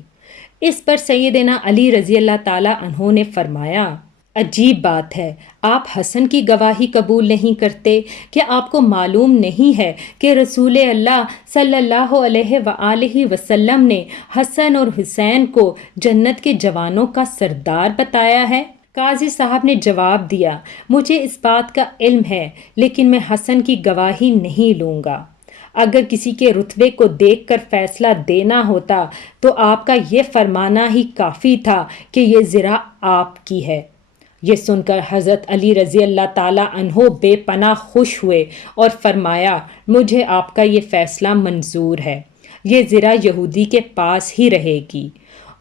اس پر سیدنا علی رضی اللہ تعالیٰ عنہ نے فرمایا، عجیب بات ہے، آپ حسن کی گواہی قبول نہیں کرتے؟ کیا آپ کو معلوم نہیں ہے کہ رسول اللہ صلی اللہ علیہ وآلہ وسلم نے حسن اور حسین کو جنت کے جوانوں کا سردار بتایا ہے؟ قاضی صاحب نے جواب دیا، مجھے اس بات کا علم ہے، لیکن میں حسن کی گواہی نہیں لوں گا۔ اگر کسی کے رتبے کو دیکھ کر فیصلہ دینا ہوتا تو آپ کا یہ فرمانا ہی کافی تھا کہ یہ زرہ آپ کی ہے۔ یہ سن کر حضرت علی رضی اللہ تعالیٰ عنہ بے پناہ خوش ہوئے اور فرمایا، مجھے آپ کا یہ فیصلہ منظور ہے، یہ زرہ یہودی کے پاس ہی رہے گی۔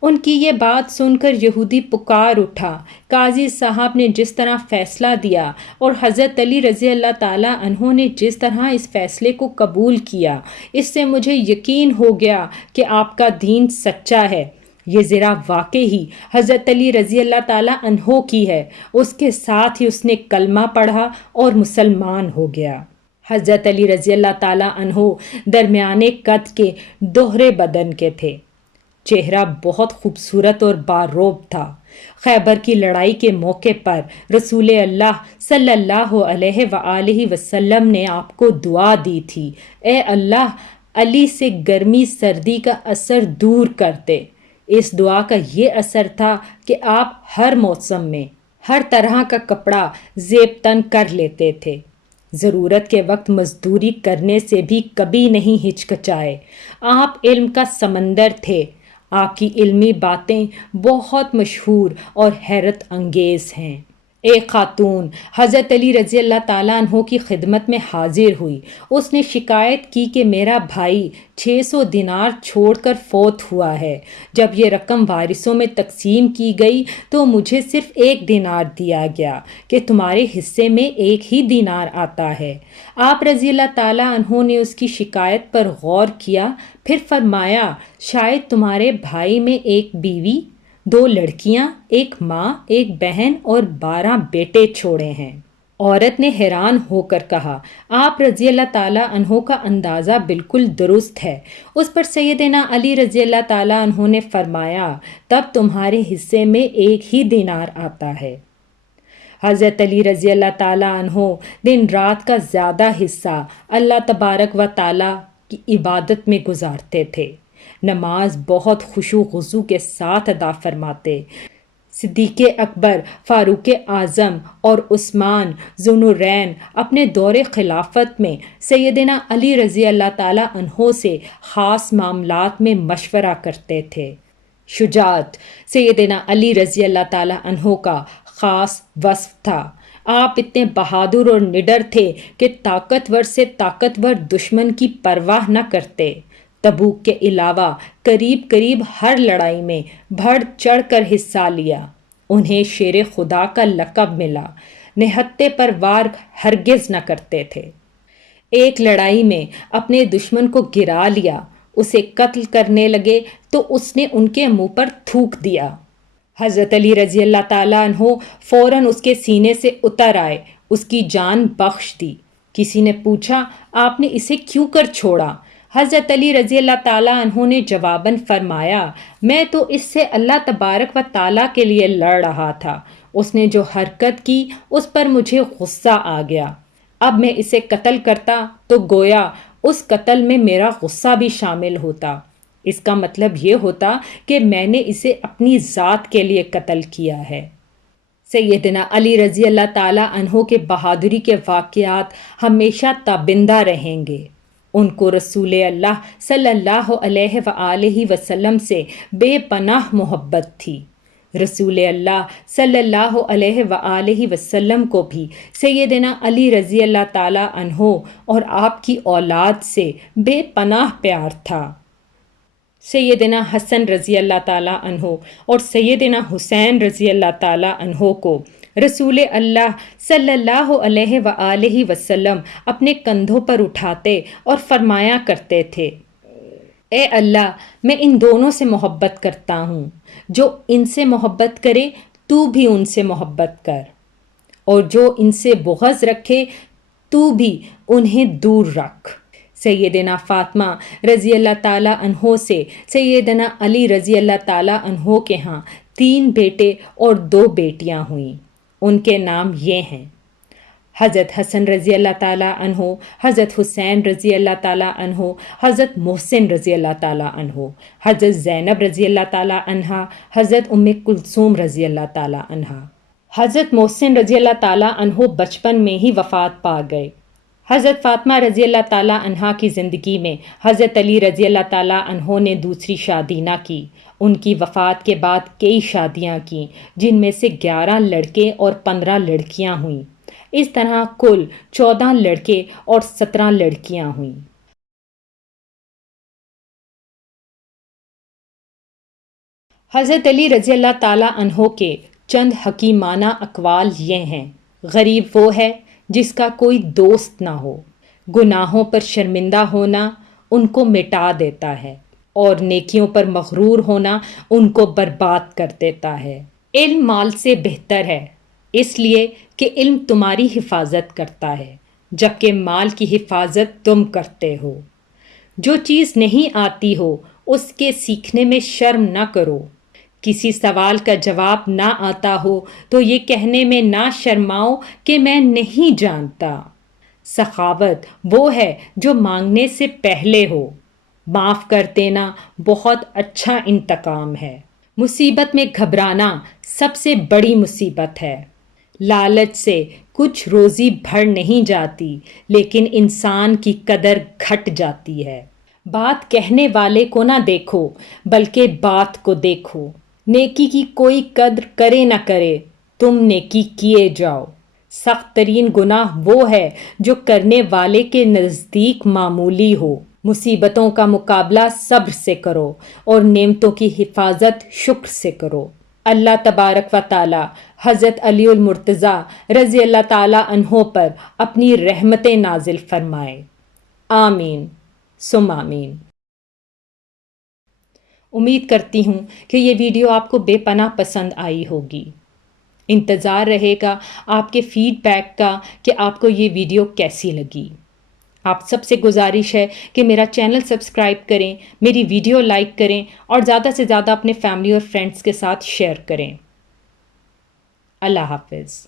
ان کی یہ بات سن کر یہودی پکار اٹھا، قاضی صاحب نے جس طرح فیصلہ دیا اور حضرت علی رضی اللہ تعالیٰ عنہ نے جس طرح اس فیصلے کو قبول کیا، اس سے مجھے یقین ہو گیا کہ آپ کا دین سچا ہے، یہ زرہ واقعی ہی حضرت علی رضی اللہ تعالیٰ عنہ کی ہے۔ اس کے ساتھ ہی اس نے کلمہ پڑھا اور مسلمان ہو گیا۔ حضرت علی رضی اللہ تعالیٰ عنہ درمیانے قد کے، دوہرے بدن کے تھے، چہرہ بہت خوبصورت اور باروب تھا۔ خیبر کی لڑائی کے موقع پر رسول اللہ صلی اللہ علیہ وآلہ وسلم نے آپ کو دعا دی تھی، اے اللہ، علی سے گرمی سردی کا اثر دور کر دے۔ اس دعا کا یہ اثر تھا کہ آپ ہر موسم میں ہر طرح کا کپڑا زیب تن کر لیتے تھے، ضرورت کے وقت مزدوری کرنے سے بھی کبھی نہیں ہچکچائے۔ آپ علم کا سمندر تھے، آپ کی علمی باتیں بہت مشہور اور حیرت انگیز ہیں۔ ایک خاتون حضرت علی رضی اللہ تعالیٰ عنہ کی خدمت میں حاضر ہوئی۔ اس نے شکایت کی کہ میرا بھائی 600 دینار چھوڑ کر فوت ہوا ہے۔ جب یہ رقم وارثوں میں تقسیم کی گئی تو مجھے صرف 1 دینار دیا گیا کہ تمہارے حصے میں 1 ہی دینار آتا ہے۔ آپ رضی اللہ تعالیٰ عنہ نے اس کی شکایت پر غور کیا، پھر فرمایا، شاید تمہارے بھائی میں 1 بیوی، 2 لڑکیاں، 1 ماں، 1 بہن اور 12 بیٹے چھوڑے ہیں۔ عورت نے حیران ہو کر کہا، آپ رضی اللہ تعالیٰ عنہ کا اندازہ بالکل درست ہے۔ اس پر سیدنا علی رضی اللہ تعالیٰ عنہ نے فرمایا، تب تمہارے حصے میں 1 دینار آتا ہے۔ حضرت علی رضی اللہ تعالیٰ عنہ دن رات کا زیادہ حصہ اللہ تبارک و تعالیٰ کی عبادت میں گزارتے تھے۔ نماز بہت خشوع و خضوع کے ساتھ ادا فرماتے۔ صدیق اکبر، فاروق اعظم اور عثمان ذو النورین اپنے دور خلافت میں سیدنا علی رضی اللہ تعالیٰ عنہ سے خاص معاملات میں مشورہ کرتے تھے۔ شجاعت سیدنا علی رضی اللہ تعالیٰ عنہ کا خاص وصف تھا۔ آپ اتنے بہادر اور نڈر تھے کہ طاقتور سے طاقتور دشمن کی پرواہ نہ کرتے۔ تبوک کے علاوہ قریب ہر لڑائی میں بڑھ چڑھ کر حصہ لیا۔ انہیں شیر خدا کا لقب ملا۔ نہتے پر وار ہرگز نہ کرتے تھے۔ ایک لڑائی میں اپنے دشمن کو گرا لیا، اسے قتل کرنے لگے تو اس نے ان کے منہ پر تھوک دیا۔ حضرت علی رضی اللہ تعالیٰ عنہ فوراً اس کے سینے سے اتر آئے، اس کی جان بخش دی۔ کسی نے پوچھا، آپ نے اسے کیوں کر چھوڑا؟ حضرت علی رضی اللہ تعالیٰ عنہ نے جواباً فرمایا، میں تو اس سے اللہ تبارک و تعالیٰ کے لیے لڑ رہا تھا۔ اس نے جو حرکت کی اس پر مجھے غصہ آ گیا۔ اب میں اسے قتل کرتا تو گویا اس قتل میں میرا غصہ بھی شامل ہوتا۔ اس کا مطلب یہ ہوتا کہ میں نے اسے اپنی ذات کے لیے قتل کیا ہے۔ سیدنا علی رضی اللہ تعالیٰ عنہ کے بہادری کے واقعات ہمیشہ تابندہ رہیں گے۔ ان کو رسول اللہ صلی اللہ علیہ وآلہ وسلم سے بے پناہ محبت تھی۔ رسول اللہ صلی اللہ علیہ وآلہ وسلم کو بھی سیدنا علی رضی اللہ تعالیٰ عنہ اور آپ کی اولاد سے بے پناہ پیار تھا۔ سیدنا حسن رضی اللہ تعالیٰ عنہ اور سیدنا حسین رضی اللہ تعالیٰ عنہ کو رسول اللہ صلی اللہ علیہ وآلہ وسلم اپنے کندھوں پر اٹھاتے اور فرمایا کرتے تھے، اے اللہ، میں ان دونوں سے محبت کرتا ہوں، جو ان سے محبت کرے تو بھی ان سے محبت کر، اور جو ان سے بغض رکھے تو بھی انہیں دور رکھ۔ سیدنا فاطمہ رضی اللہ تعالیٰ عنہ سے سیدنا علی رضی اللہ تعالیٰ عنہ کے ہاں 3 بیٹے اور 2 بیٹیاں ہوئیں۔ ان کے نام یہ ہیں: حضرت حسن رضی اللہ تعالیٰ عنہ، حضرت حسین رضی اللہ تعالیٰ عنہ، حضرت محسن رضی اللہ تعالیٰ عنہ، حضرت زینب رضی اللہ تعالیٰ عنہا، حضرت کلثوم رضی اللہ تعالیٰ عنہا۔ حضرت محسن رضی اللہ تعالیٰ عنہ بچپن میں ہی وفات پا گئے۔ حضرت فاطمہ رضی اللہ تعالیٰ عنہا کی زندگی میں حضرت علی رضی اللہ تعالیٰ عنہ نے دوسری شادی نہ کی۔ ان کی وفات کے بعد کئی شادیاں کیں، جن میں سے 11 لڑکے اور 15 لڑکیاں ہوئیں۔ اس طرح کل 14 لڑکے اور 17 لڑکیاں ہوئیں۔ حضرت علی رضی اللہ تعالیٰ عنہ کے چند حکیمانہ اقوال یہ ہیں: غریب وہ ہے جس کا کوئی دوست نہ ہو، گناہوں پر شرمندہ ہونا ان کو مٹا دیتا ہے، اور نیکیوں پر مغرور ہونا ان کو برباد کر دیتا ہے۔ علم مال سے بہتر ہے، اس لیے کہ علم تمہاری حفاظت کرتا ہے، جبکہ مال کی حفاظت تم کرتے ہو۔ جو چیز نہیں آتی ہو اس کے سیکھنے میں شرم نہ کرو۔ کسی سوال کا جواب نہ آتا ہو تو یہ کہنے میں نہ شرماؤ کہ میں نہیں جانتا۔ سخاوت وہ ہے جو مانگنے سے پہلے ہو۔ معاف کر دینا بہت اچھا انتقام ہے۔ مصیبت میں گھبرانا سب سے بڑی مصیبت ہے۔ لالچ سے کچھ روزی بڑھ نہیں جاتی، لیکن انسان کی قدر گھٹ جاتی ہے۔ بات کہنے والے کو نہ دیکھو بلکہ بات کو دیکھو۔ نیکی کی کوئی قدر کرے نہ کرے، تم نیکی کیے جاؤ۔ سخت ترین گناہ وہ ہے جو کرنے والے کے نزدیک معمولی ہو۔ مصیبتوں کا مقابلہ صبر سے کرو اور نعمتوں کی حفاظت شکر سے کرو۔ اللہ تبارک و تعالی حضرت علی المرتضیٰ رضی اللہ تعالی عنہ پر اپنی رحمتیں نازل فرمائے۔ آمین ثم آمین۔ امید کرتی ہوں کہ یہ ویڈیو آپ کو بے پناہ پسند آئی ہوگی۔ انتظار رہے گا آپ کے فیڈ بیک کا کہ آپ کو یہ ویڈیو کیسی لگی۔ آپ سب سے گزارش ہے کہ میرا چینل سبسکرائب کریں، میری ویڈیو لائک کریں اور زیادہ سے زیادہ اپنے فیملی اور فرینڈز کے ساتھ شیئر کریں۔ اللہ حافظ۔